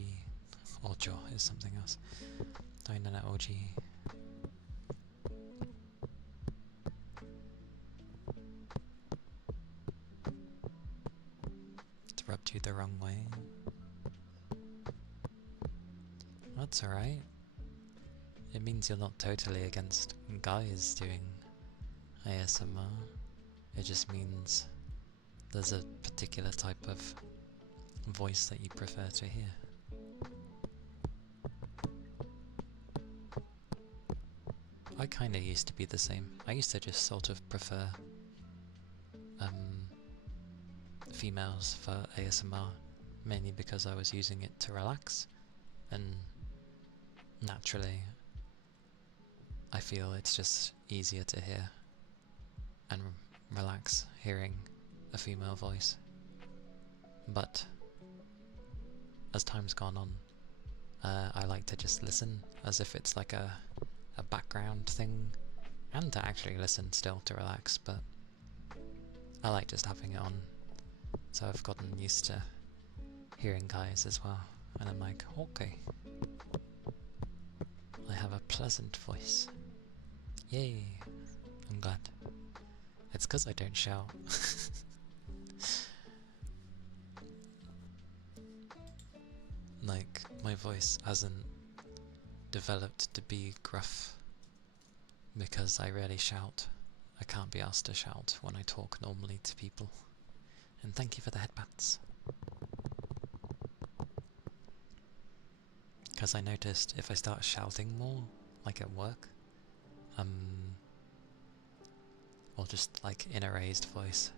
Ojo is something else. Dainana OG. It's rubbed you the wrong way. That's alright. It means you're not totally against guys doing ASMR. It just means there's a particular type of voice that you prefer to hear. I kinda used to be the same. I used to just sort of prefer females for ASMR, mainly because I was using it to relax, and naturally I feel it's just easier to hear and relax hearing a female voice. But as time's gone on, I like to just listen as if it's like a background thing, and to actually listen still to relax, but I like just having it on. So I've gotten used to hearing guys as well, and I'm like, okay, I have a pleasant voice. Yay, I'm glad. It's because I don't shout. my voice hasn't developed to be gruff because I rarely shout. I can't be asked to shout when I talk normally to people. And thank you for the headbats. Because I noticed if I start shouting more, like at work, or just like in a raised voice,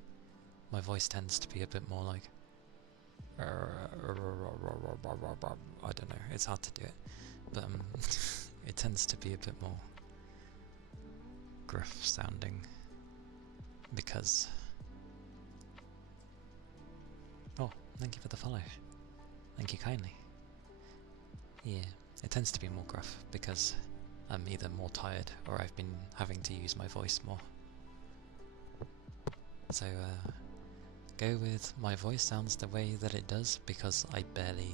my voice tends to be a bit more like, I don't know, it's hard to do it, but it tends to be a bit more gruff sounding, because... Oh, thank you for the follow. Thank you kindly. Yeah, it tends to be more gruff because I'm either more tired or I've been having to use my voice more. So, go with my voice sounds the way that it does because I barely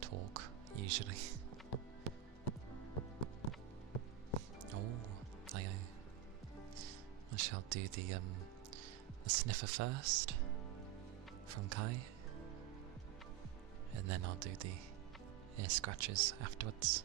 talk, usually. Oh, I shall do the sniffer first from Kai, and then I'll do the ear scratches afterwards.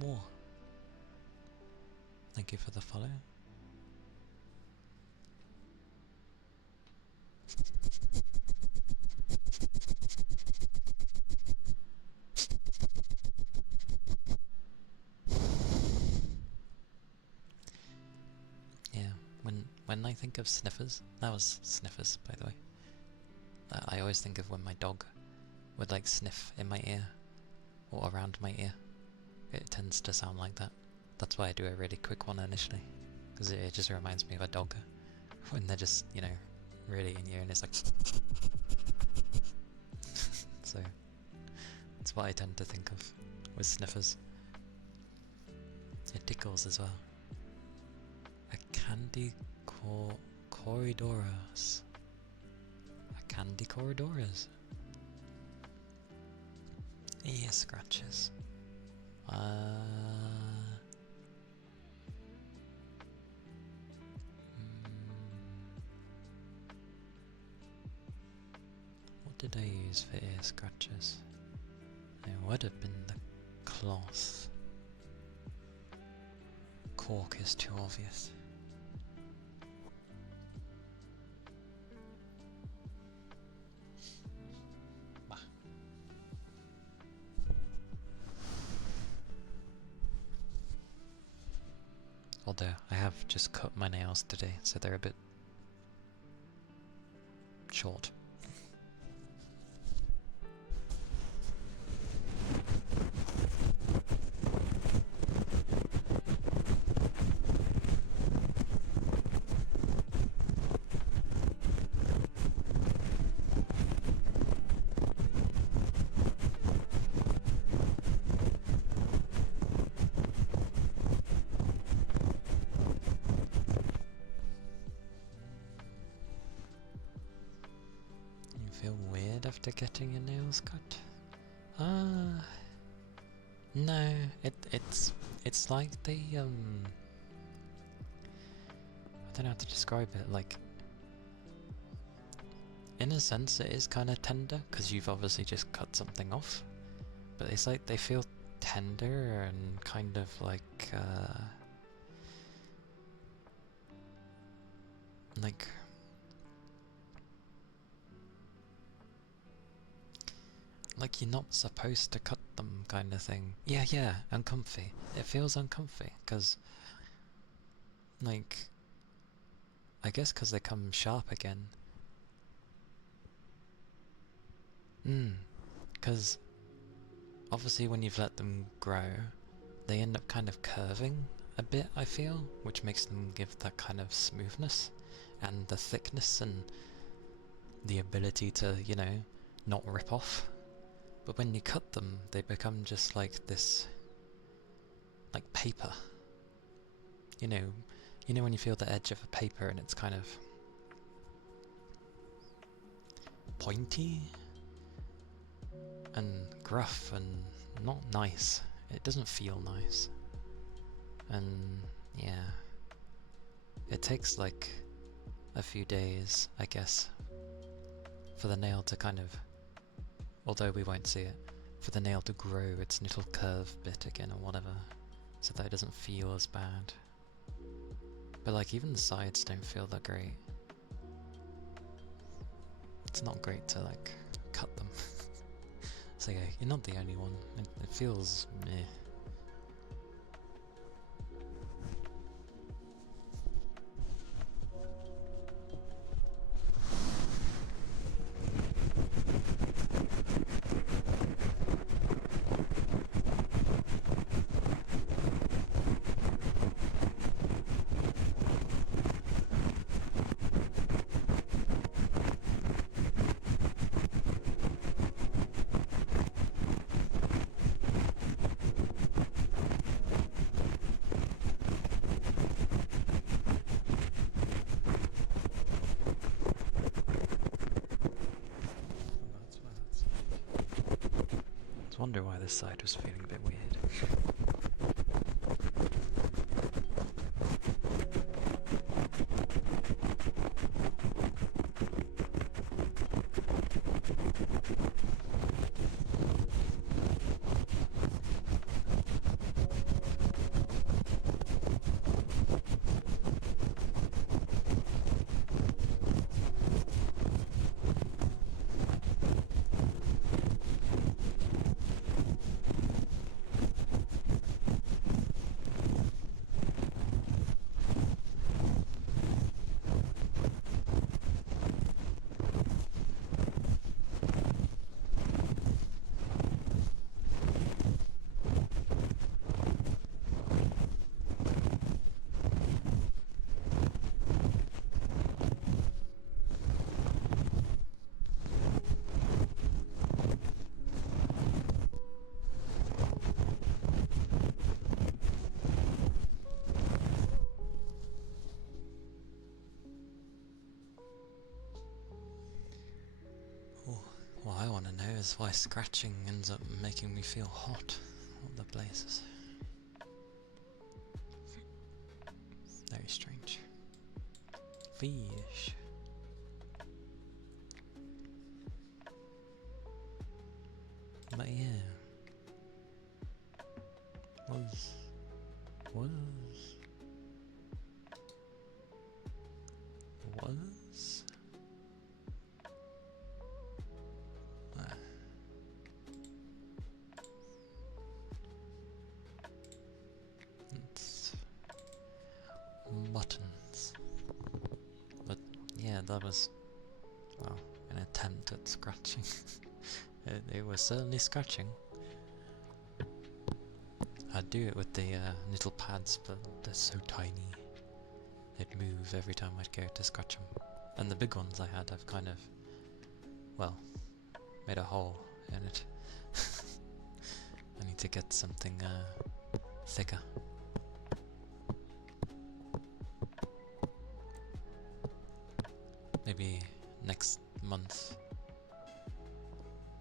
More. Thank you for the follow. Yeah, when I think of sniffers, that was sniffers by the way. I always think of when my dog would like sniff in my ear or around my ear. It tends to sound like that. That's why I do a really quick one initially, because it just reminds me of a dog when they're just, you know, really in your ear and it's like so that's what I tend to think of with sniffers. It tickles as well. A candy corridoras. A candy corridoras. Ear scratches. What did I use for ear scratches? It would have been the cloth. Cork is too obvious. Bah. Although I have just cut my nails today, so they're a bit short. Feel weird after getting your nails cut? No, it's like they I don't know how to describe it, like in a sense it is kind of tender because you've obviously just cut something off, but it's like they feel tender and kind of like like you're not supposed to cut them kind of thing. Yeah, uncomfy. It feels uncomfy, because, like, I guess because they come sharp again. Because obviously when you've let them grow, they end up kind of curving a bit, I feel, which makes them give that kind of smoothness and the thickness and the ability to, you know, not rip off. But when you cut them, they become just like this, like paper. You know when you feel the edge of a paper and it's kind of pointy and gruff and not nice. It doesn't feel nice. And yeah, it takes like a few days, I guess, for the nail to kind of, although we won't see it, for the nail to grow its little curve bit again or whatever, so that it doesn't feel as bad. But like even the sides don't feel that great. It's not great to like cut them. So yeah, you're not the only one. It feels meh. I wonder why this side was feeling a bit weird. What I want to know is why scratching ends up making me feel hot. What the blazes? Very strange. Fish. But yeah. Was. It's buttons. But yeah, that was, well, an attempt at scratching. it was certainly scratching. I'd do it with the little pads, but they're so tiny. They'd move every time I'd go to scratch them. And the big ones I had, I've kind of, well, made a hole in it. I need to get something thicker. Maybe next month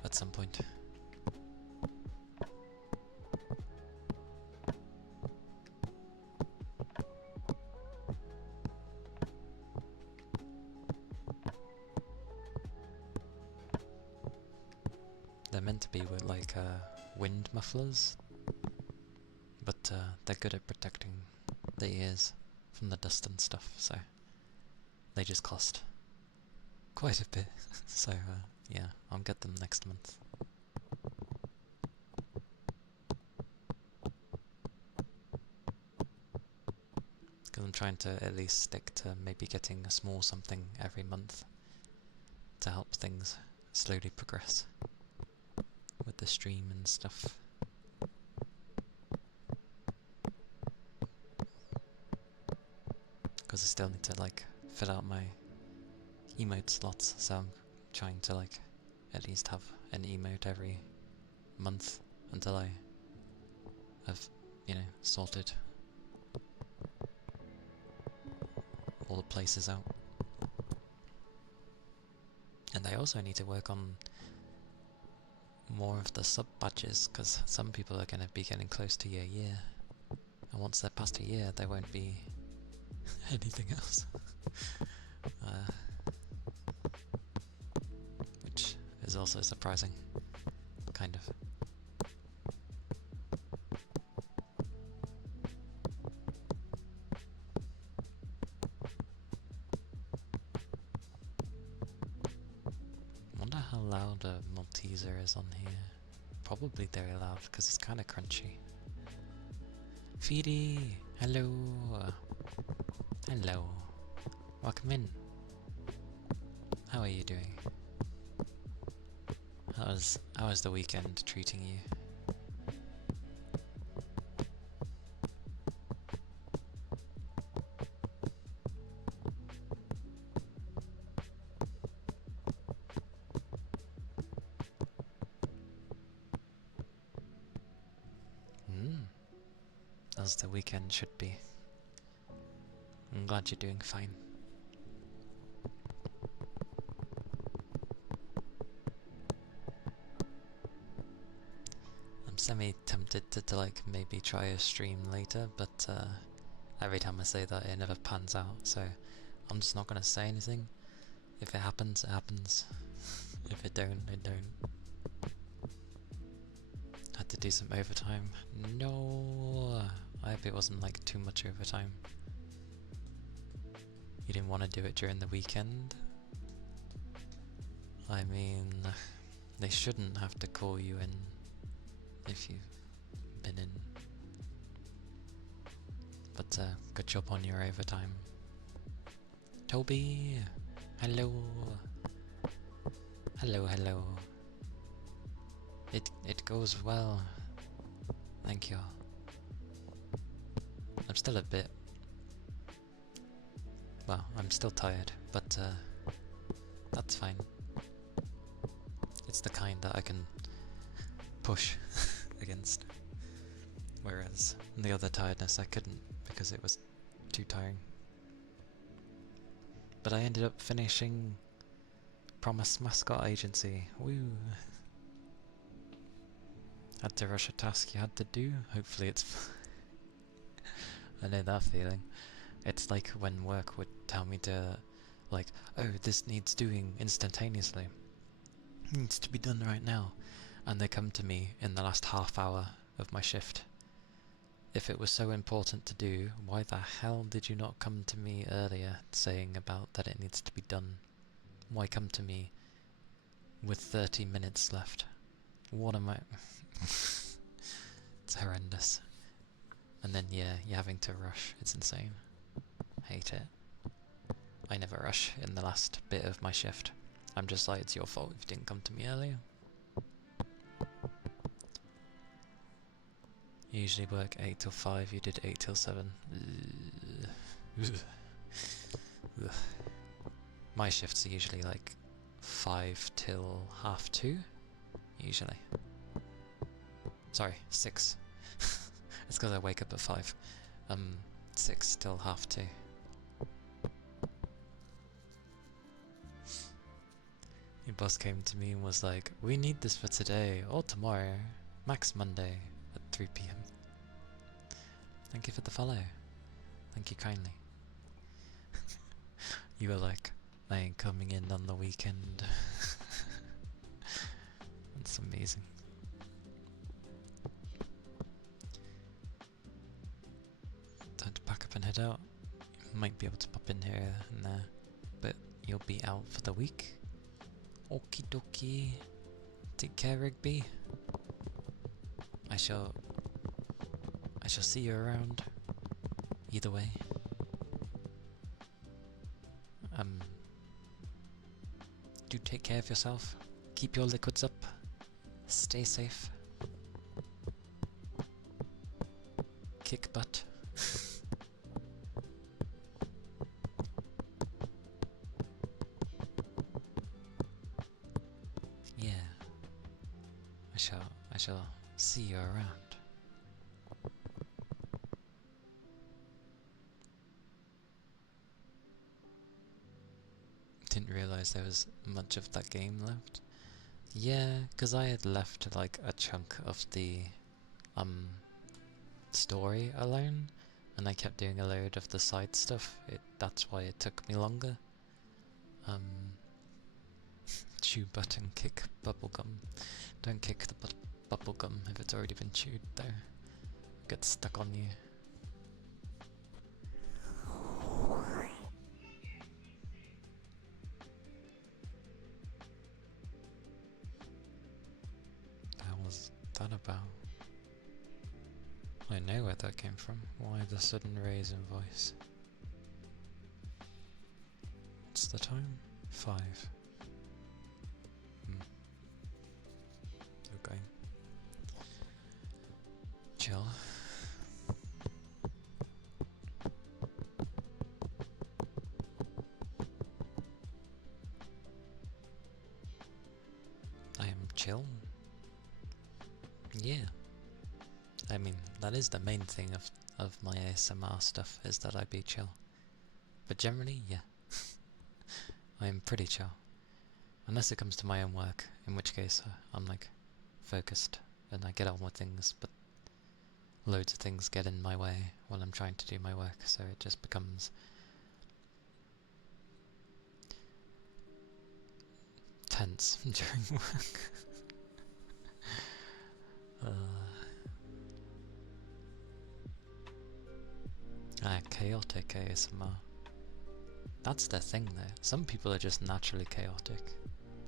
at some point. They're meant to be with like wind mufflers, but they're good at protecting the ears from the dust and stuff, so they just cost quite a bit. So yeah, I'll get them next month. trying to at least stick to maybe getting a small something every month to help things slowly progress with the stream and stuff. Because I still need to like fill out my emote slots, so I'm trying to like at least have an emote every month until I have, you know, sorted all the places out. And I also need to work on more of the sub badges, because some people are going to be getting close to a year, and once they're past a year there won't be anything else. Which is also surprising, kind of. Wonder how loud a Malteser is on here. Probably very loud, because it's kind of crunchy. Feedy! Hello! Hello. Welcome in. How are you doing? How is the weekend treating you? As the weekend should be. I'm glad you're doing fine. I'm semi-tempted to like maybe try a stream later, but every time I say that it never pans out, so I'm just not gonna say anything. If it happens, it happens. If it don't, it don't. Had to do some overtime. No, I hope it wasn't like too much overtime. You didn't want to do it during the weekend? I mean, they shouldn't have to call you in if you've been in. But good job on your overtime. Toby! Hello! Hello, hello. It goes well. Thank you. I'm still a bit... Well, I'm still tired, but that's fine. It's the kind that I can push against. Whereas the other tiredness I couldn't, because it was too tiring. But I ended up finishing Promise Mascot Agency. Woo! Had to rush a task you had to do. Hopefully it's... I know that feeling. It's like when work would tell me to, like, oh, this needs doing instantaneously. It needs to be done right now. And they come to me in the last half hour of my shift. If it was so important to do, why the hell did you not come to me earlier saying about that it needs to be done? Why come to me with 30 minutes left? What am I... It's horrendous. And then yeah, you're having to rush. It's insane. Hate it. I never rush in the last bit of my shift. I'm just like, it's your fault if you didn't come to me earlier. You usually work 8 till 5, you did 8 till 7. My shifts are usually like 5 till half 2, usually. Sorry, 6. It's because I wake up at 5. 6 till half 2. Your boss came to me and was like, we need this for today or tomorrow, max Monday at 3 PM. Thank you for the follow. Thank you kindly. You were like, I ain't coming in on the weekend. That's amazing. Time to pack up and head out. You might be able to pop in here and there, but you'll be out for the week. Okie dokie. Take care, Rigby. I shall see you around. Either way. Do take care of yourself. Keep your liquids up. Stay safe. Kick butt. Yeah. I shall see you around. Didn't realize there was much of that game left. Yeah, because I had left like a chunk of the story alone, and I kept doing a load of the side stuff. That's why it took me longer. Chew button, kick bubblegum. Don't kick the bubblegum if it's already been chewed though. It gets stuck on you. What was that about? I know where that came from. Why the sudden raise in voice? What's the time? 5. Okay. Chill. I am chill. Yeah. I mean, that is the main thing of my ASMR stuff, is that I be chill. But generally, yeah. I am pretty chill. Unless it comes to my own work, in which case I'm like focused and I get on with things, but loads of things get in my way while I'm trying to do my work, so it just becomes tense during work. Chaotic ASMR. That's the thing though. Some people are just naturally chaotic.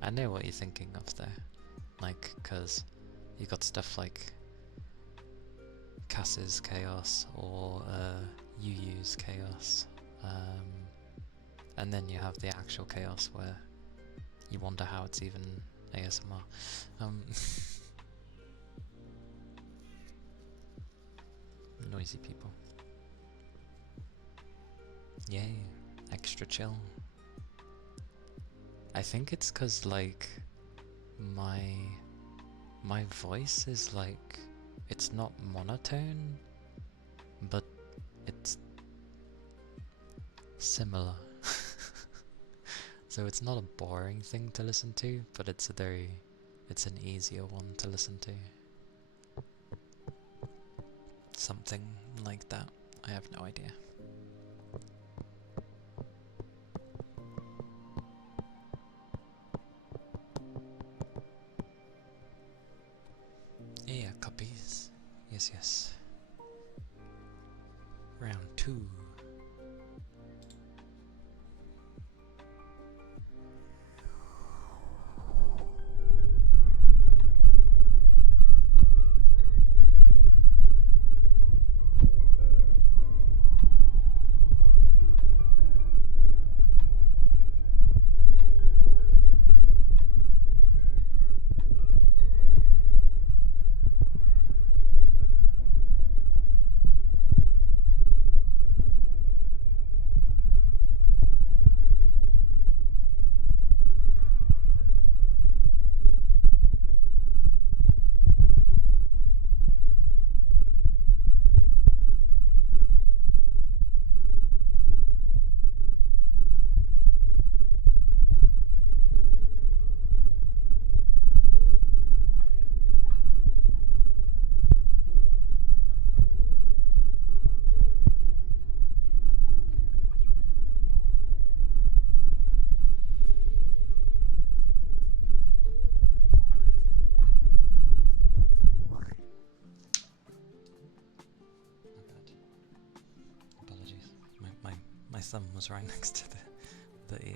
I know what you're thinking of there. Like, cause you got stuff like Cass's chaos or Yu's chaos. And then you have the actual chaos where you wonder how it's even ASMR. Noisy people. Yay, extra chill. I think it's cause like my voice is like, it's not monotone, but it's similar. So it's not a boring thing to listen to, but it's an easier one to listen to. Something like that. I have no idea. Yeah, copies. Yes. Round 2. My thumb was right next to the ear.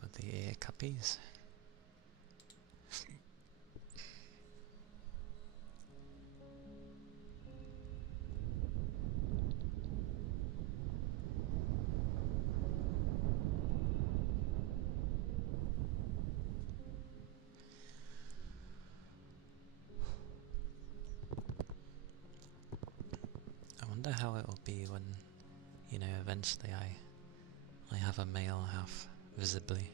Those were the ear cuppies. I wonder how it will be when, you know, eventually I have a male half visibly,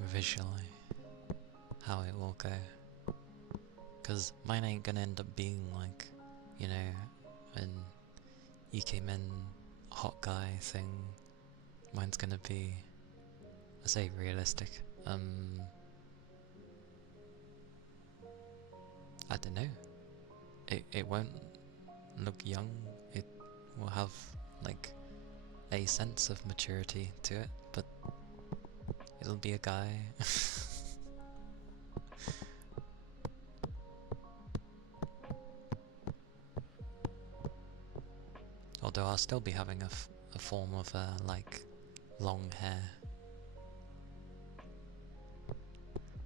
visually, how it will go. Because mine ain't gonna end up being like, you know, an Ikemen hot guy thing. Mine's gonna be, I say realistic, I don't know. It won't look young, it will have like a sense of maturity to it, but it'll be a guy. Although I'll still be having a form of like long hair.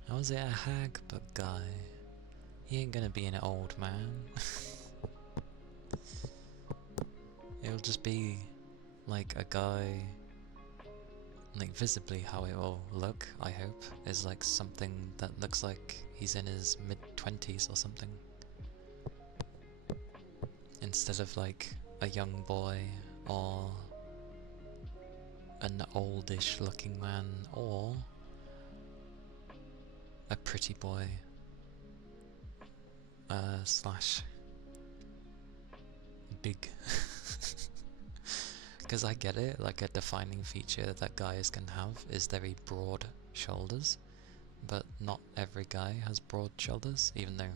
How is it a hag but guy? He ain't gonna be an old man. It'll just be like a guy, like visibly how it will look, I hope, is like something that looks like he's in his mid-20s or something. Instead of like a young boy or an oldish looking man or a pretty boy slash big. Because I get it, like a defining feature that guys can have is very broad shoulders, but not every guy has broad shoulders, even though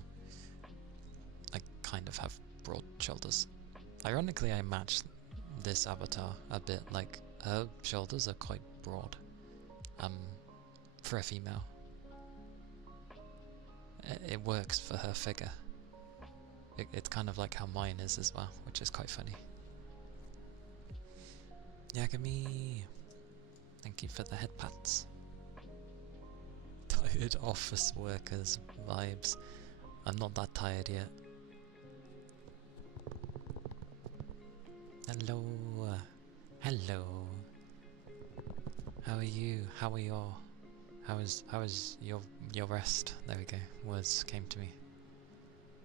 I kind of have broad shoulders. Ironically, I match this avatar a bit, like her shoulders are quite broad, for a female. It works for her figure. It's kind of like how mine is as well, which is quite funny. Yagami! Thank you for the head pats. Tired office workers vibes. I'm not that tired yet. Hello. Hello. How are you? How are your... How is your rest? There we go. Words came to me.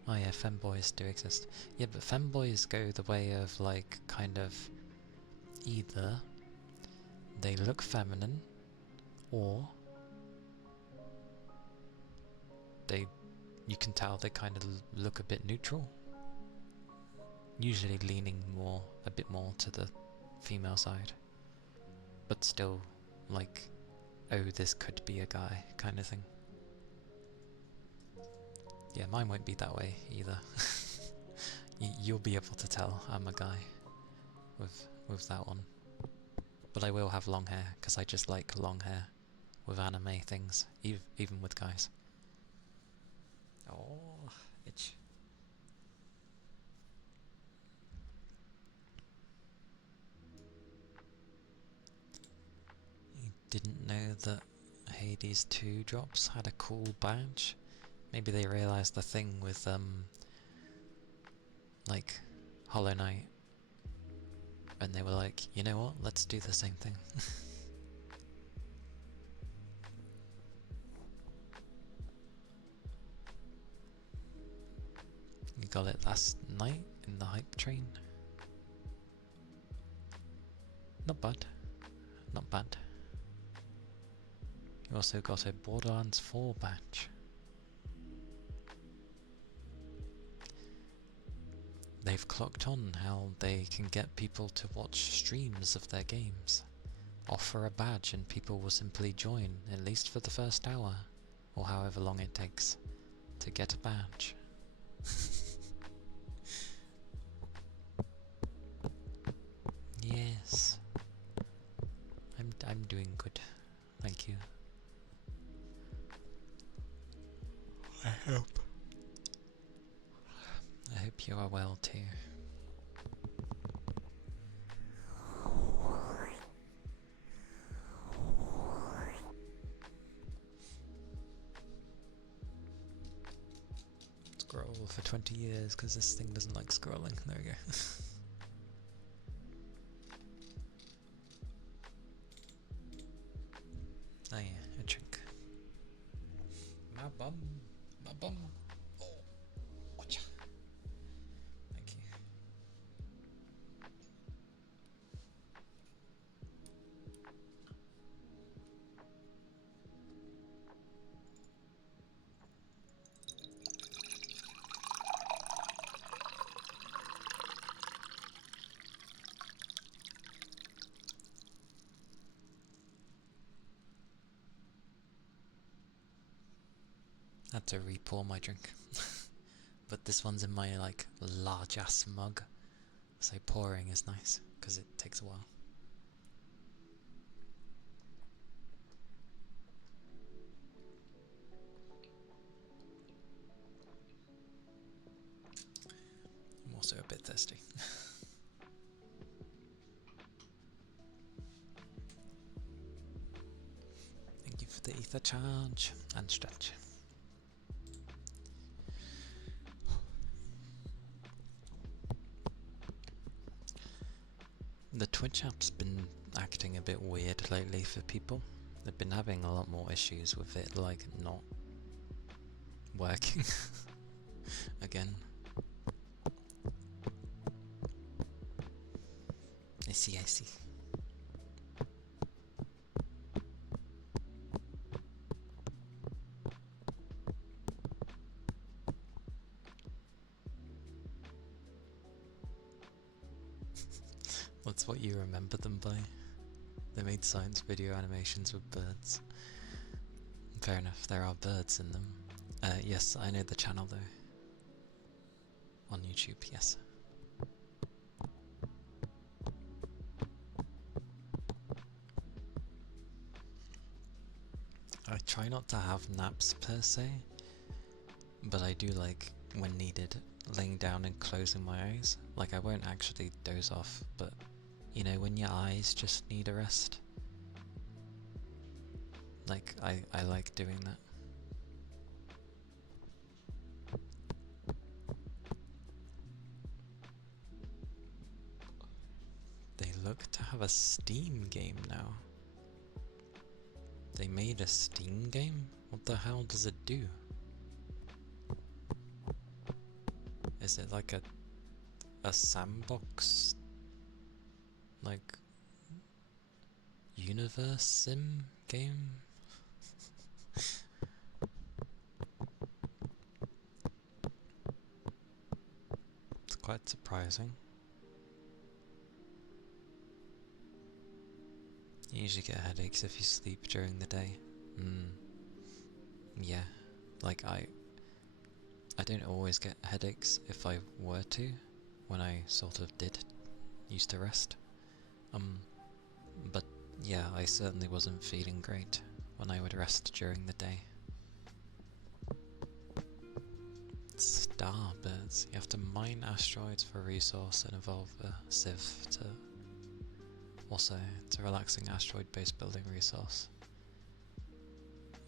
Oh yeah, femboys do exist. Yeah, but femboys go the way of like kind of either they look feminine or you can tell they kind of look a bit neutral. Usually leaning a bit more to the female side. But still like, oh, this could be a guy kind of thing. Yeah, mine won't be that way either. You'll be able to tell I'm a guy with that one. But I will have long hair, because I just like long hair with anime things, even with guys. Oh, itch. You didn't know that Hades 2 drops had a cool badge? Maybe they realised the thing with, like, Hollow Knight. And they were like, you know what, let's do the same thing. You got it last night in the hype train. Not bad. Not bad. You also got a Borderlands 4 badge. They've clocked on how they can get people to watch streams of their games. Offer a badge and people will simply join, at least for the first hour, or however long it takes, to get a badge. Yes. I'm doing good. Thank you. I hope. I hope you are well too. 20 years because this thing doesn't like scrolling. There we go. Oh yeah, a drink. My bum. My bum. Oh. Watcha. Thank you. I had to re-pour my drink. But this one's in my like large ass mug. So pouring is nice because it takes a while. I'm also a bit thirsty. Thank you for the ether charge and stretch. The Twitch app's been acting a bit weird lately for people. They've been having a lot more issues with it, like not working again. I see, I see. That's what you remember them by. They made science video animations with birds. Fair enough, there are birds in them. Yes, I know the channel though. On YouTube, yes. I try not to have naps per se, but I do like, when needed, laying down and closing my eyes. Like I won't actually doze off, but you know, when your eyes just need a rest. Like, I like doing that. They look to have a Steam game now. They made a Steam game? What the hell does it do? Is it like a sandbox? Like universe sim game? It's quite surprising. You usually get headaches if you sleep during the day. Yeah, like I don't always get headaches if I were to, when I sort of used to rest. But yeah, I certainly wasn't feeling great when I would rest during the day. Starbirds. You have to mine asteroids for resource and evolve a civ to... Also, it's a relaxing asteroid-based building resource.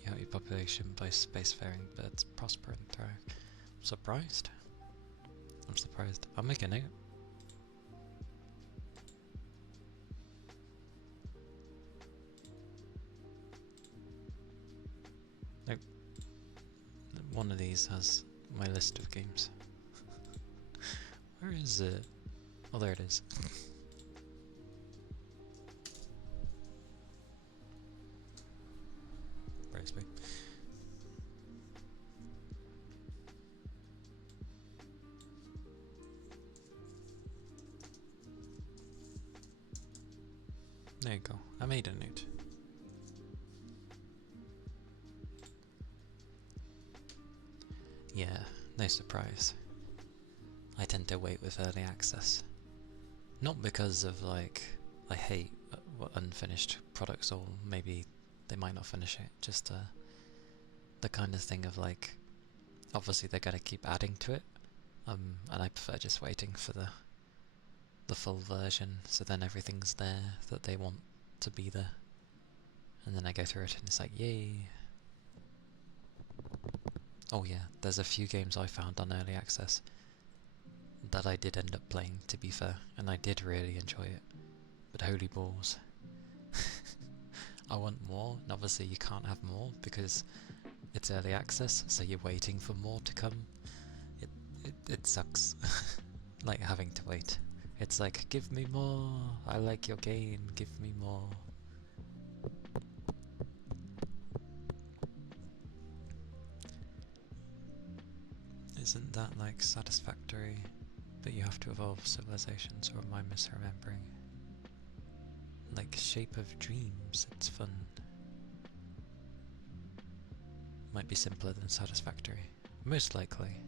You help your population by spacefaring birds prosper and thrive. I'm surprised. I'm surprised. I'll make a note. Nope. One of these has my list of games. Where is it? Oh, there it is. Praise me. There you go. I made a note. Yeah, no surprise. I tend to wait with early access. Not because of like, I hate unfinished products, or maybe they might not finish it, just the kind of thing of like, obviously they're gonna keep adding to it, and I prefer just waiting for the full version, so then everything's there that they want to be there, and then I go through it and it's like, yay. Oh yeah, there's a few games I found on early access that I did end up playing, to be fair, and I did really enjoy it. But holy balls. I want more, and obviously you can't have more because it's early access, so you're waiting for more to come. It sucks. Like having to wait. It's like, give me more, I like your game, give me more. Isn't that like Satisfactory, but you have to evolve civilizations, or am I misremembering? Like Shape of Dreams, it's fun. Might be simpler than Satisfactory. Most likely.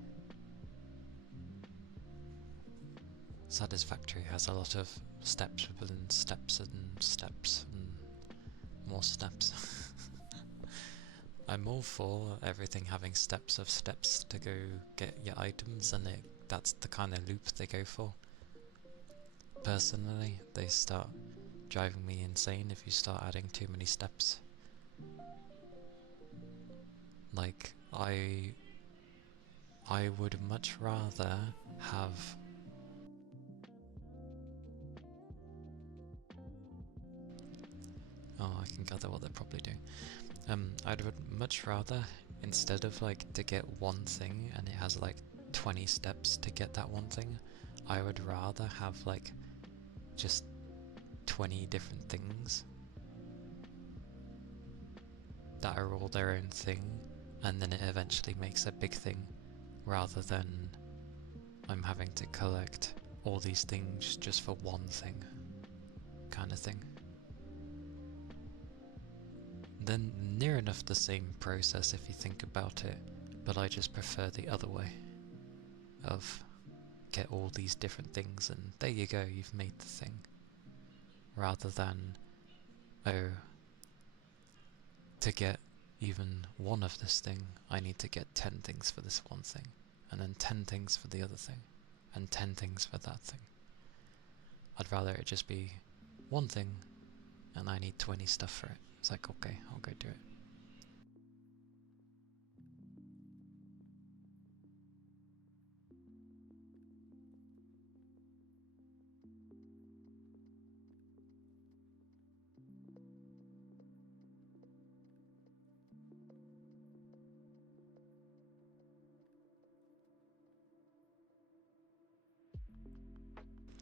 Satisfactory has a lot of steps within steps and steps and more steps. I'm all for everything having steps of steps to go get your items, and that's the kind of loop they go for. Personally, they start driving me insane if you start adding too many steps. Like, I would much rather have I can gather what they're probably doing. I would much rather, instead of like to get one thing and it has like 20 steps to get that one thing, I would rather have like just 20 different things that are all their own thing, and then it eventually makes a big thing, rather than I'm having to collect all these things just for one thing, kind of thing. Then near enough the same process if you think about it, but I just prefer the other way of get all these different things and there you go, you've made the thing, rather than, oh, to get even one of this thing I need to get 10 things for this one thing, and then 10 things for the other thing, and 10 things for that thing. I'd rather it just be one thing and I need 20 stuff for it. It's like, okay, I'll go do it.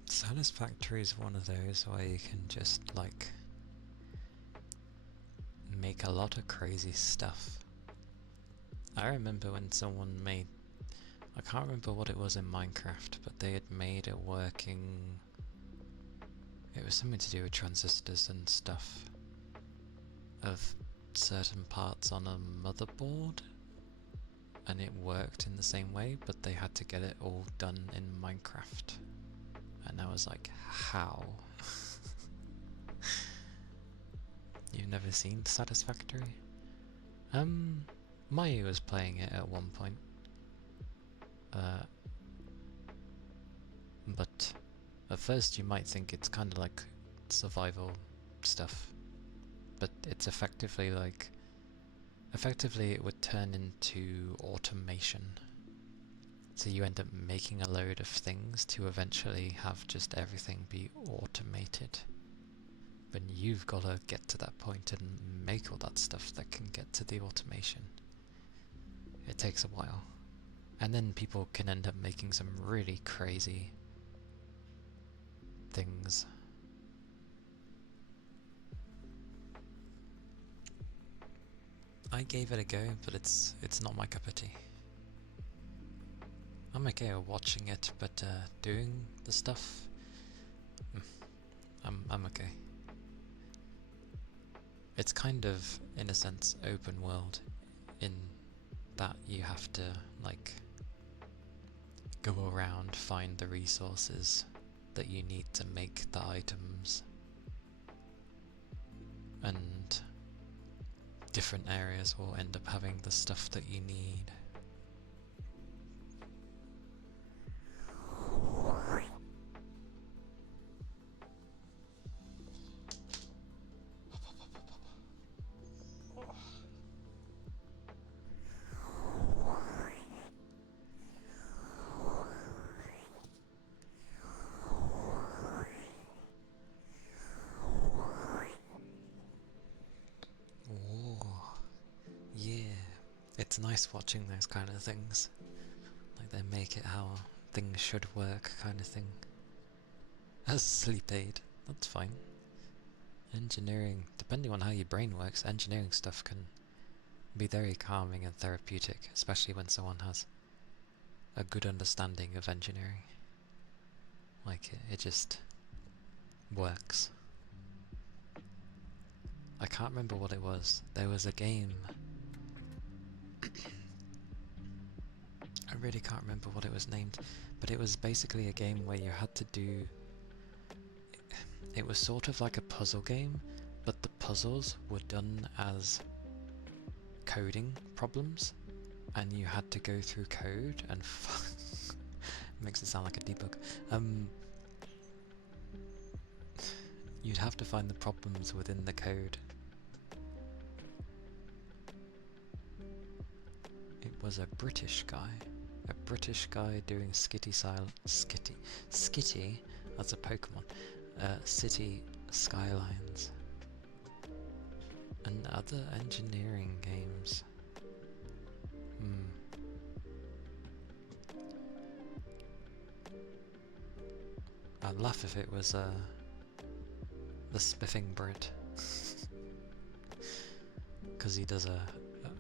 Satisfactory is one of those where you can just like make a lot of crazy stuff. I remember when someone made, I can't remember what it was in Minecraft, but they had made it working, it was something to do with transistors and stuff, of certain parts on a motherboard, and it worked in the same way, but they had to get it all done in Minecraft. And I was like, how? You've never seen Satisfactory? Maya was playing it at one point. But at first you might think it's kind of like survival stuff. But it's effectively like... Effectively it would turn into automation. So you end up making a load of things to eventually have just everything be automated. But you've got to get to that point and make all that stuff that can get to the automation. It takes a while. And then people can end up making some really crazy things. I gave it a go, but it's not my cup of tea. I'm okay with watching it, but doing the stuff, I'm okay. It's kind of, in a sense, open world, in that you have to, like, go around, find the resources that you need to make the items, and different areas will end up having the stuff that you need. it's nice watching those kind of things. Like they make it how things should work kind of thing. As sleep aid, that's fine. Engineering, depending on how your brain works, engineering stuff can be very calming and therapeutic, especially when someone has a good understanding of engineering. Like it just works. I can't remember what it was. There was a game. I really can't remember what it was named, but it was basically a game where you had to do... It was sort of like a puzzle game, but the puzzles were done as coding problems, and you had to go through code and makes it sound like a debug. You'd have to find the problems within the code. It was a British guy doing Skitty, that's a Pokemon, City Skylines, and other engineering games. I'd laugh if it was the Spiffing Brit, because he does a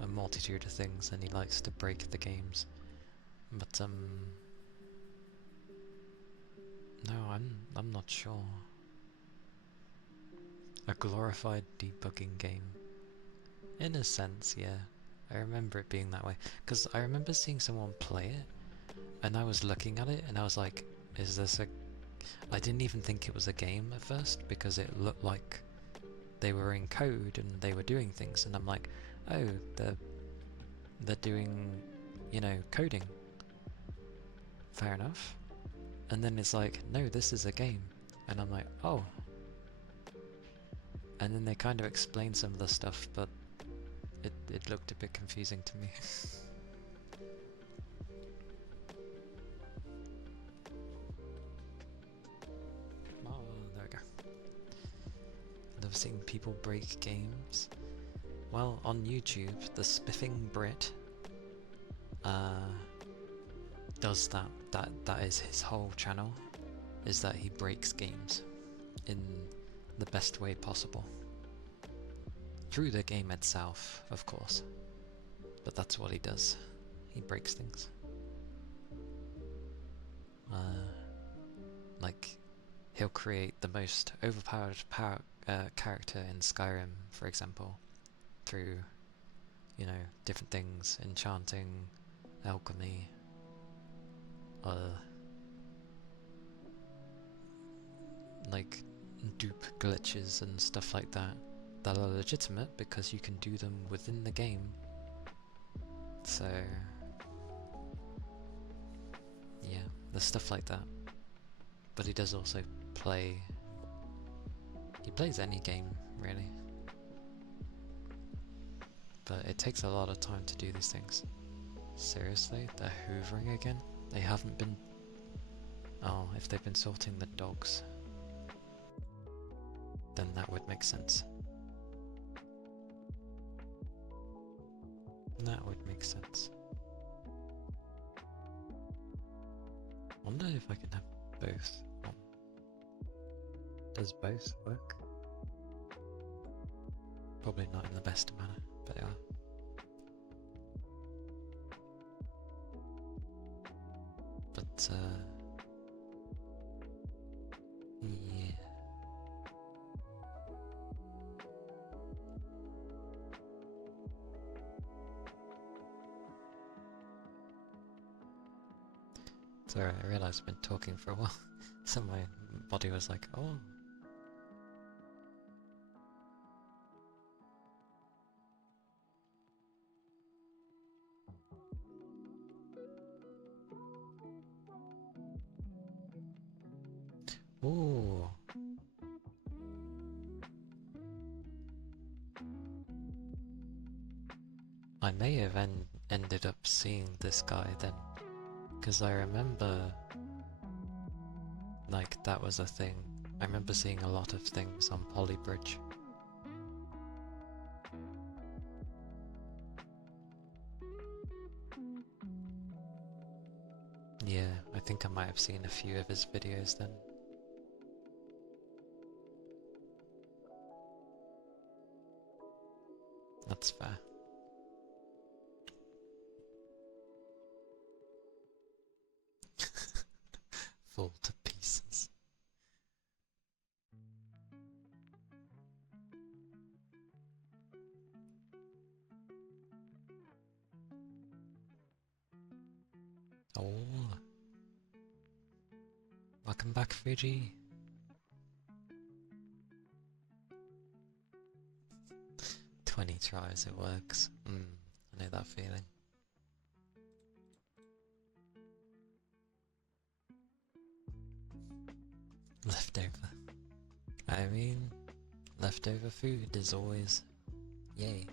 multitude of things and he likes to break the games. But no, I'm not sure. A glorified debugging game. In a sense, yeah. I remember it being that way. Because I remember seeing someone play it, and I was looking at it, and I was like, is this a... I didn't even think it was a game at first, because it looked like they were in code and they were doing things, and I'm like, oh, they're doing, you know, coding. Fair enough. And then it's like, no, this is a game. And I'm like, oh. And then they kind of explained some of the stuff, but it looked a bit confusing to me. Oh, there we go. Love seeing people break games. Well, on YouTube, the Spiffing Brit does that. That is his whole channel, is that he breaks games in the best way possible. Through the game itself, of course. But that's what he does. He breaks things. Like, he'll create the most overpowered character in Skyrim, for example, through, you know, different things, enchanting, alchemy, like dupe glitches and stuff like that that are legitimate because you can do them within the game. So yeah, there's stuff like that. But he does also play... He plays any game, really. But it takes a lot of time to do these things. Seriously? They're hoovering again? They haven't been... Oh, if they've been sorting the dogs, then that would make sense. That would make sense. Wonder if I can have both on. Does both work? Probably not in the best manner, but they are. But, yeah. It's alright, I realised I've been talking for a while, so my body was like, oh. Ooh. I may have ended up seeing this guy then, because I remember, like, that was a thing. I remember seeing a lot of things on Polybridge. Yeah, I think I might have seen a few of his videos then. That's fair. Fall to pieces. Oh. Welcome back, Fuji. 20 tries, it works. I know that feeling. Leftover. I mean, leftover food is always yay.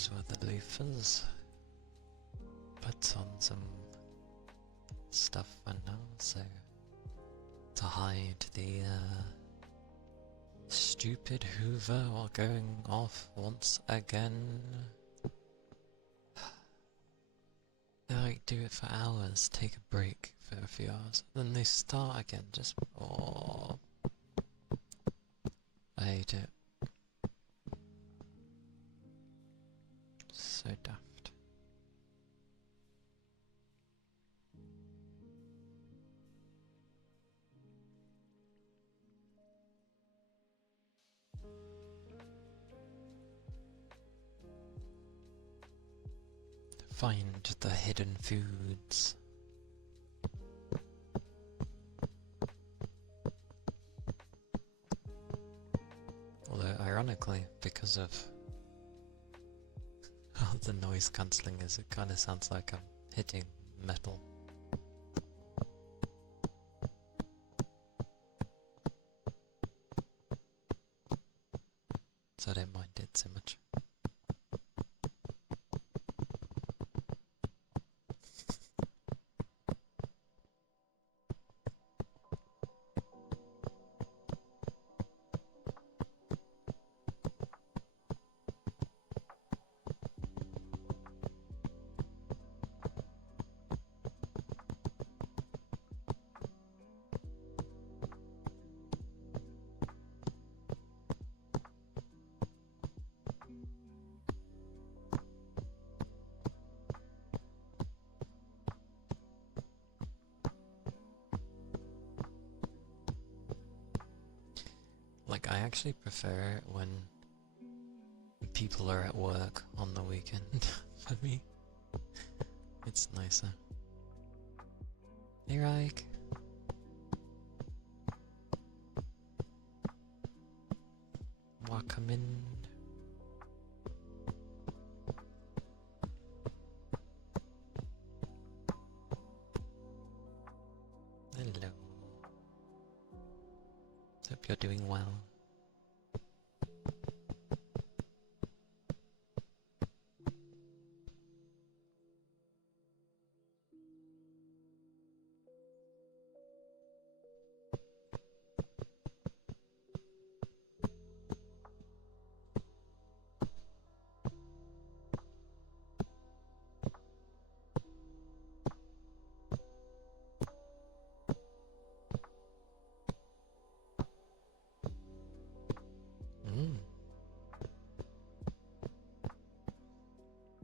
those were the loofahs. Put on some stuff for now, so to hide the stupid Hoover while going off once again. They like do it for hours, take a break for a few hours, then they start again. Just oh, I hate it. So daft. Find the hidden foods. Although, ironically, because of how the noise cancelling is, it kind of sounds like I'm hitting metal. So I don't mind it so much. Like, I actually prefer it when people are at work on the weekend, for me. It's nicer. Hey, Reich. Welcome in. Hello. Hope you're doing well.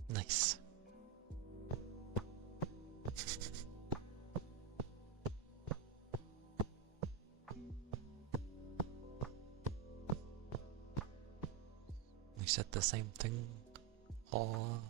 Nice. We said the same thing. Oh.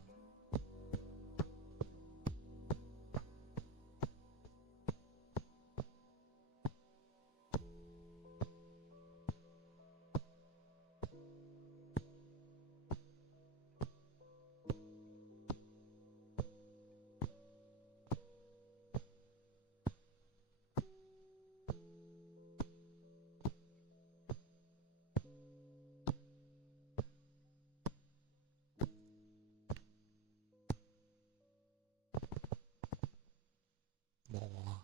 More.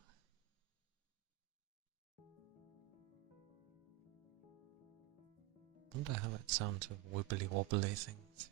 Wonder how it sounds with wibbly wobbly things.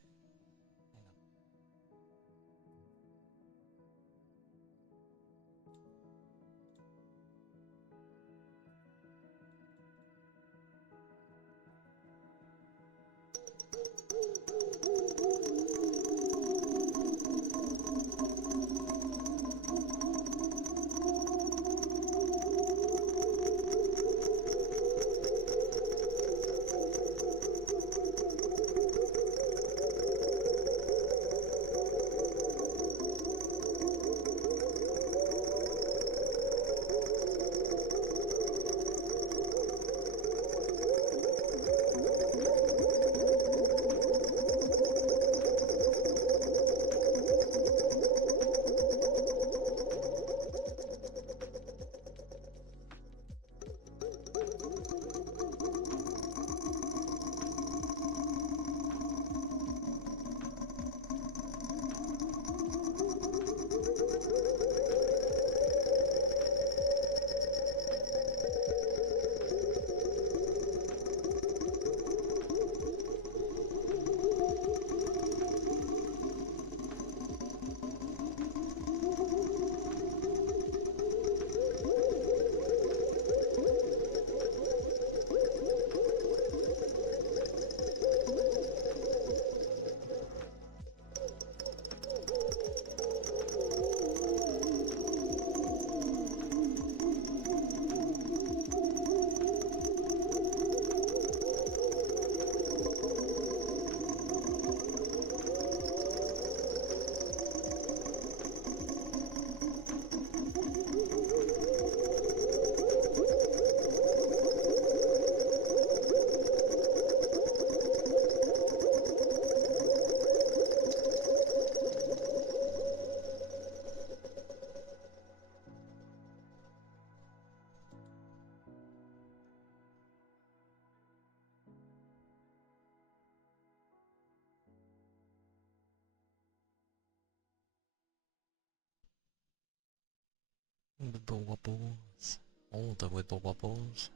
Wibble wobbles. All the wibble wobbles.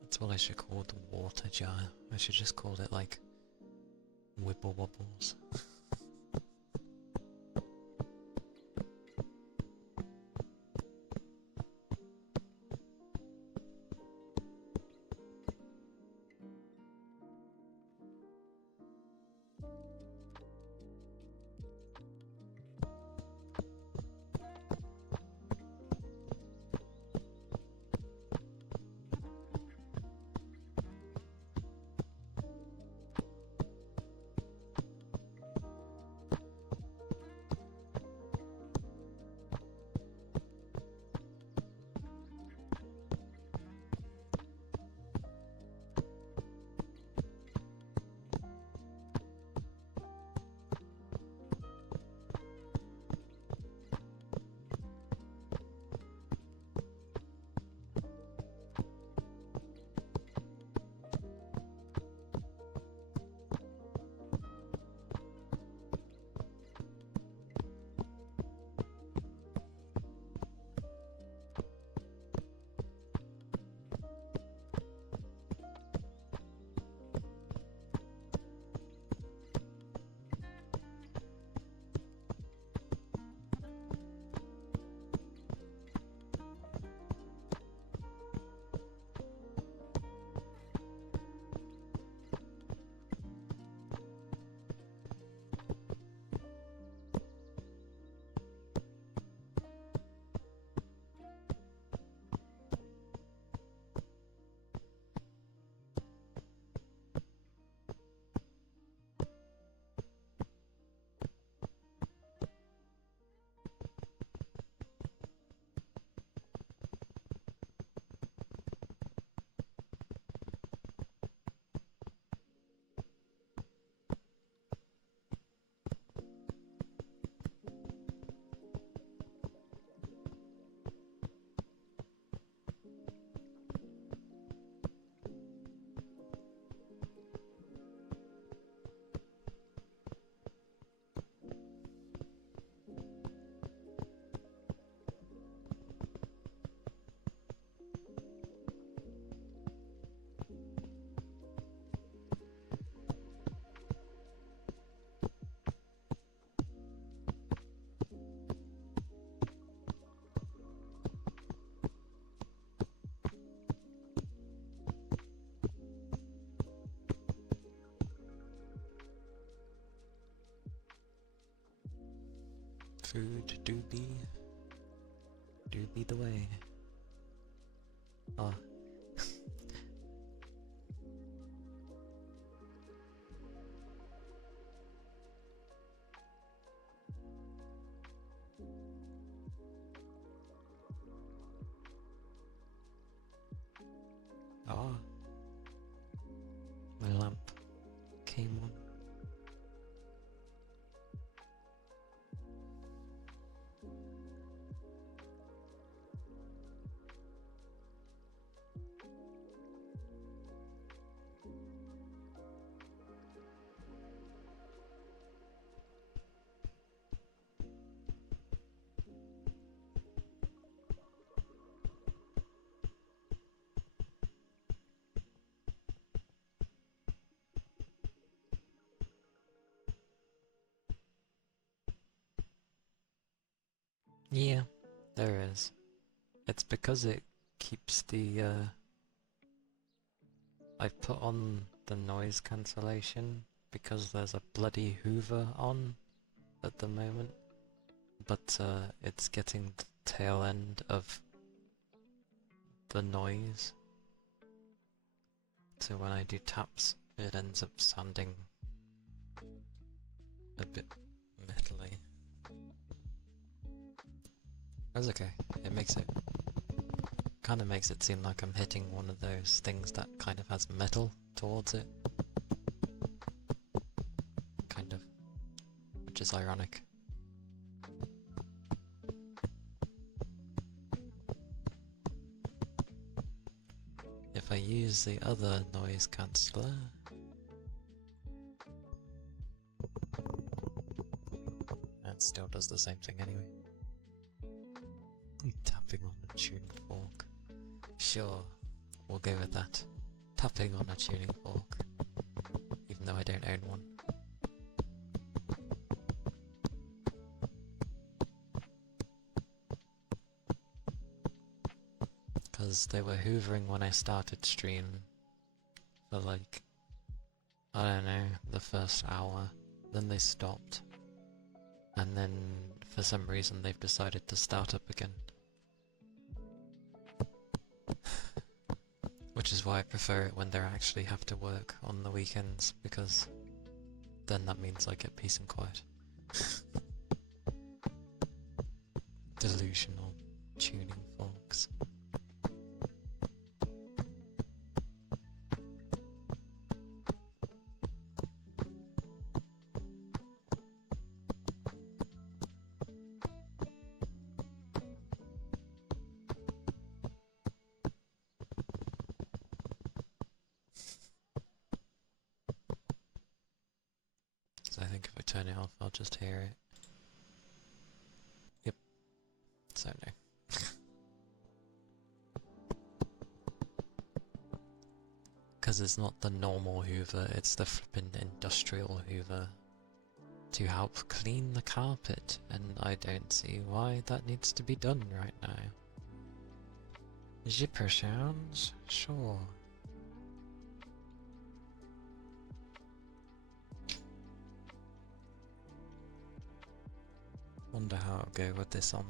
That's what I should call the water jar. I should just call it like Wibble wobbles. Food do be the way. Oh. Oh. My lamp came on. Yeah, there is. It's because it keeps the, I've put on the noise cancellation because there's a bloody Hoover on at the moment, but it's getting the tail end of the noise. So when I do taps, it ends up sounding a bit metally. That's okay. It makes it kind of makes it seem like I'm hitting one of those things that kind of has metal towards it. Kind of. Which is ironic. If I use the other noise canceller, it still does the same thing anyway. Tapping on a tuning fork. Sure, we'll go with that. Tapping on a tuning fork. Even though I don't own one. Because they were hoovering when I started stream for like, I don't know, the first hour. Then they stopped. And then for some reason they've decided to start up again. Which is why I prefer it when they actually have to work on the weekends, because then that means I get peace and quiet. Delusional tuning forks. So I think if I turn it off, I'll just hear it. Yep. So no. Because it's not the normal hoover, it's the flippin' industrial hoover to help clean the carpet, and I don't see why that needs to be done right now. Zipper sounds? Sure. Wonder how it'll go with this on.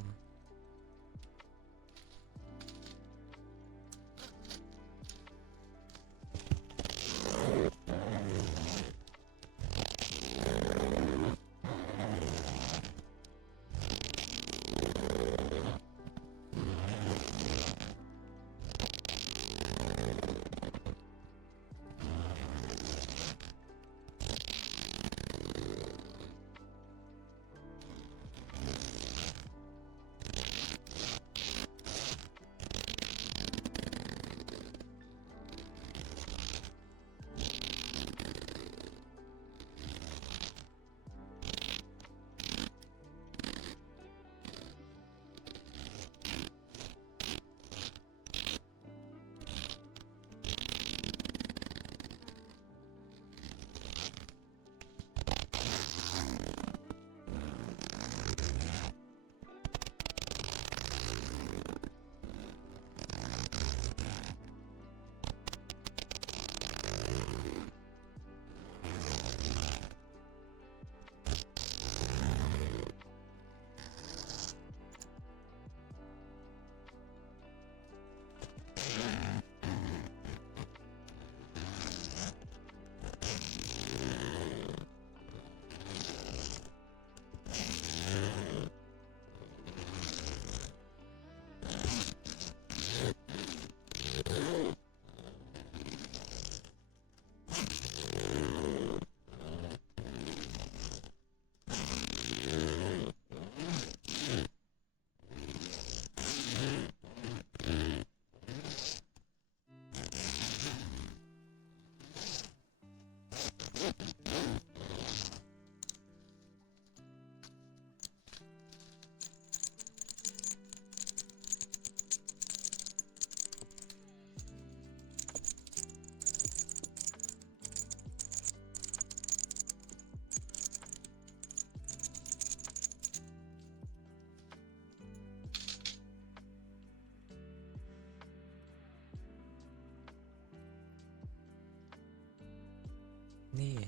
Yeah,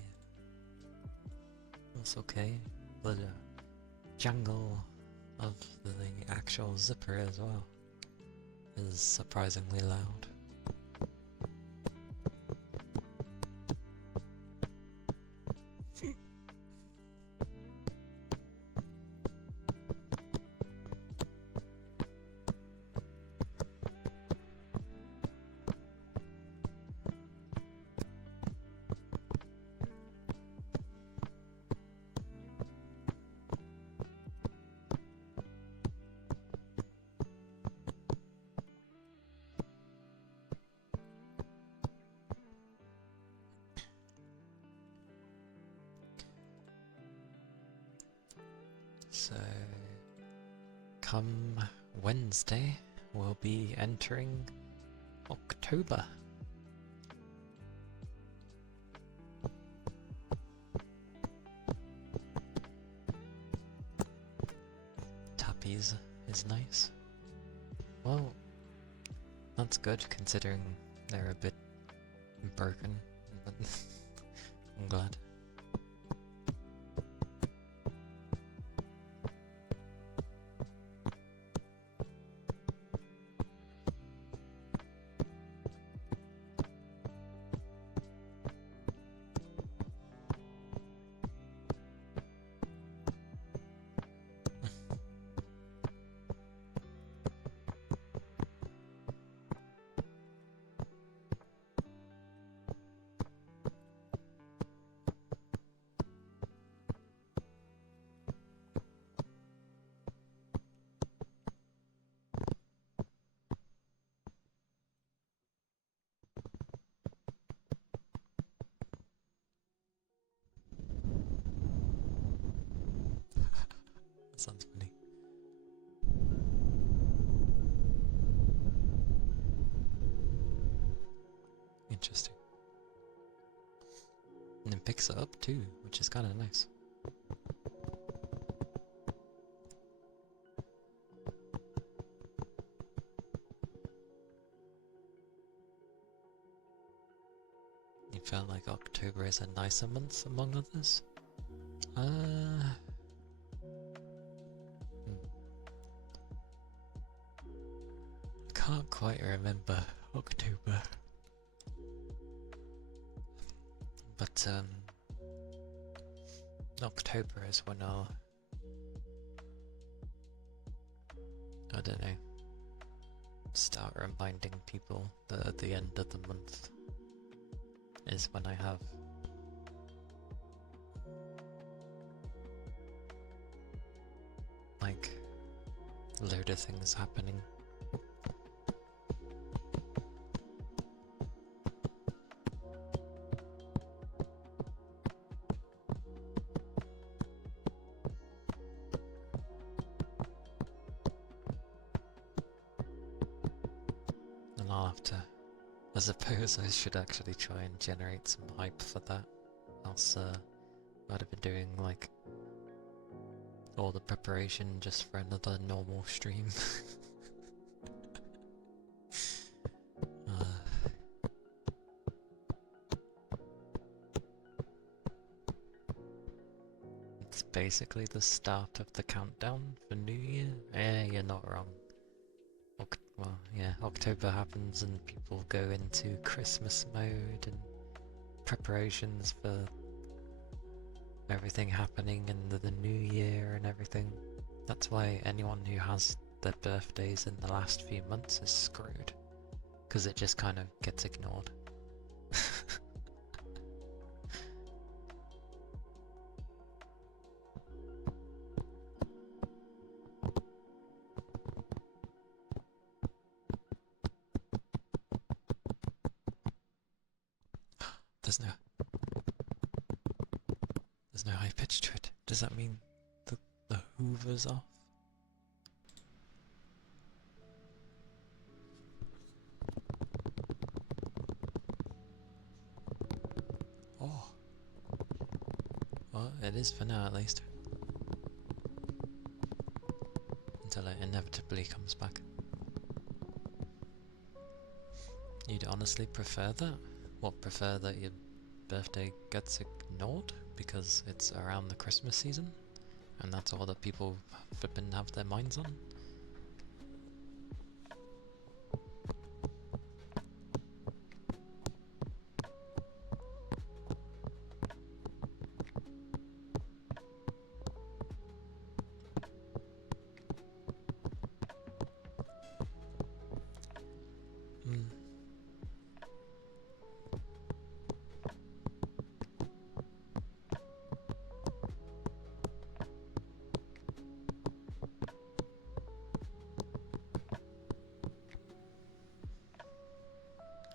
that's okay. The jangle of the actual zipper as well is surprisingly loud. So, come Wednesday, we'll be entering October. Tappies is nice. Well, that's good considering they're a bit broken, but I'm glad. That sounds funny. Interesting. And it picks it up too, which is kind of nice. You felt like October is a nicer month among others? Can't quite remember October. But October is when I'll, I don't know, start reminding people that at the end of the month is when I have like a load of things happening. And I'll have to, I suppose I should actually try and generate some hype for that. Else I'd have been doing like all the preparation just for another normal stream. It's basically the start of the countdown for New Year. Yeah, you're not wrong. Well, yeah, October happens and people go into Christmas mode and preparations for everything happening in the new year and everything. That's why anyone who has their birthdays in the last few months is screwed, because it just kind of gets ignored. There's no high pitch to it. Does that mean the Hoover's off? Oh. Well, it is for now at least. Until it inevitably comes back. You'd honestly prefer that? What, prefer that your birthday gets ignored because it's around the Christmas season? And that's all that people flippin' have their minds on?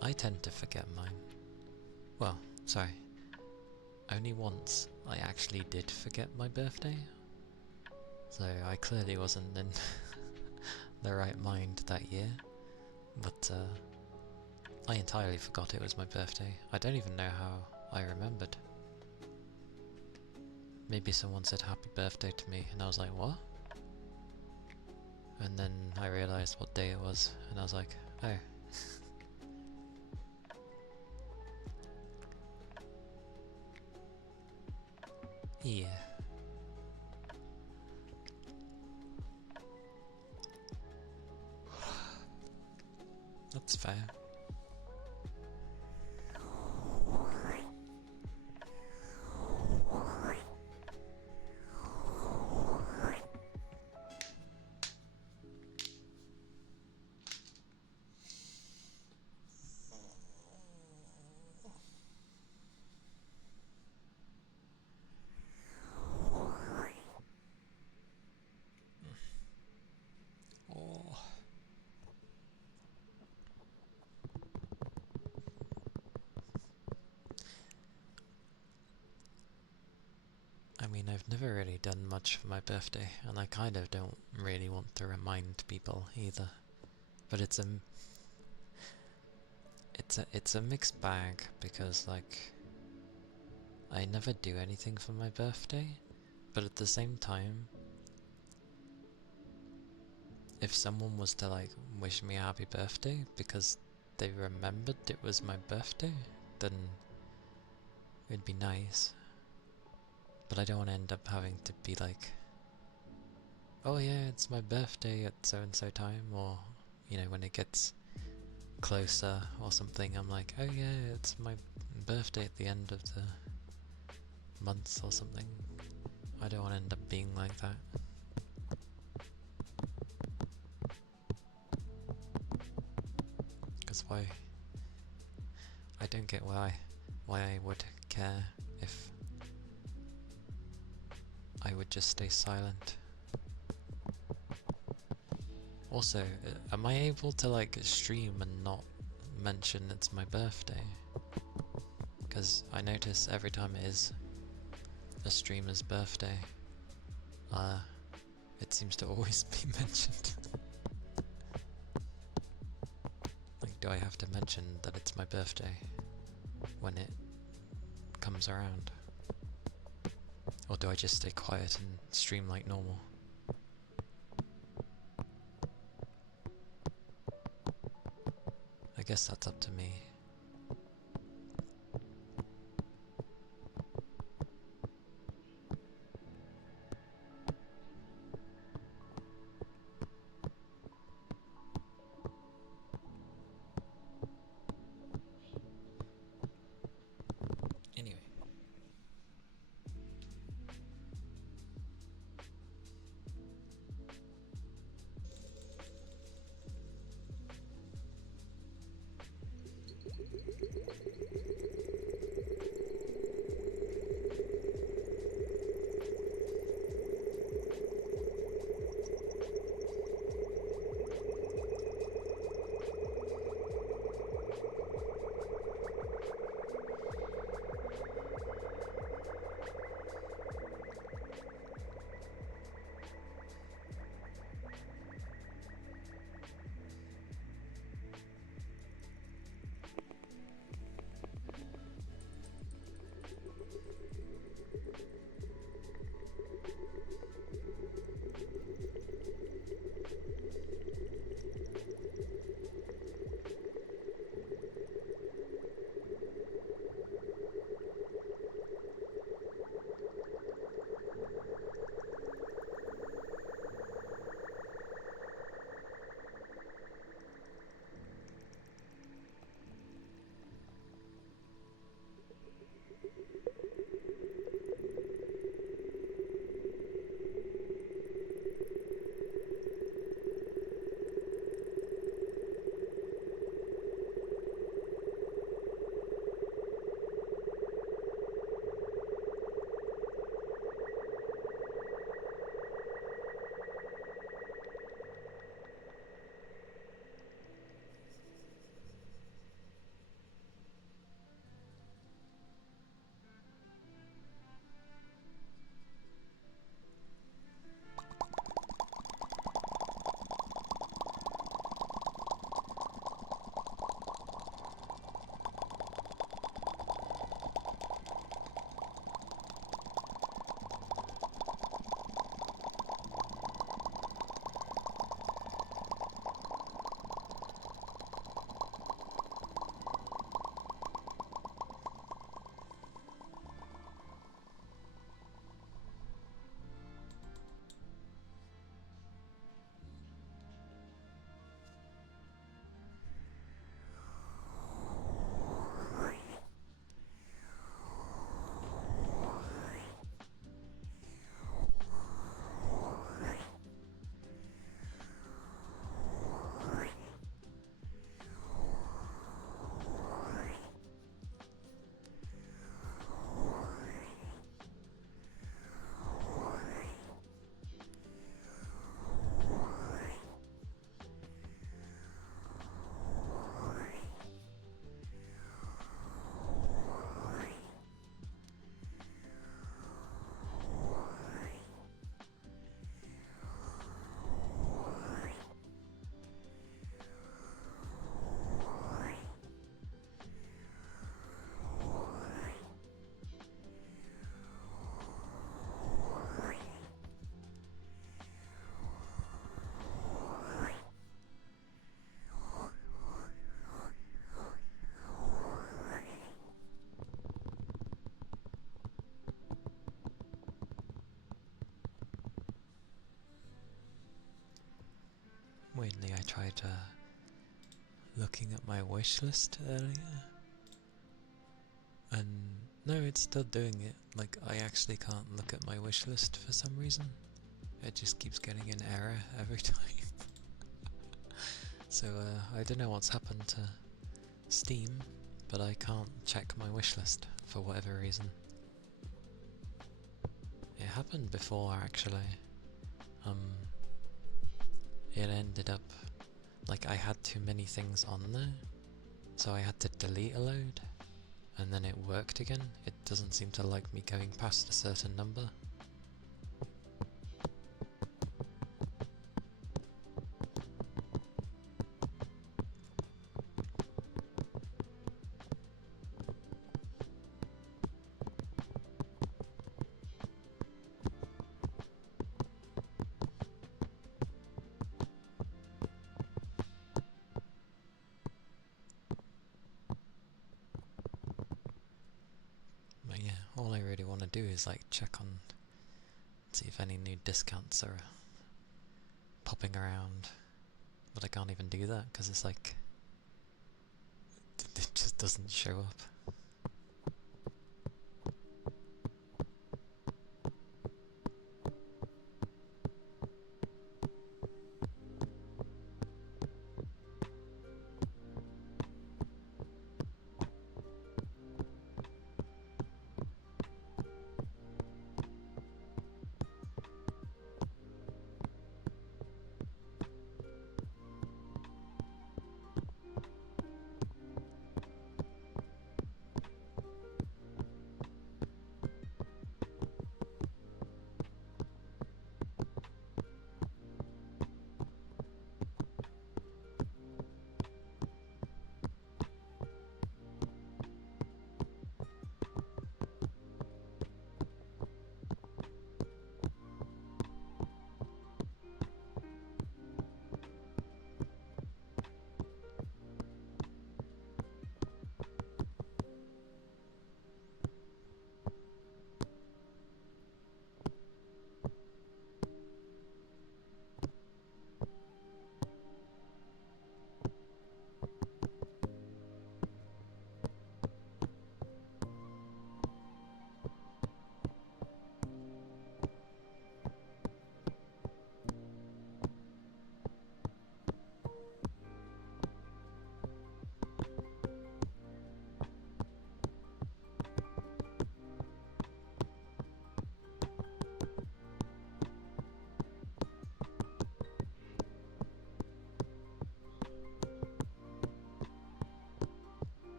I tend to forget mine. Well, sorry. Only once I actually did forget my birthday. So I clearly wasn't in the right mind that year, but I entirely forgot it was my birthday. I don't even know how I remembered. Maybe someone said happy birthday to me and I was like, what? And then I realised what day it was and I was like, oh. Yeah. That's fair. Oh. I mean, I've never really done much for my birthday, and I kind of don't really want to remind people either. But it's a mixed bag because like I never do anything for my birthday, but at the same time, if someone was to like wish me a happy birthday because they remembered it was my birthday, then it'd be nice. But I don't want to end up having to be like, oh yeah, it's my birthday at so and so time, or you know, when it gets closer or something, I'm like, oh yeah, it's my birthday at the end of the month or something. I don't want to end up being like that. Because why? I don't get why I would care if I would just stay silent. Also, am I able to like stream and not mention it's my birthday? Because I notice every time it is a streamer's birthday, it seems to always be mentioned. Like, do I have to mention that it's my birthday when it comes around? Or do I just stay quiet and stream like normal? I guess that's up to me. Anyway. tried looking at my wish list earlier, and no, it's still doing it. Like, I actually can't look at my wish list for some reason. It just keeps getting an error every time. So I don't know what's happened to Steam, but I can't check my wish list for whatever reason. It happened before actually. It ended up like I had too many things on there, so I had to delete a load, and then it worked again. It doesn't seem to like me going past a certain number. But yeah, all I really want to do is like check on, see if any new discounts are popping around, but I can't even do that because it's like it just doesn't show up.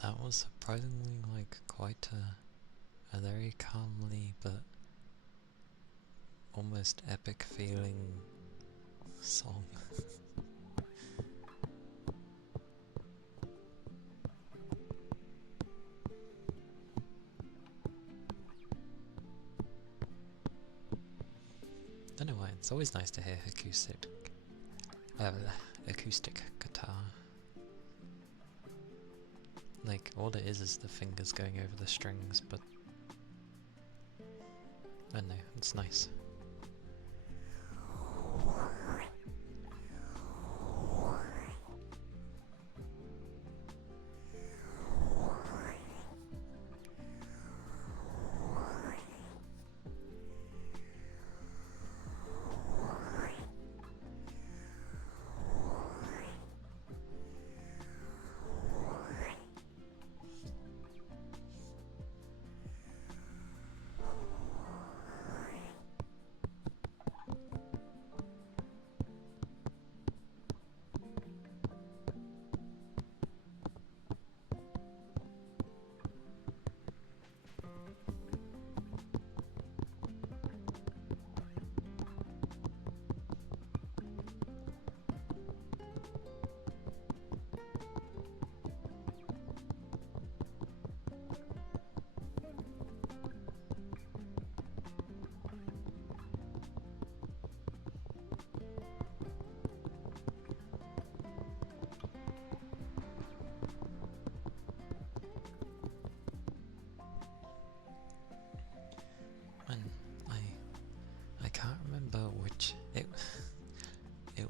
That was surprisingly like quite a very calmly but almost epic feeling song. Don't know why, it's always nice to hear acoustic guitar. Like, all it is the fingers going over the strings, but I don't know, it's nice.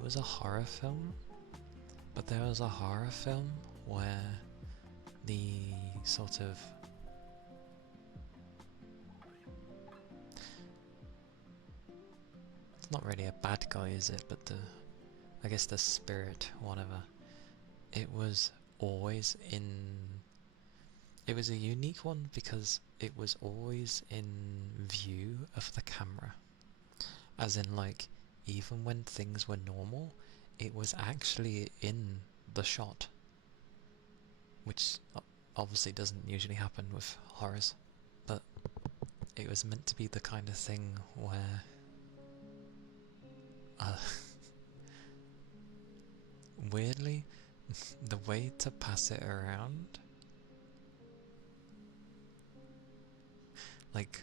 was a horror film, but there was a horror film where the sort of it's not really a bad guy, is it? But I guess the spirit, whatever. It was always in. It was a unique one because it was always in view of the camera. As in, like, even when things were normal, it was actually in the shot. Which obviously doesn't usually happen with horrors. But it was meant to be the kind of thing where weirdly, the way to pass it around, like,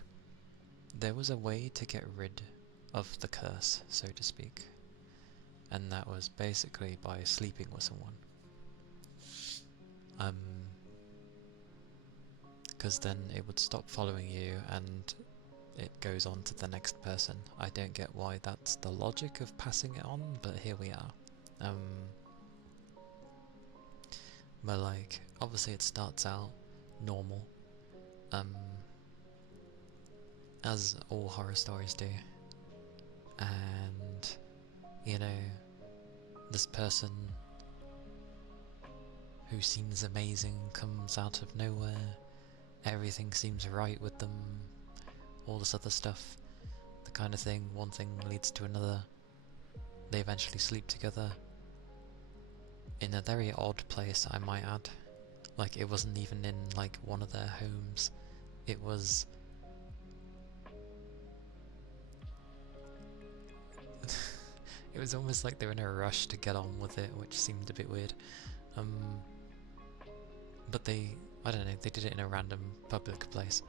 there was a way to get rid of the curse, so to speak, and that was basically by sleeping with someone. Because then it would stop following you and it goes on to the next person. I don't get why that's the logic of passing it on, but here we are. But like, obviously it starts out normal, as all horror stories do, and you know, this person who seems amazing comes out of nowhere, everything seems right with them, all this other stuff, the kind of thing, one thing leads to another, they eventually sleep together, in a very odd place, I might add. Like, it wasn't even in, like, one of their homes. It was... it was almost like they were in a rush to get on with it, which seemed a bit weird. But I don't know, they did it in a random public place.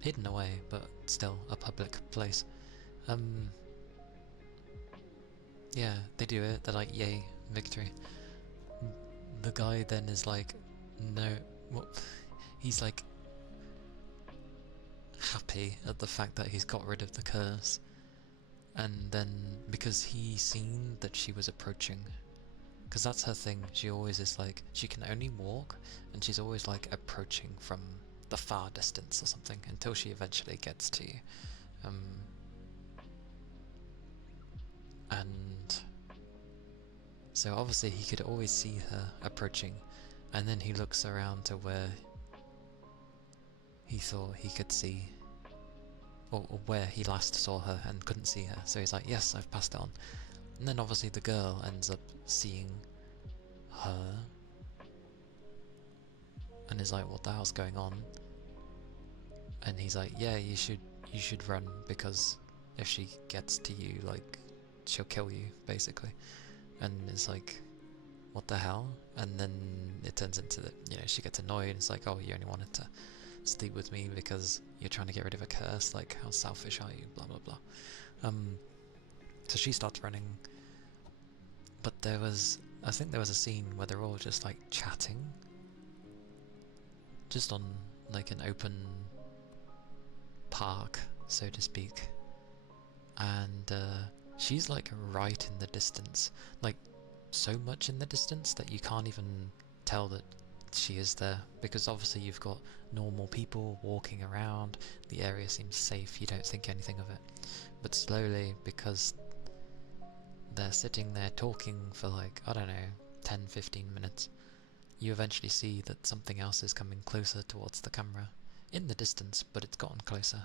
Hidden away, but still a public place. Yeah, they do it, they're like, yay, victory. The guy then is like, no, what? He's like happy at the fact that he's got rid of the curse, and then because he seen that she was approaching, because that's her thing, she always is like, she can only walk, and she's always like approaching from the far distance or something, until she eventually gets to you. And so obviously he could always see her approaching, and then he looks around to where he thought he could see, or where he last saw her and couldn't see her, so he's like, yes, I've passed it on. And then obviously the girl ends up seeing her, and is like, what the hell's going on? And he's like, yeah, you should run, because if she gets to you, like, she'll kill you, basically. And it's like, what the hell? And then it turns into that, you know, she gets annoyed, it's like, oh, you only wanted to sleep with me because you're trying to get rid of a curse, like, how selfish are you, blah blah blah. So she starts running, but I think there was a scene where they're all just like chatting, just on like an open park, so to speak, and she's like right in the distance, like so much in the distance that you can't even tell that she is there, because obviously you've got normal people walking around, the area seems safe, you don't think anything of it, but slowly, because they're sitting there talking for like, I don't know, 10-15 minutes, you eventually see that something else is coming closer towards the camera, in the distance, but it's gotten closer,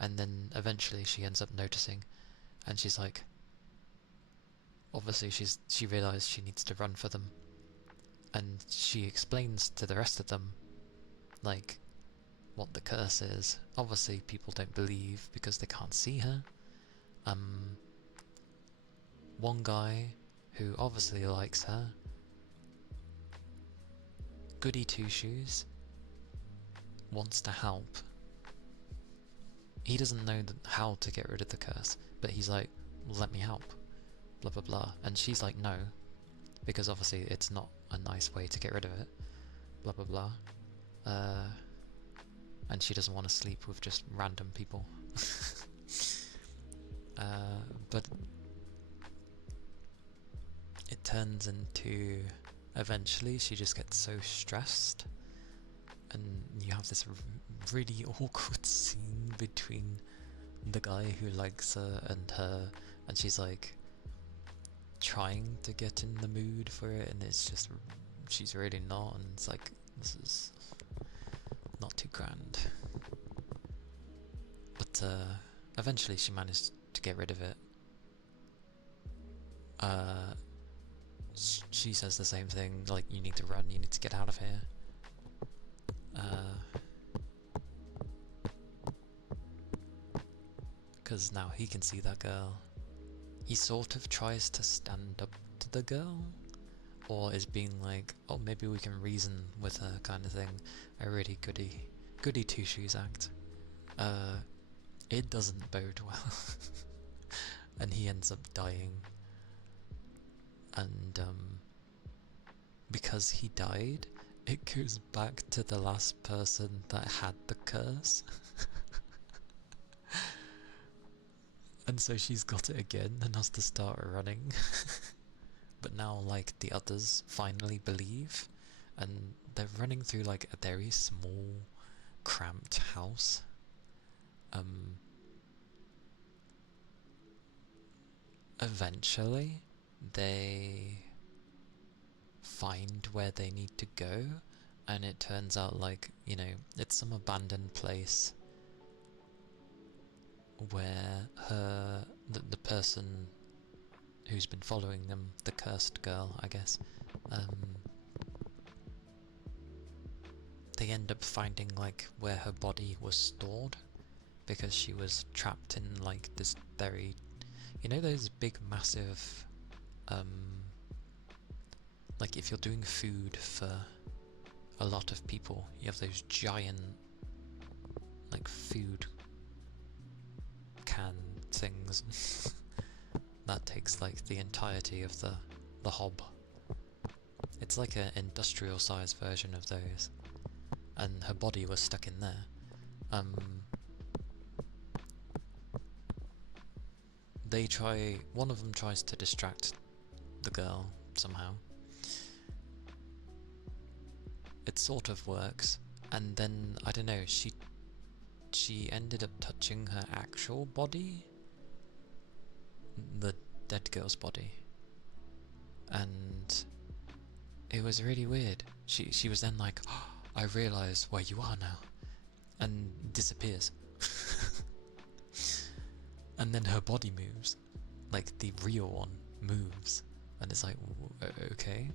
and then eventually she ends up noticing, and she's like, obviously she realised she needs to run for them, and she explains to the rest of them, like, what the curse is. Obviously people don't believe because they can't see her. One guy who obviously likes her, goody two shoes, wants to help. He doesn't know how to get rid of the curse, but he's like, let me help, blah blah blah, and she's like, no, because obviously it's not a nice way to get rid of it, blah blah blah, and she doesn't want to sleep with just random people. But it turns into, eventually she just gets so stressed, and you have this really awkward scene between the guy who likes her and her, and she's like trying to get in the mood for it, and it's just, she's really not, and it's like, this is not too grand. But eventually she managed to get rid of it. She says the same thing, like, you need to run, you need to get out of here. Because now he can see that girl. He sort of tries to stand up to the girl, or is being like, oh, maybe we can reason with her, kind of thing. A really goody two-shoes act. It doesn't bode well. And he ends up dying. And because he died, it goes back to the last person that had the curse. And so she's got it again and has to start running. But now, like, the others finally believe, and they're running through like a very small, cramped house. Eventually they find where they need to go, and it turns out, like, you know, it's some abandoned place where the person who's been following them, the cursed girl, I guess, they end up finding, like, where her body was stored, because she was trapped in, like, this very, you know, those big massive, like, if you're doing food for a lot of people, you have those giant, like, food can things. That takes, like, the entirety of the hob. It's like an industrial sized version of those, and her body was stuck in there. One of them tries to distract the girl somehow. It sort of works, and then, I don't know, she ended up touching her actual body, the dead girl's body, and it was really weird. She was then like, oh, I realise where you are now, and disappears. And then her body moves, like the real one moves, and it's like, okay,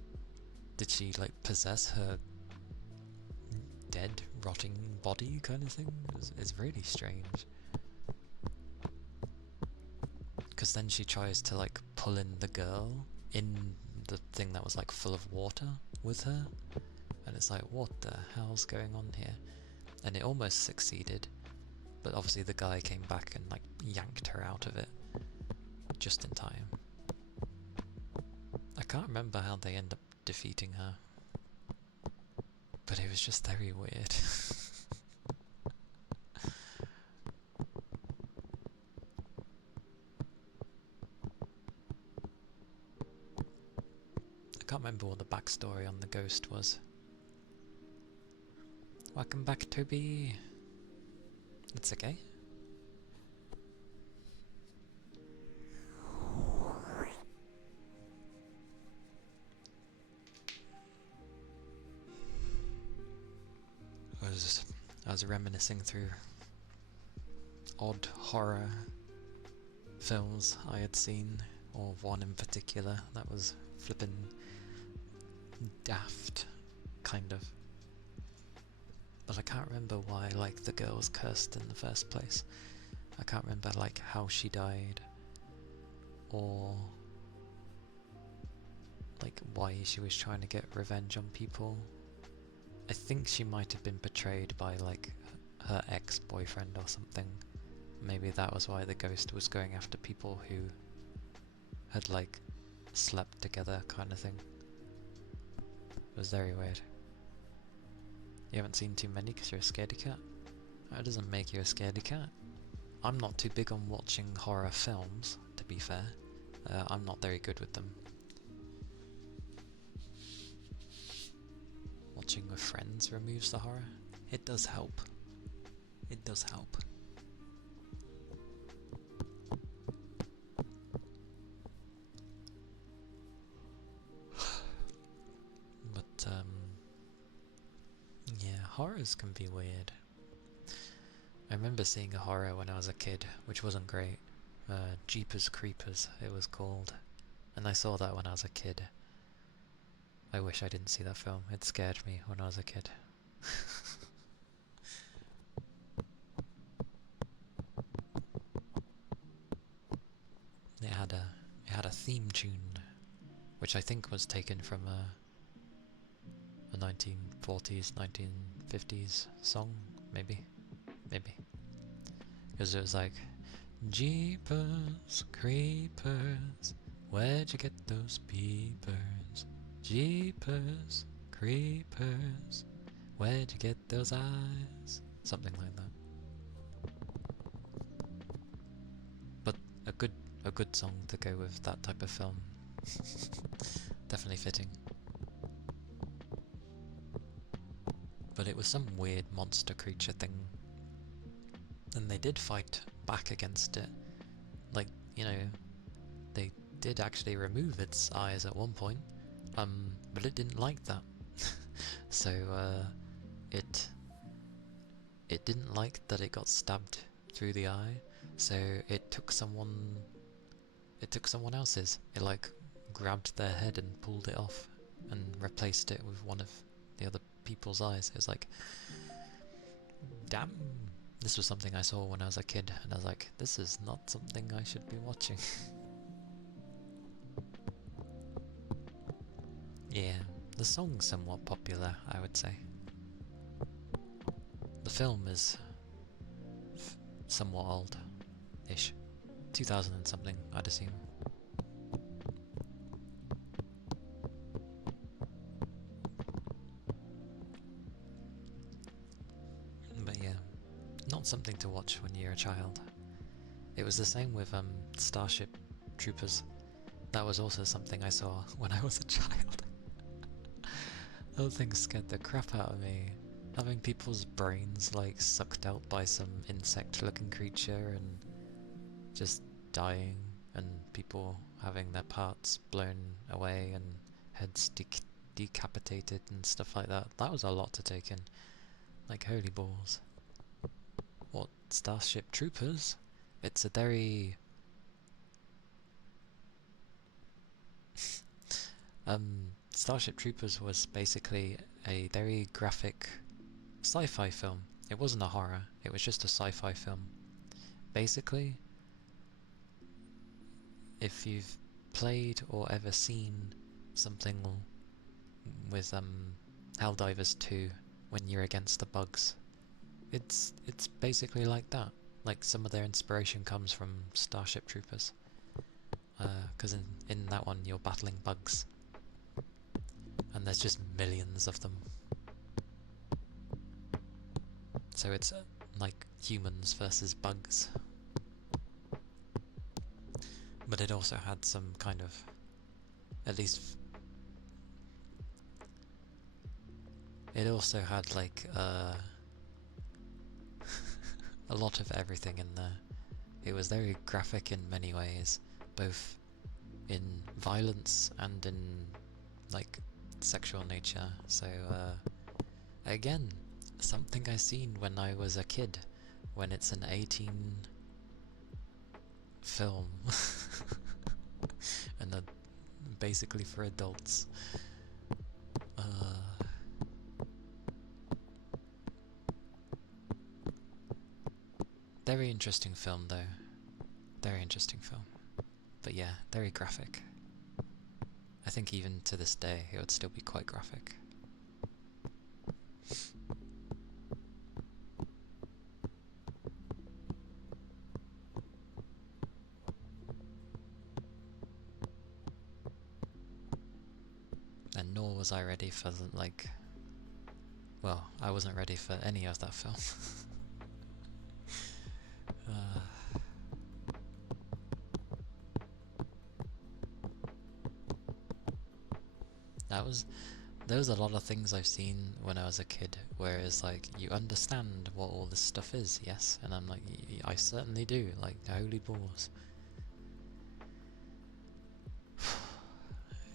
did she, like, possess her dead, rotting body, kind of thing? It's really strange. Because then she tries to, like, pull in the girl in the thing that was, like, full of water with her, and it's like, what the hell's going on here? And it almost succeeded, but obviously the guy came back and, like, yanked her out of it just in time. I can't remember how they end up defeating her, but it was just very weird. I can't remember what the backstory on the ghost was. Welcome back, Toby. It's okay. I was reminiscing through odd horror films I had seen, or one in particular that was flippin' daft, kind of. But I can't remember why, like, the girl was cursed in the first place. I can't remember, like, how she died, or like why she was trying to get revenge on people. I think she might have been betrayed by, like, her ex-boyfriend or something. Maybe that was why the ghost was going after people who had, like, slept together, kind of thing. It was very weird. You haven't seen too many because you're a scaredy cat? That doesn't make you a scaredy cat. I'm not too big on watching horror films, to be fair. I'm not very good with them. watching with friends removes the horror. It does help. It does help. But, yeah, horrors can be weird. I remember seeing a horror when I was a kid, which wasn't great. Jeepers Creepers, it was called. And I saw that when I was a kid. I wish I didn't see that film. It scared me when I was a kid. It had a theme tune, which I think was taken from a 1940s, 1950s song, maybe, because it was like, Jeepers Creepers, where'd you get those peepers? Jeepers Creepers, where'd you get those eyes? Something like that. But a good song to go with that type of film. Definitely fitting. But it was some weird monster creature thing. And they did fight back against it. Like, you know, they did actually remove its eyes at one point. But it didn't like that. So, it didn't like that it got stabbed through the eye, so it took someone else's. It like grabbed their head and pulled it off and replaced it with one of the other people's eyes. It was like, damn. This was something I saw when I was a kid, and I was like, this is not something I should be watching. Yeah, the song's somewhat popular, I would say. The film is somewhat old-ish. 2000 and something, I'd assume. But yeah, not something to watch when you're a child. It was the same with Starship Troopers. That was also something I saw when I was a child. That thing scared the crap out of me. Having people's brains like sucked out by some insect-looking creature and just dying, and people having their parts blown away and heads decapitated and stuff like that. That was a lot to take in. Like, holy balls. What, Starship Troopers? It's a very... Starship Troopers was basically a very graphic sci-fi film. It wasn't a horror, it was just a sci-fi film. Basically, if you've played or ever seen something with Helldivers 2 when you're against the bugs, it's basically like that. Like, some of their inspiration comes from Starship Troopers. Because in that one you're battling bugs. And there's just millions of them. So it's like humans versus bugs. But it also had some kind of, at least, it also had like a lot of everything in there. It was very graphic in many ways, both in violence and in like sexual nature. So again, something I seen when I was a kid, when it's an 18 film and basically for adults. Very interesting film though. Very interesting film. But yeah, very graphic. I think even to this day it would still be quite graphic. And nor was I ready for like... Well, I wasn't ready for any of that film. there was a lot of things I've seen when I was a kid where it's like, you understand what all this stuff is, yes? And I'm like, I certainly do, like, holy balls.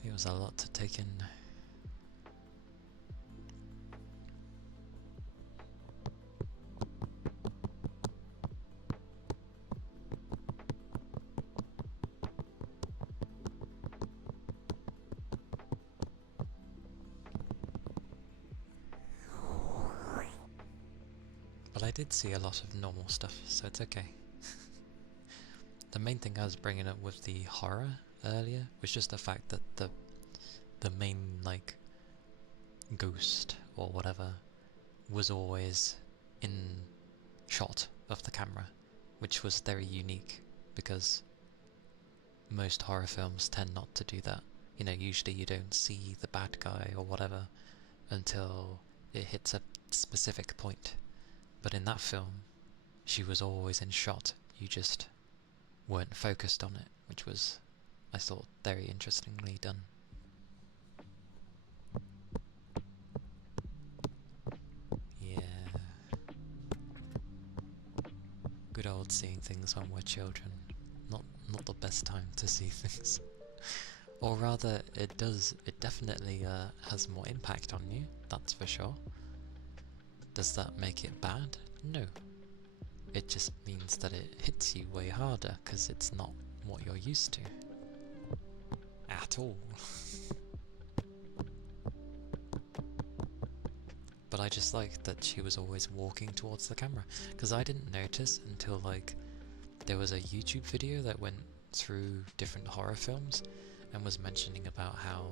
It was a lot to take in. But I did see a lot of normal stuff, so it's okay. The main thing I was bringing up with the horror earlier was just the fact that the main, like, ghost or whatever was always in shot of the camera, which was very unique because most horror films tend not to do that. You know, usually you don't see the bad guy or whatever until it hits a specific point. But in that film, she was always in shot. You just weren't focused on it, which was, I thought, very interestingly done. Yeah. Good old seeing things when we're children. Not the best time to see things. Or rather, it definitely has more impact on you, that's for sure. Does that make it bad? No. It just means that it hits you way harder, because it's not what you're used to. At all. But I just liked that she was always walking towards the camera, because I didn't notice until, like, there was a YouTube video that went through different horror films and was mentioning about how,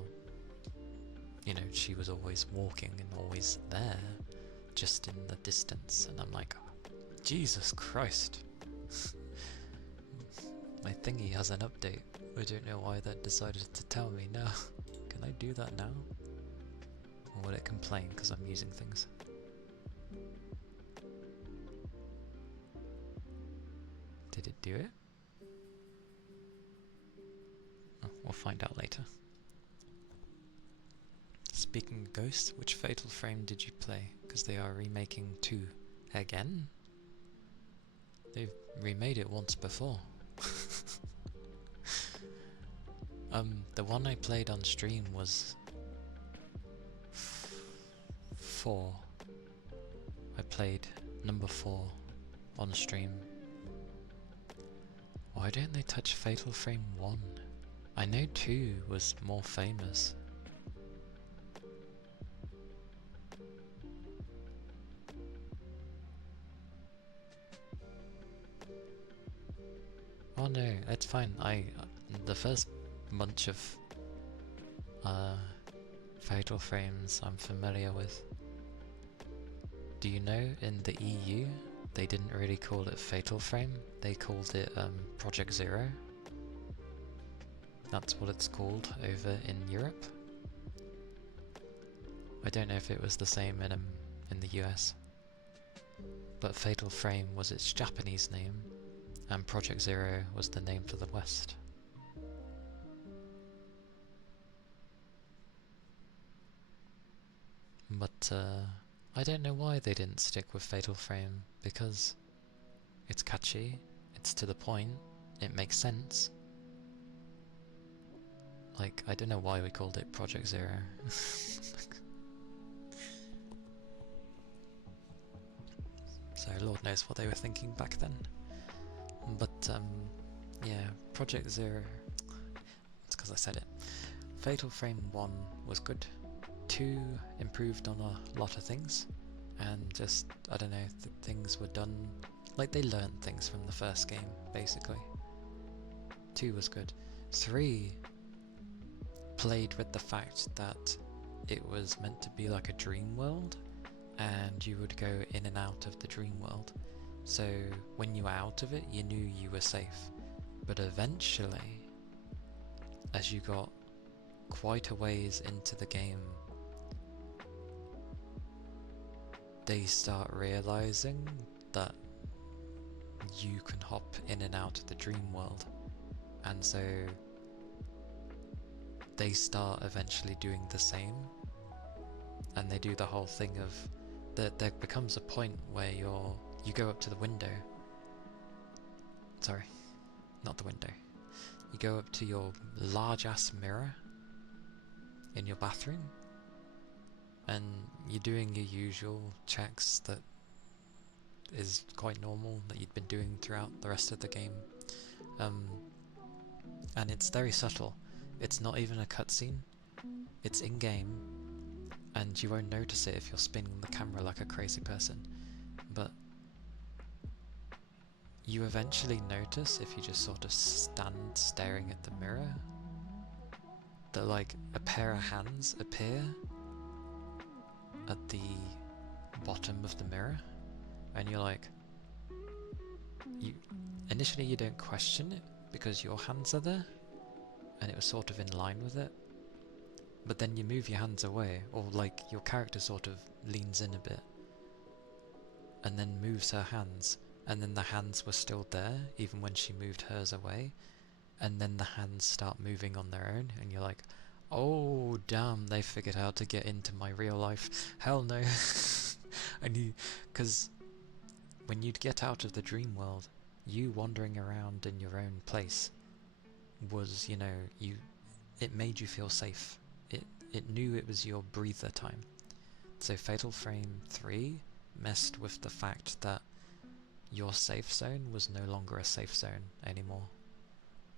you know, she was always walking and always there, just in the distance, and I'm like, Jesus Christ. My thingy has an update. I don't know why that decided to tell me now. Can I do that now? Or will it complain because I'm using things? Did it do it? Oh, we'll find out later. Speaking of ghosts, which Fatal Frame did you play? Because they are remaking 2 again? They've remade it once before. The one I played on stream was 4. I played number 4 on stream. Why don't they touch Fatal Frame 1? I know 2 was more famous. Oh no, it's fine. The first bunch of Fatal Frames I'm familiar with. Do you know in the EU they didn't really call it Fatal Frame, they called it Project Zero. That's what it's called over in Europe. I don't know if it was the same in the US, but Fatal Frame was its Japanese name, and Project Zero was the name for the West. But I don't know why they didn't stick with Fatal Frame, because it's catchy, it's to the point, it makes sense. Like, I don't know why we called it Project Zero. So Lord knows what they were thinking back then. But yeah, Project Zero, it's because I said it. Fatal Frame 1 was good. 2 improved on a lot of things, and just, I don't know, things were done, like they learned things from the first game, basically. 2 was good. 3 played with the fact that it was meant to be like a dream world, and you would go in and out of the dream world. So when you were out of it, you knew you were safe. But eventually, as you got quite a ways into the game, they start realizing that you can hop in and out of the dream world, and so they start eventually doing the same, and they do the whole thing of that there becomes a point where you go up to the window. Sorry, not the window. You go up to your large ass mirror in your bathroom, and you're doing your usual checks that is quite normal that you'd been doing throughout the rest of the game. And it's very subtle. It's not even a cutscene. It's in-game, and you won't notice it if you're spinning the camera like a crazy person. But you eventually notice, if you just sort of stand staring at the mirror, that like a pair of hands appear at the bottom of the mirror, and you're like, initially you don't question it because your hands are there and it was sort of in line with it, but then you move your hands away, or like your character sort of leans in a bit and then moves her hands, and then the hands were still there even when she moved hers away, and then the hands start moving on their own, and you're like, oh damn, they figured out how to get into my real life. Hell no. Because when you'd get out of the dream world, you wandering around in your own place was, you know, it made you feel safe. It knew it was your breather time. So Fatal Frame 3 messed with the fact that your safe zone was no longer a safe zone anymore,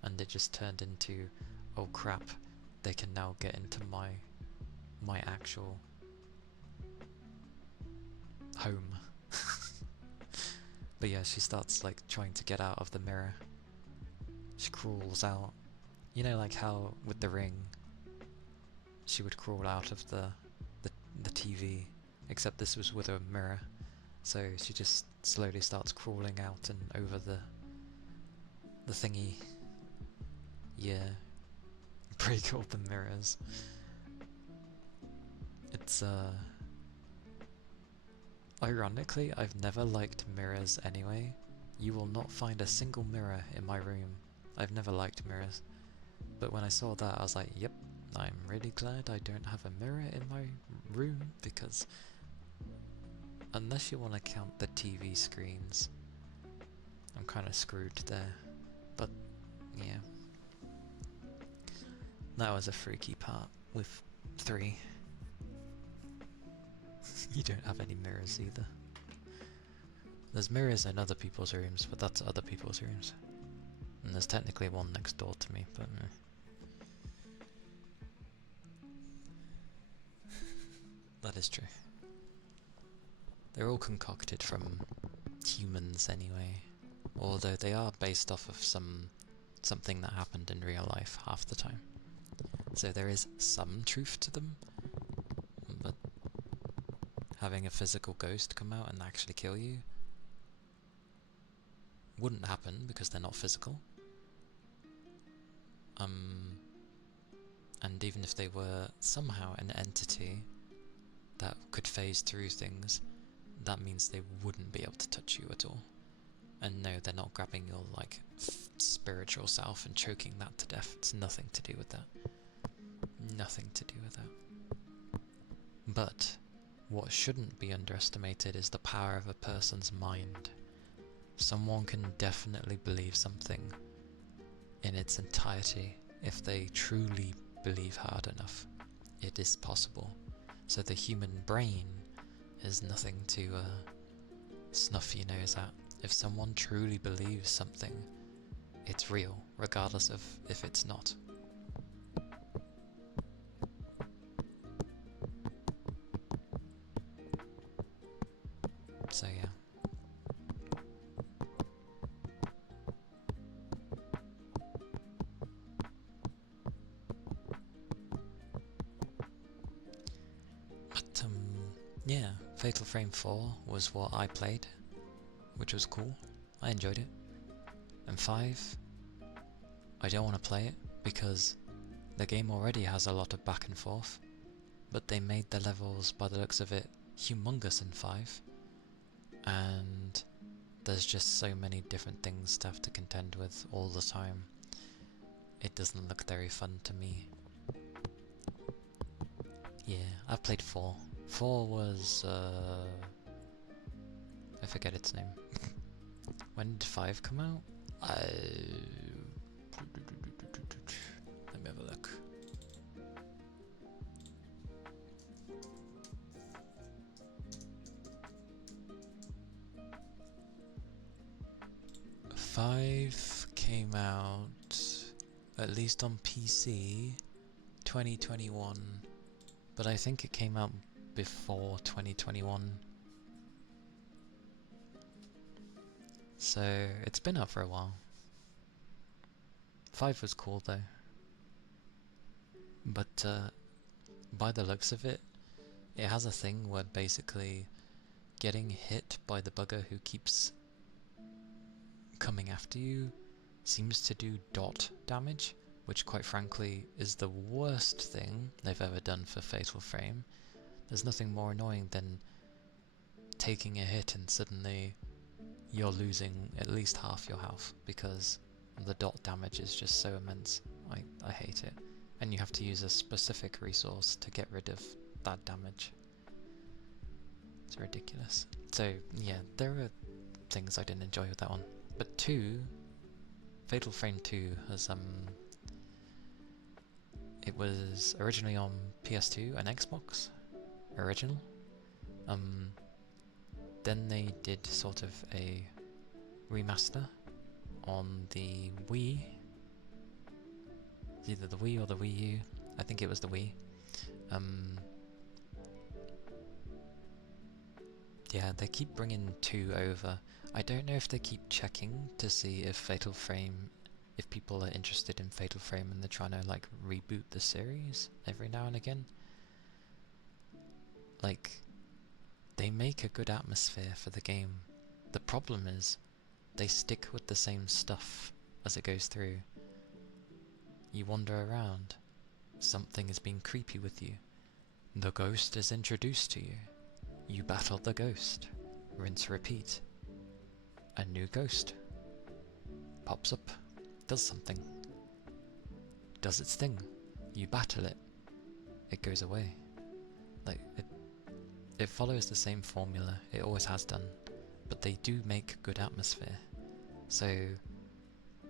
and it just turned into, oh crap, they can now get into my actual home. But yeah, she starts like trying to get out of the mirror. She crawls out. You know, like how with the ring, she would crawl out of the TV, except this was with a mirror. So she just slowly starts crawling out and over the thingy. Yeah. Break all the mirrors. It's ironically, I've never liked mirrors anyway. You will not find a single mirror in my room. I've never liked mirrors. But when I saw that, I was like, yep, I'm really glad I don't have a mirror in my room, because unless you want to count the TV screens, I'm kind of screwed there. But yeah, that was a freaky part with 3. You don't have any mirrors either. There's mirrors in other people's rooms, but that's other people's rooms. And there's technically one next door to me, but that is true. They're all concocted from humans anyway, although they are based off of something that happened in real life half the time. So there is some truth to them, but having a physical ghost come out and actually kill you wouldn't happen because they're not physical. And even if they were somehow an entity that could phase through things, that means they wouldn't be able to touch you at all. And no, they're not grabbing your like spiritual self and choking that to death. It's nothing to do with that. Nothing to do with that. But what shouldn't be underestimated is the power of a person's mind. Someone can definitely believe something in its entirety if they truly believe hard enough. It is possible. So the human brain is nothing to snuff your nose at. If someone truly believes something, it's real, regardless of if it's not. So yeah. But yeah, Fatal Frame 4 was what I played, which was cool. I enjoyed it. And 5, I don't want to play it because the game already has a lot of back and forth, but they made the levels, by the looks of it, humongous in 5, and there's just so many different things to have to contend with all the time. It doesn't look very fun to me. Yeah, I've played 4, 4 was, I forget its name. When did 5 come out? Let me have a look. Five came out, at least on PC, 2021, but I think it came out before 2021. So it's been out for a while. 5 was cool though. But by the looks of it, it has a thing where basically getting hit by the bugger who keeps coming after you seems to do dot damage, which quite frankly is the worst thing they've ever done for Fatal Frame. There's nothing more annoying than taking a hit and suddenly you're losing at least half your health because the dot damage is just so immense. I hate it. And you have to use a specific resource to get rid of that damage. It's ridiculous. So yeah, there are things I didn't enjoy with that one. But 2, Fatal Frame 2 has it was originally on PS2 and Xbox original. Then they did sort of a remaster on the Wii. It's either the Wii or the Wii U. I think it was the Wii. Yeah, they keep bringing 2 over. I don't know if they keep checking to see if Fatal Frame, if people are interested in Fatal Frame and they're trying to like reboot the series every now and again. Like, they make a good atmosphere for the game. The problem is, they stick with the same stuff as it goes through. You wander around, something is being creepy with you. The ghost is introduced to you. You battle the ghost. Rinse, repeat. A new ghost pops up, does something, does its thing. You battle it. It goes away. Like, it follows the same formula. It always has done. But they do make good atmosphere. So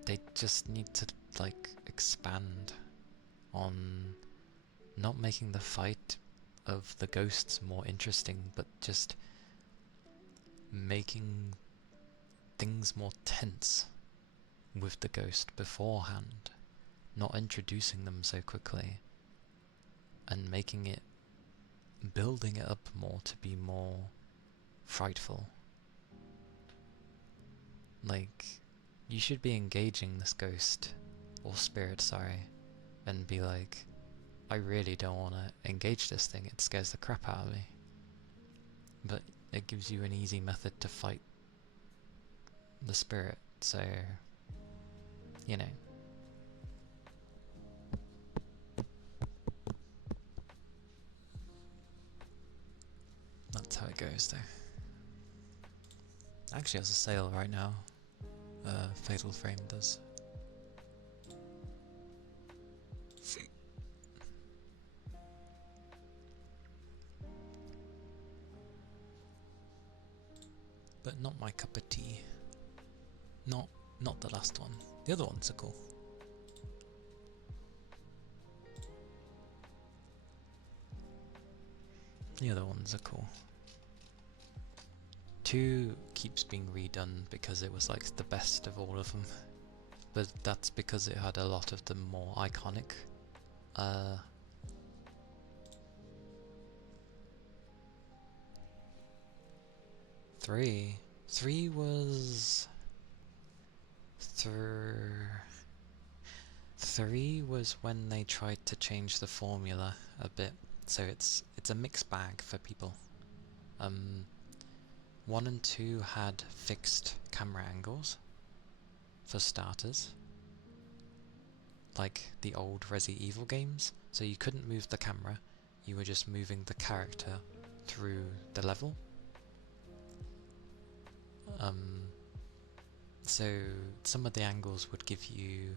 they just need to like expand on not making the fight of the ghosts more interesting, but just making things more tense with the ghost beforehand, not introducing them so quickly, and making it, building it up more to be more frightful. Like, you should be engaging this ghost, or spirit, sorry, and be like, I really don't want to engage this thing, it scares the crap out of me. But it gives you an easy method to fight the spirit, so, you know. That's how it goes though. Actually has a sale right now. Fatal Frame does. But not my cup of tea. Not the last one. The other ones are cool. The other ones are cool. 2 keeps being redone because it was like the best of all of them. But that's because it had a lot of the more iconic Three was... Three was when they tried to change the formula a bit, so it's a mixed bag for people. 1 and 2 had fixed camera angles, for starters, like the old Resi Evil games, so you couldn't move the camera, you were just moving the character through the level. So some of the angles would give you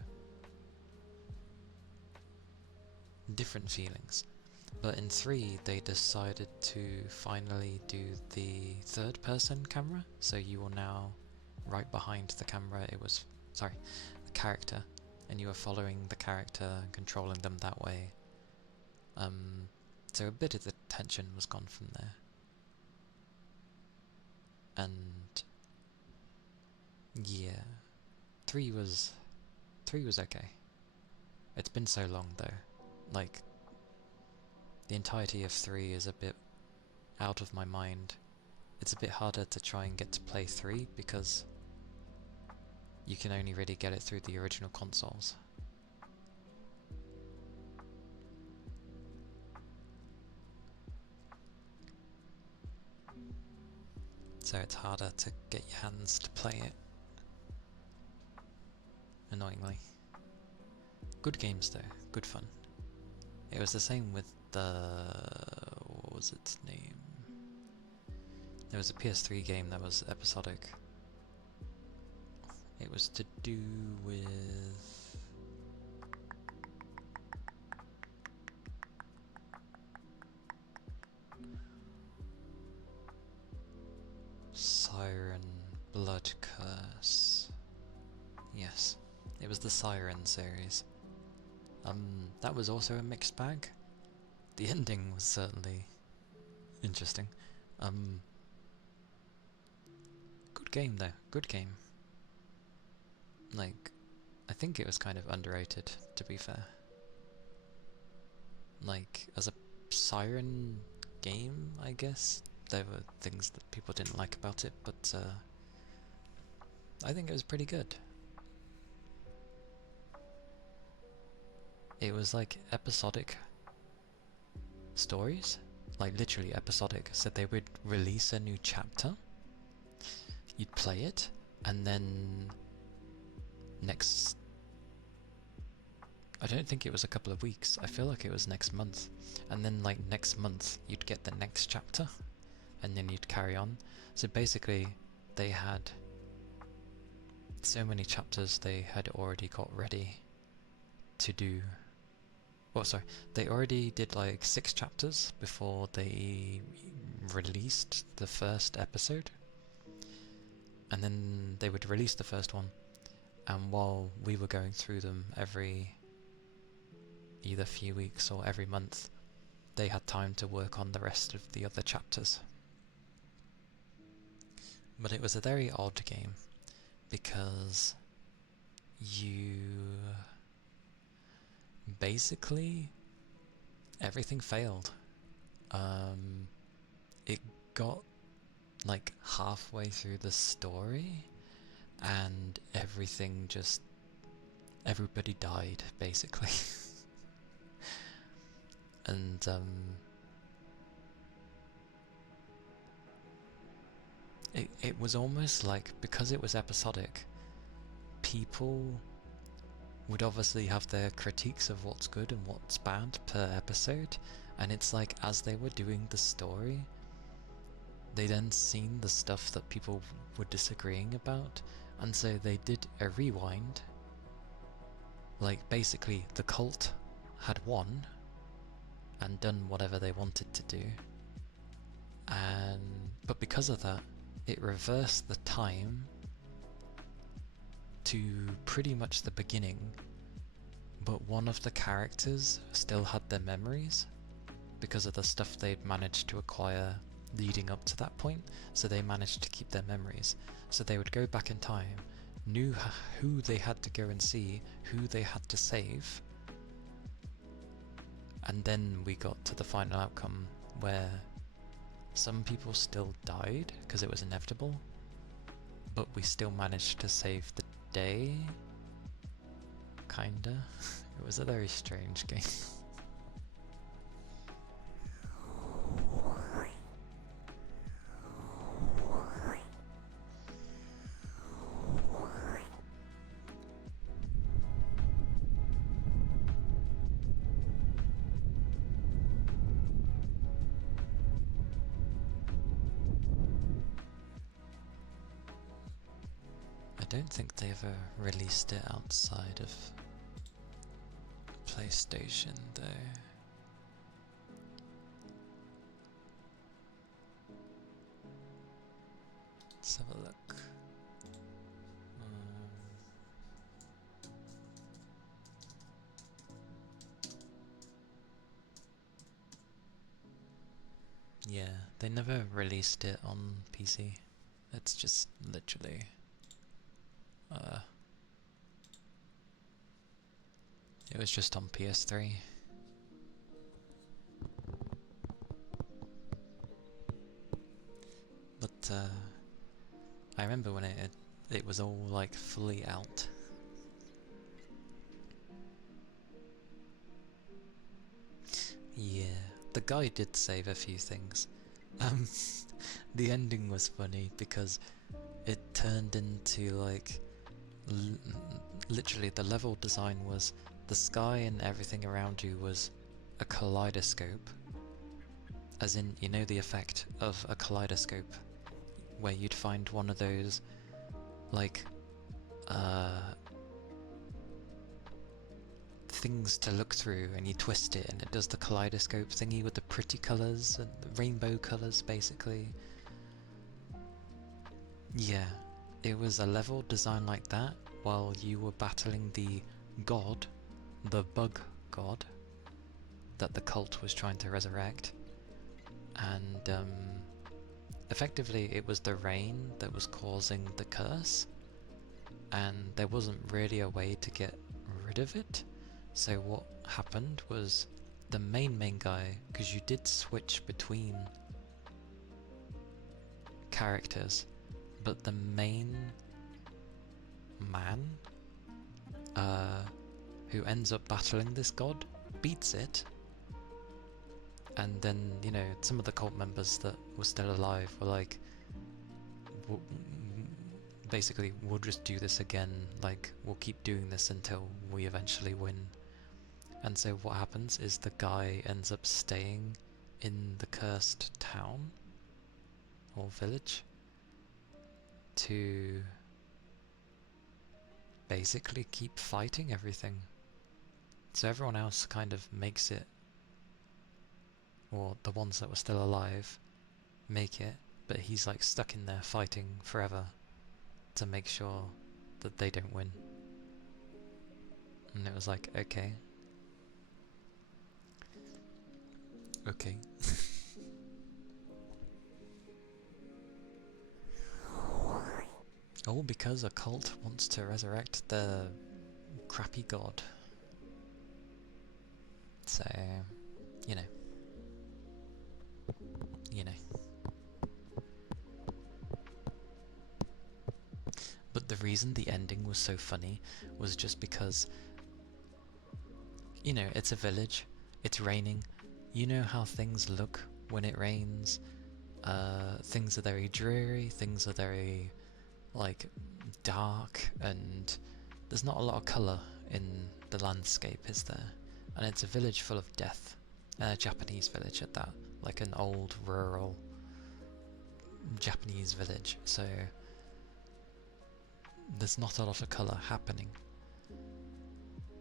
different feelings. But in 3, they decided to finally do the third person camera, so you are now right behind the camera. It was, sorry, the character, and you are following the character and controlling them that way. So a bit of the tension was gone from there. And yeah, 3 was okay. It's been so long though. Like, the entirety of 3 is a bit out of my mind. It's a bit harder to try and get to play 3 because you can only really get it through the original consoles. So it's harder to get your hands to play it. Annoyingly. Good games though, good fun. It was the same with the... what was its name? There was a PS3 game that was episodic. It was to do with... Siren Blood Curse. Yes, it was the Siren series. That was also a mixed bag. The ending was certainly interesting. Good game though, good game. Like, I think it was kind of underrated, to be fair. Like, as a Siren game, I guess, there were things that people didn't like about it, but I think it was pretty good. It was like episodic stories, like literally episodic, so they would release a new chapter, you'd play it, and then next... I don't think it was a couple of weeks, I feel like it was next month, and then like next month you'd get the next chapter, and then you'd carry on. So basically they had so many chapters they had already got ready to do. Well, sorry, they already did like 6 chapters before they released the first episode, and then they would release the first one, and while we were going through them every either few weeks or every month, they had time to work on the rest of the other chapters. But it was a very odd game because you basically everything failed. It got like halfway through the story and everybody died basically. And it was almost like, because it was episodic, people would obviously have their critiques of what's good and what's bad per episode, and it's like as they were doing the story, they then seen the stuff that people were disagreeing about, and so they did a rewind. Like basically the cult had won and done whatever they wanted to do, but because of that it reversed the time to pretty much the beginning, but one of the characters still had their memories because of the stuff they'd managed to acquire leading up to that point, so they managed to keep their memories. So they would go back in time, knew who they had to go and see, who they had to save, and then we got to the final outcome where some people still died because it was inevitable, but we still managed to save the day, kinda. It was a very strange game. I don't think they ever released it outside of PlayStation though. Let's have a look. Yeah, they never released it on PC. It's just literally it was just on PS3. But I remember when it was all like fully out. Yeah, the guy did save a few things. The ending was funny because it turned into like literally the level design was the sky and everything around you was a kaleidoscope, as in, you know, the effect of a kaleidoscope where you'd find one of those like things to look through and you twist it and it does the kaleidoscope thingy with the pretty colours and the rainbow colours basically. Yeah, it was a level designed like that while you were battling the god, the bug god, that the cult was trying to resurrect. And effectively it was the rain that was causing the curse, and there wasn't really a way to get rid of it. So what happened was the main guy, because you did switch between characters, but the main man who ends up battling this god beats it, and then, you know, some of the cult members that were still alive were like, basically, we'll just do this again, like, we'll keep doing this until we eventually win. And so what happens is the guy ends up staying in the cursed town or village to basically keep fighting everything. So everyone else kind of makes it, or the ones that were still alive make it, but he's like stuck in there fighting forever to make sure that they don't win. And it was like, okay. Okay. All because a cult wants to resurrect the crappy god. So, you know. You know. But the reason the ending was so funny was just because, you know, it's a village, it's raining, you know how things look when it rains. Things are very dreary, things are very, like, dark, and there's not a lot of colour in the landscape, is there? And it's a village full of death, and a Japanese village at that, like an old rural Japanese village, so there's not a lot of colour happening.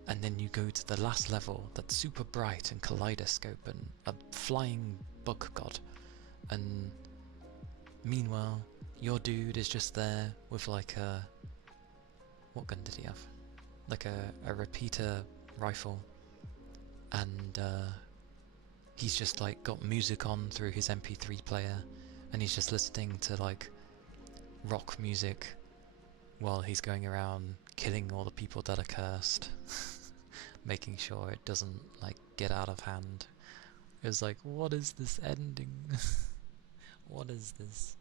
And then you go to the last level that's super bright and kaleidoscope and a flying bug god, and meanwhile your dude is just there with like a, what gun did he have? Like a repeater rifle, and he's just like got music on through his MP3 player, and he's just listening to like rock music while he's going around killing all the people that are cursed. Making sure it doesn't like get out of hand. It was like, what is this ending? What is this?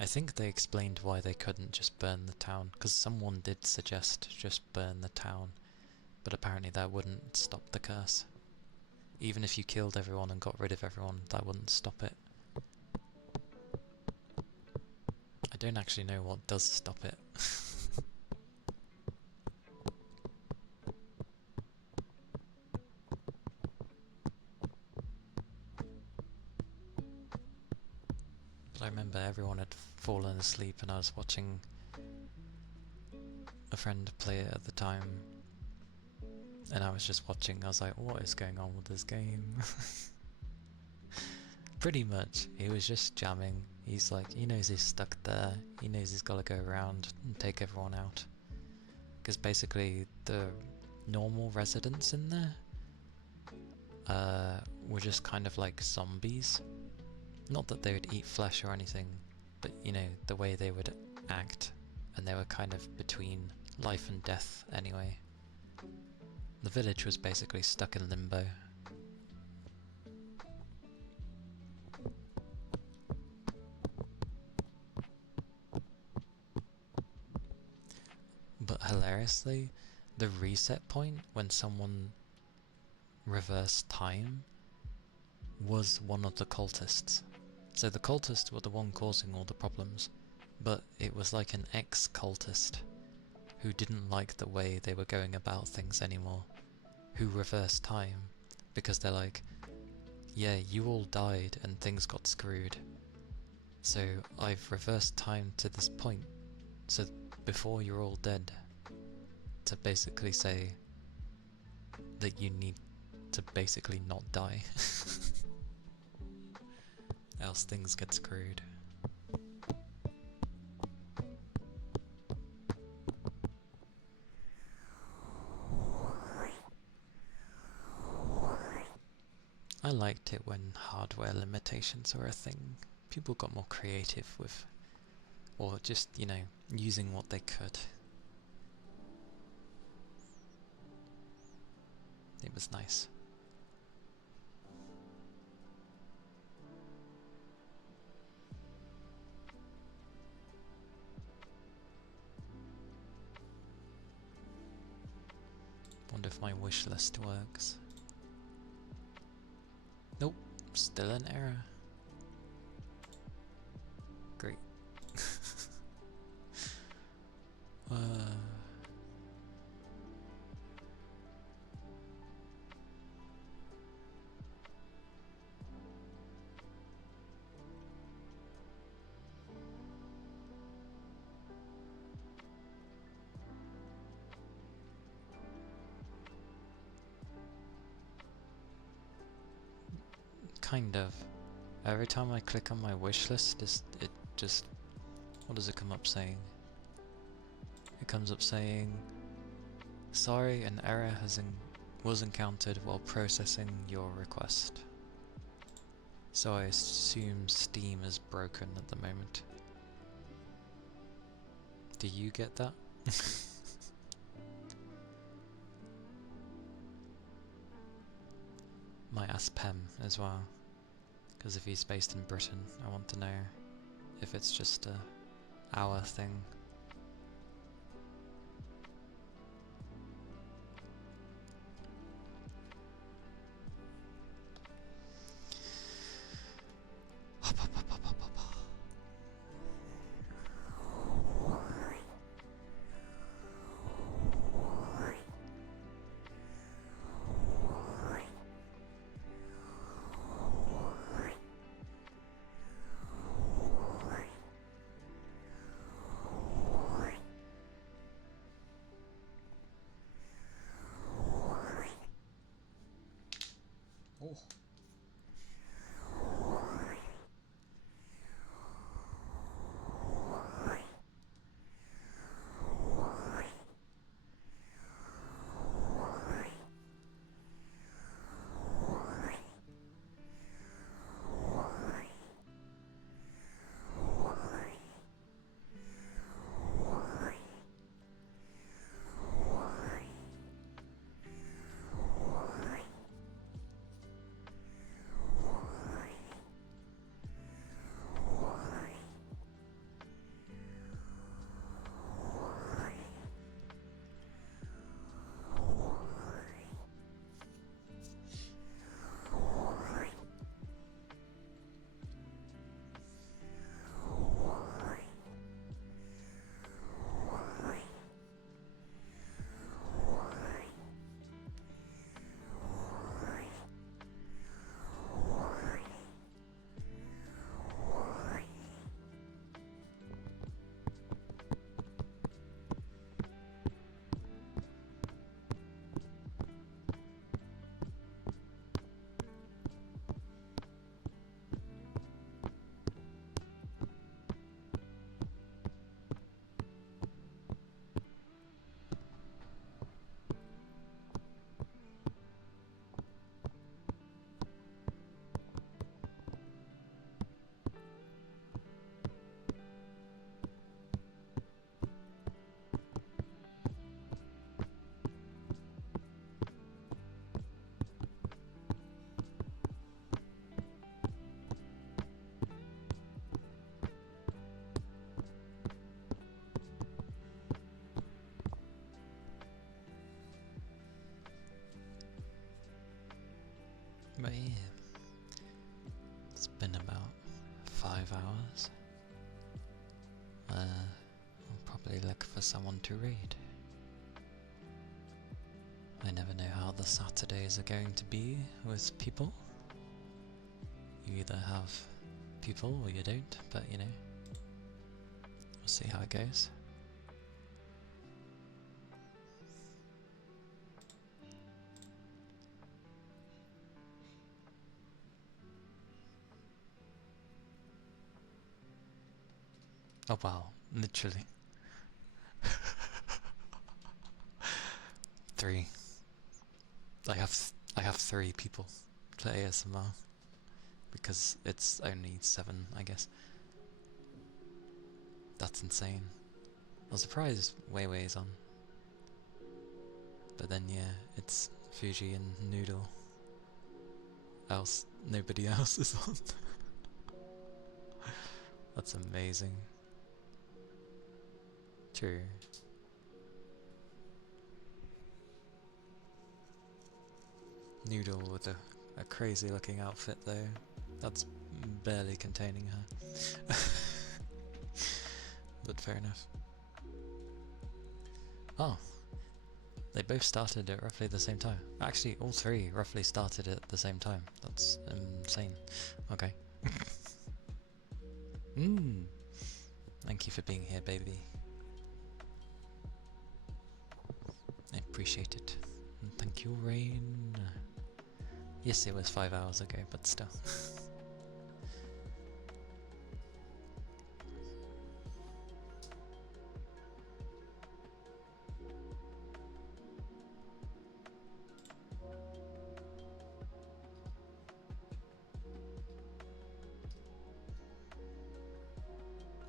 I think they explained why they couldn't just burn the town, because someone did suggest just burn the town, but apparently that wouldn't stop the curse. Even if you killed everyone and got rid of everyone, that wouldn't stop it. I don't actually know what does stop it. But I remember everyone had fallen asleep and I was watching a friend play it at the time, and I was just watching. I was like, what is going on with this game? Pretty much, he was just jamming. He's like, he knows he's stuck there. He knows he's got to go around and take everyone out. Because basically, the normal residents in there were just kind of like zombies. Not that they would eat flesh or anything, but you know, the way they would act. And they were kind of between life and death anyway. The village was basically stuck in limbo. But hilariously, the reset point when someone reversed time was one of the cultists. So the cultists were the one causing all the problems, but it was like an ex-cultist who didn't like the way they were going about things anymore, who reversed time, because they're like, yeah, you all died and things got screwed, so I've reversed time to this point, so before you're all dead, to basically say that you need to basically not die. Else things get screwed. I liked it when hardware limitations were a thing. People got more creative with, or just, you know, using what they could. It was nice. Wonder if my wish list works. Nope, still an error. Great. Kind of. Every time I click on my wish list, it just... What does it come up saying? It comes up saying, sorry, an error was encountered while processing your request. So I assume Steam is broken at the moment. Do you get that? Might ask Pem as well, because if he's based in Britain, I want to know if it's just a hour thing. Oh. 5 hours. I'll probably look for someone to read. I never know how the Saturdays are going to be with people. You either have people or you don't, but you know, we'll see how it goes. Oh wow, literally. 3. I have 3 people to ASMR because it's only 7, I guess. That's insane. I'm surprised Weiwei's on. But then yeah, it's Fuji and Noodle. Nobody else is on. That's amazing. True. Noodle with a crazy looking outfit though. That's barely containing her. But fair enough. Oh. They both started at roughly the same time. Actually, all 3 roughly started at the same time. That's insane. Okay. Thank you for being here, baby. I appreciate it. And thank you, Rain. Yes, it was 5 hours ago, but still.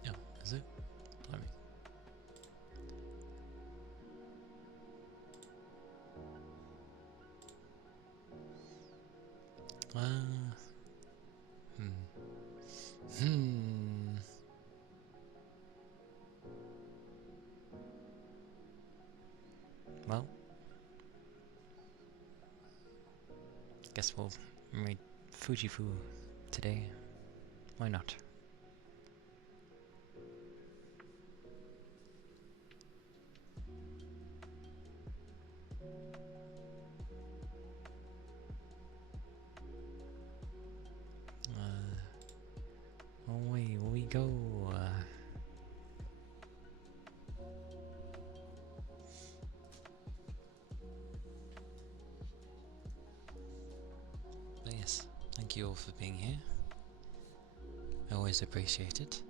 Oh, is it? Let me. Well, guess we'll read Fujifu today. Why not? Away we go. But yes, thank you all for being here. I always appreciate it.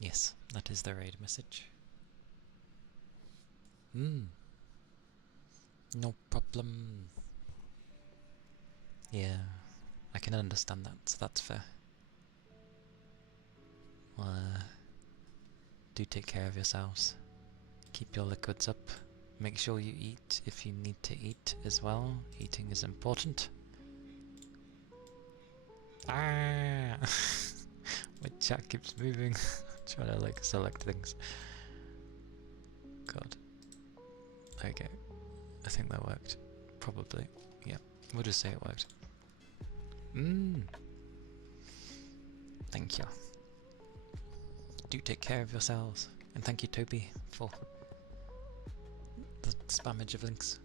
Yes, that is the raid message. No problem. Yeah, I can understand that, so that's fair. Do take care of yourselves. Keep your liquids up. Make sure you eat if you need to eat as well. Eating is important. Ah! My chat keeps moving. Trying to like select things. God. Okay. I think that worked. Probably. Yeah. We'll just say it worked. Thank you. Do take care of yourselves. And thank you, Toby, for the spammage of links.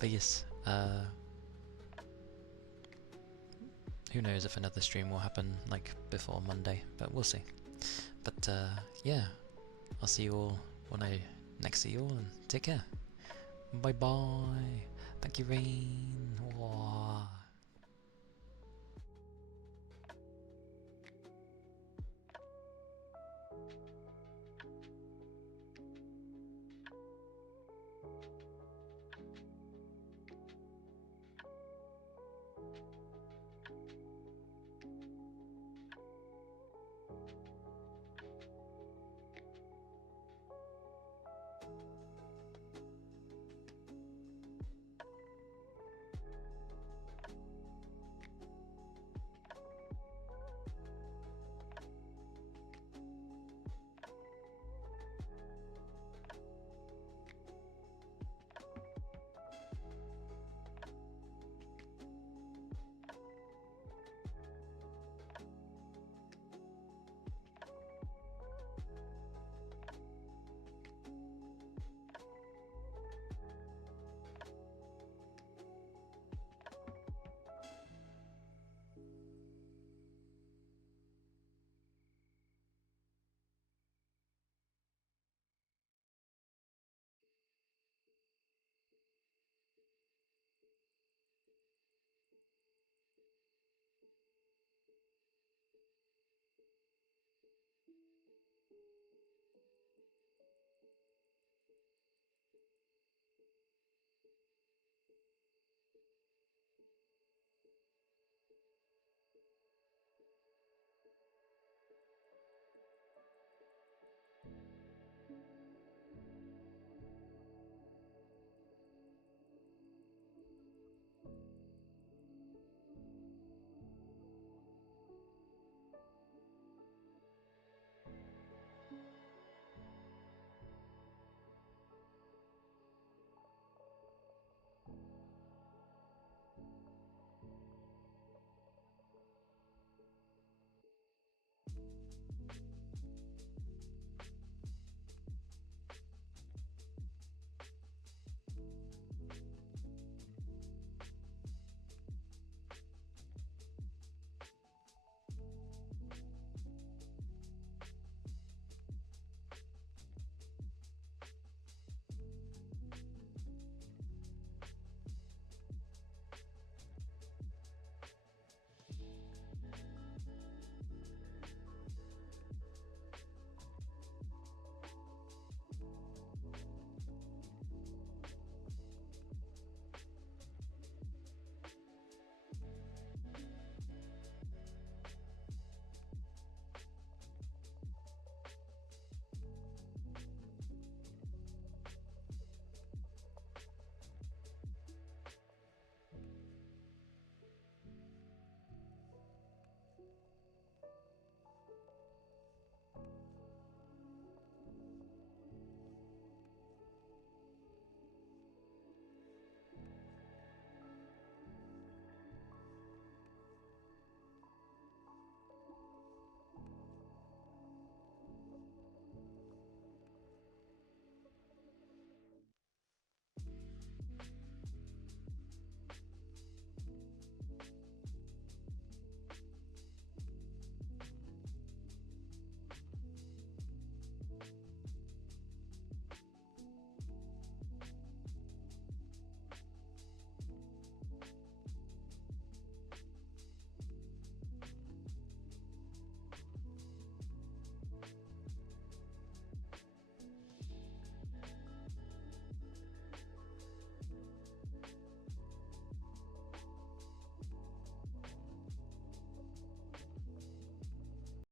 But yes, who knows if another stream will happen like before Monday, but we'll see. But yeah, I'll see you all when I next see you all, and take care. Bye bye. Thank you, Rain. Wow.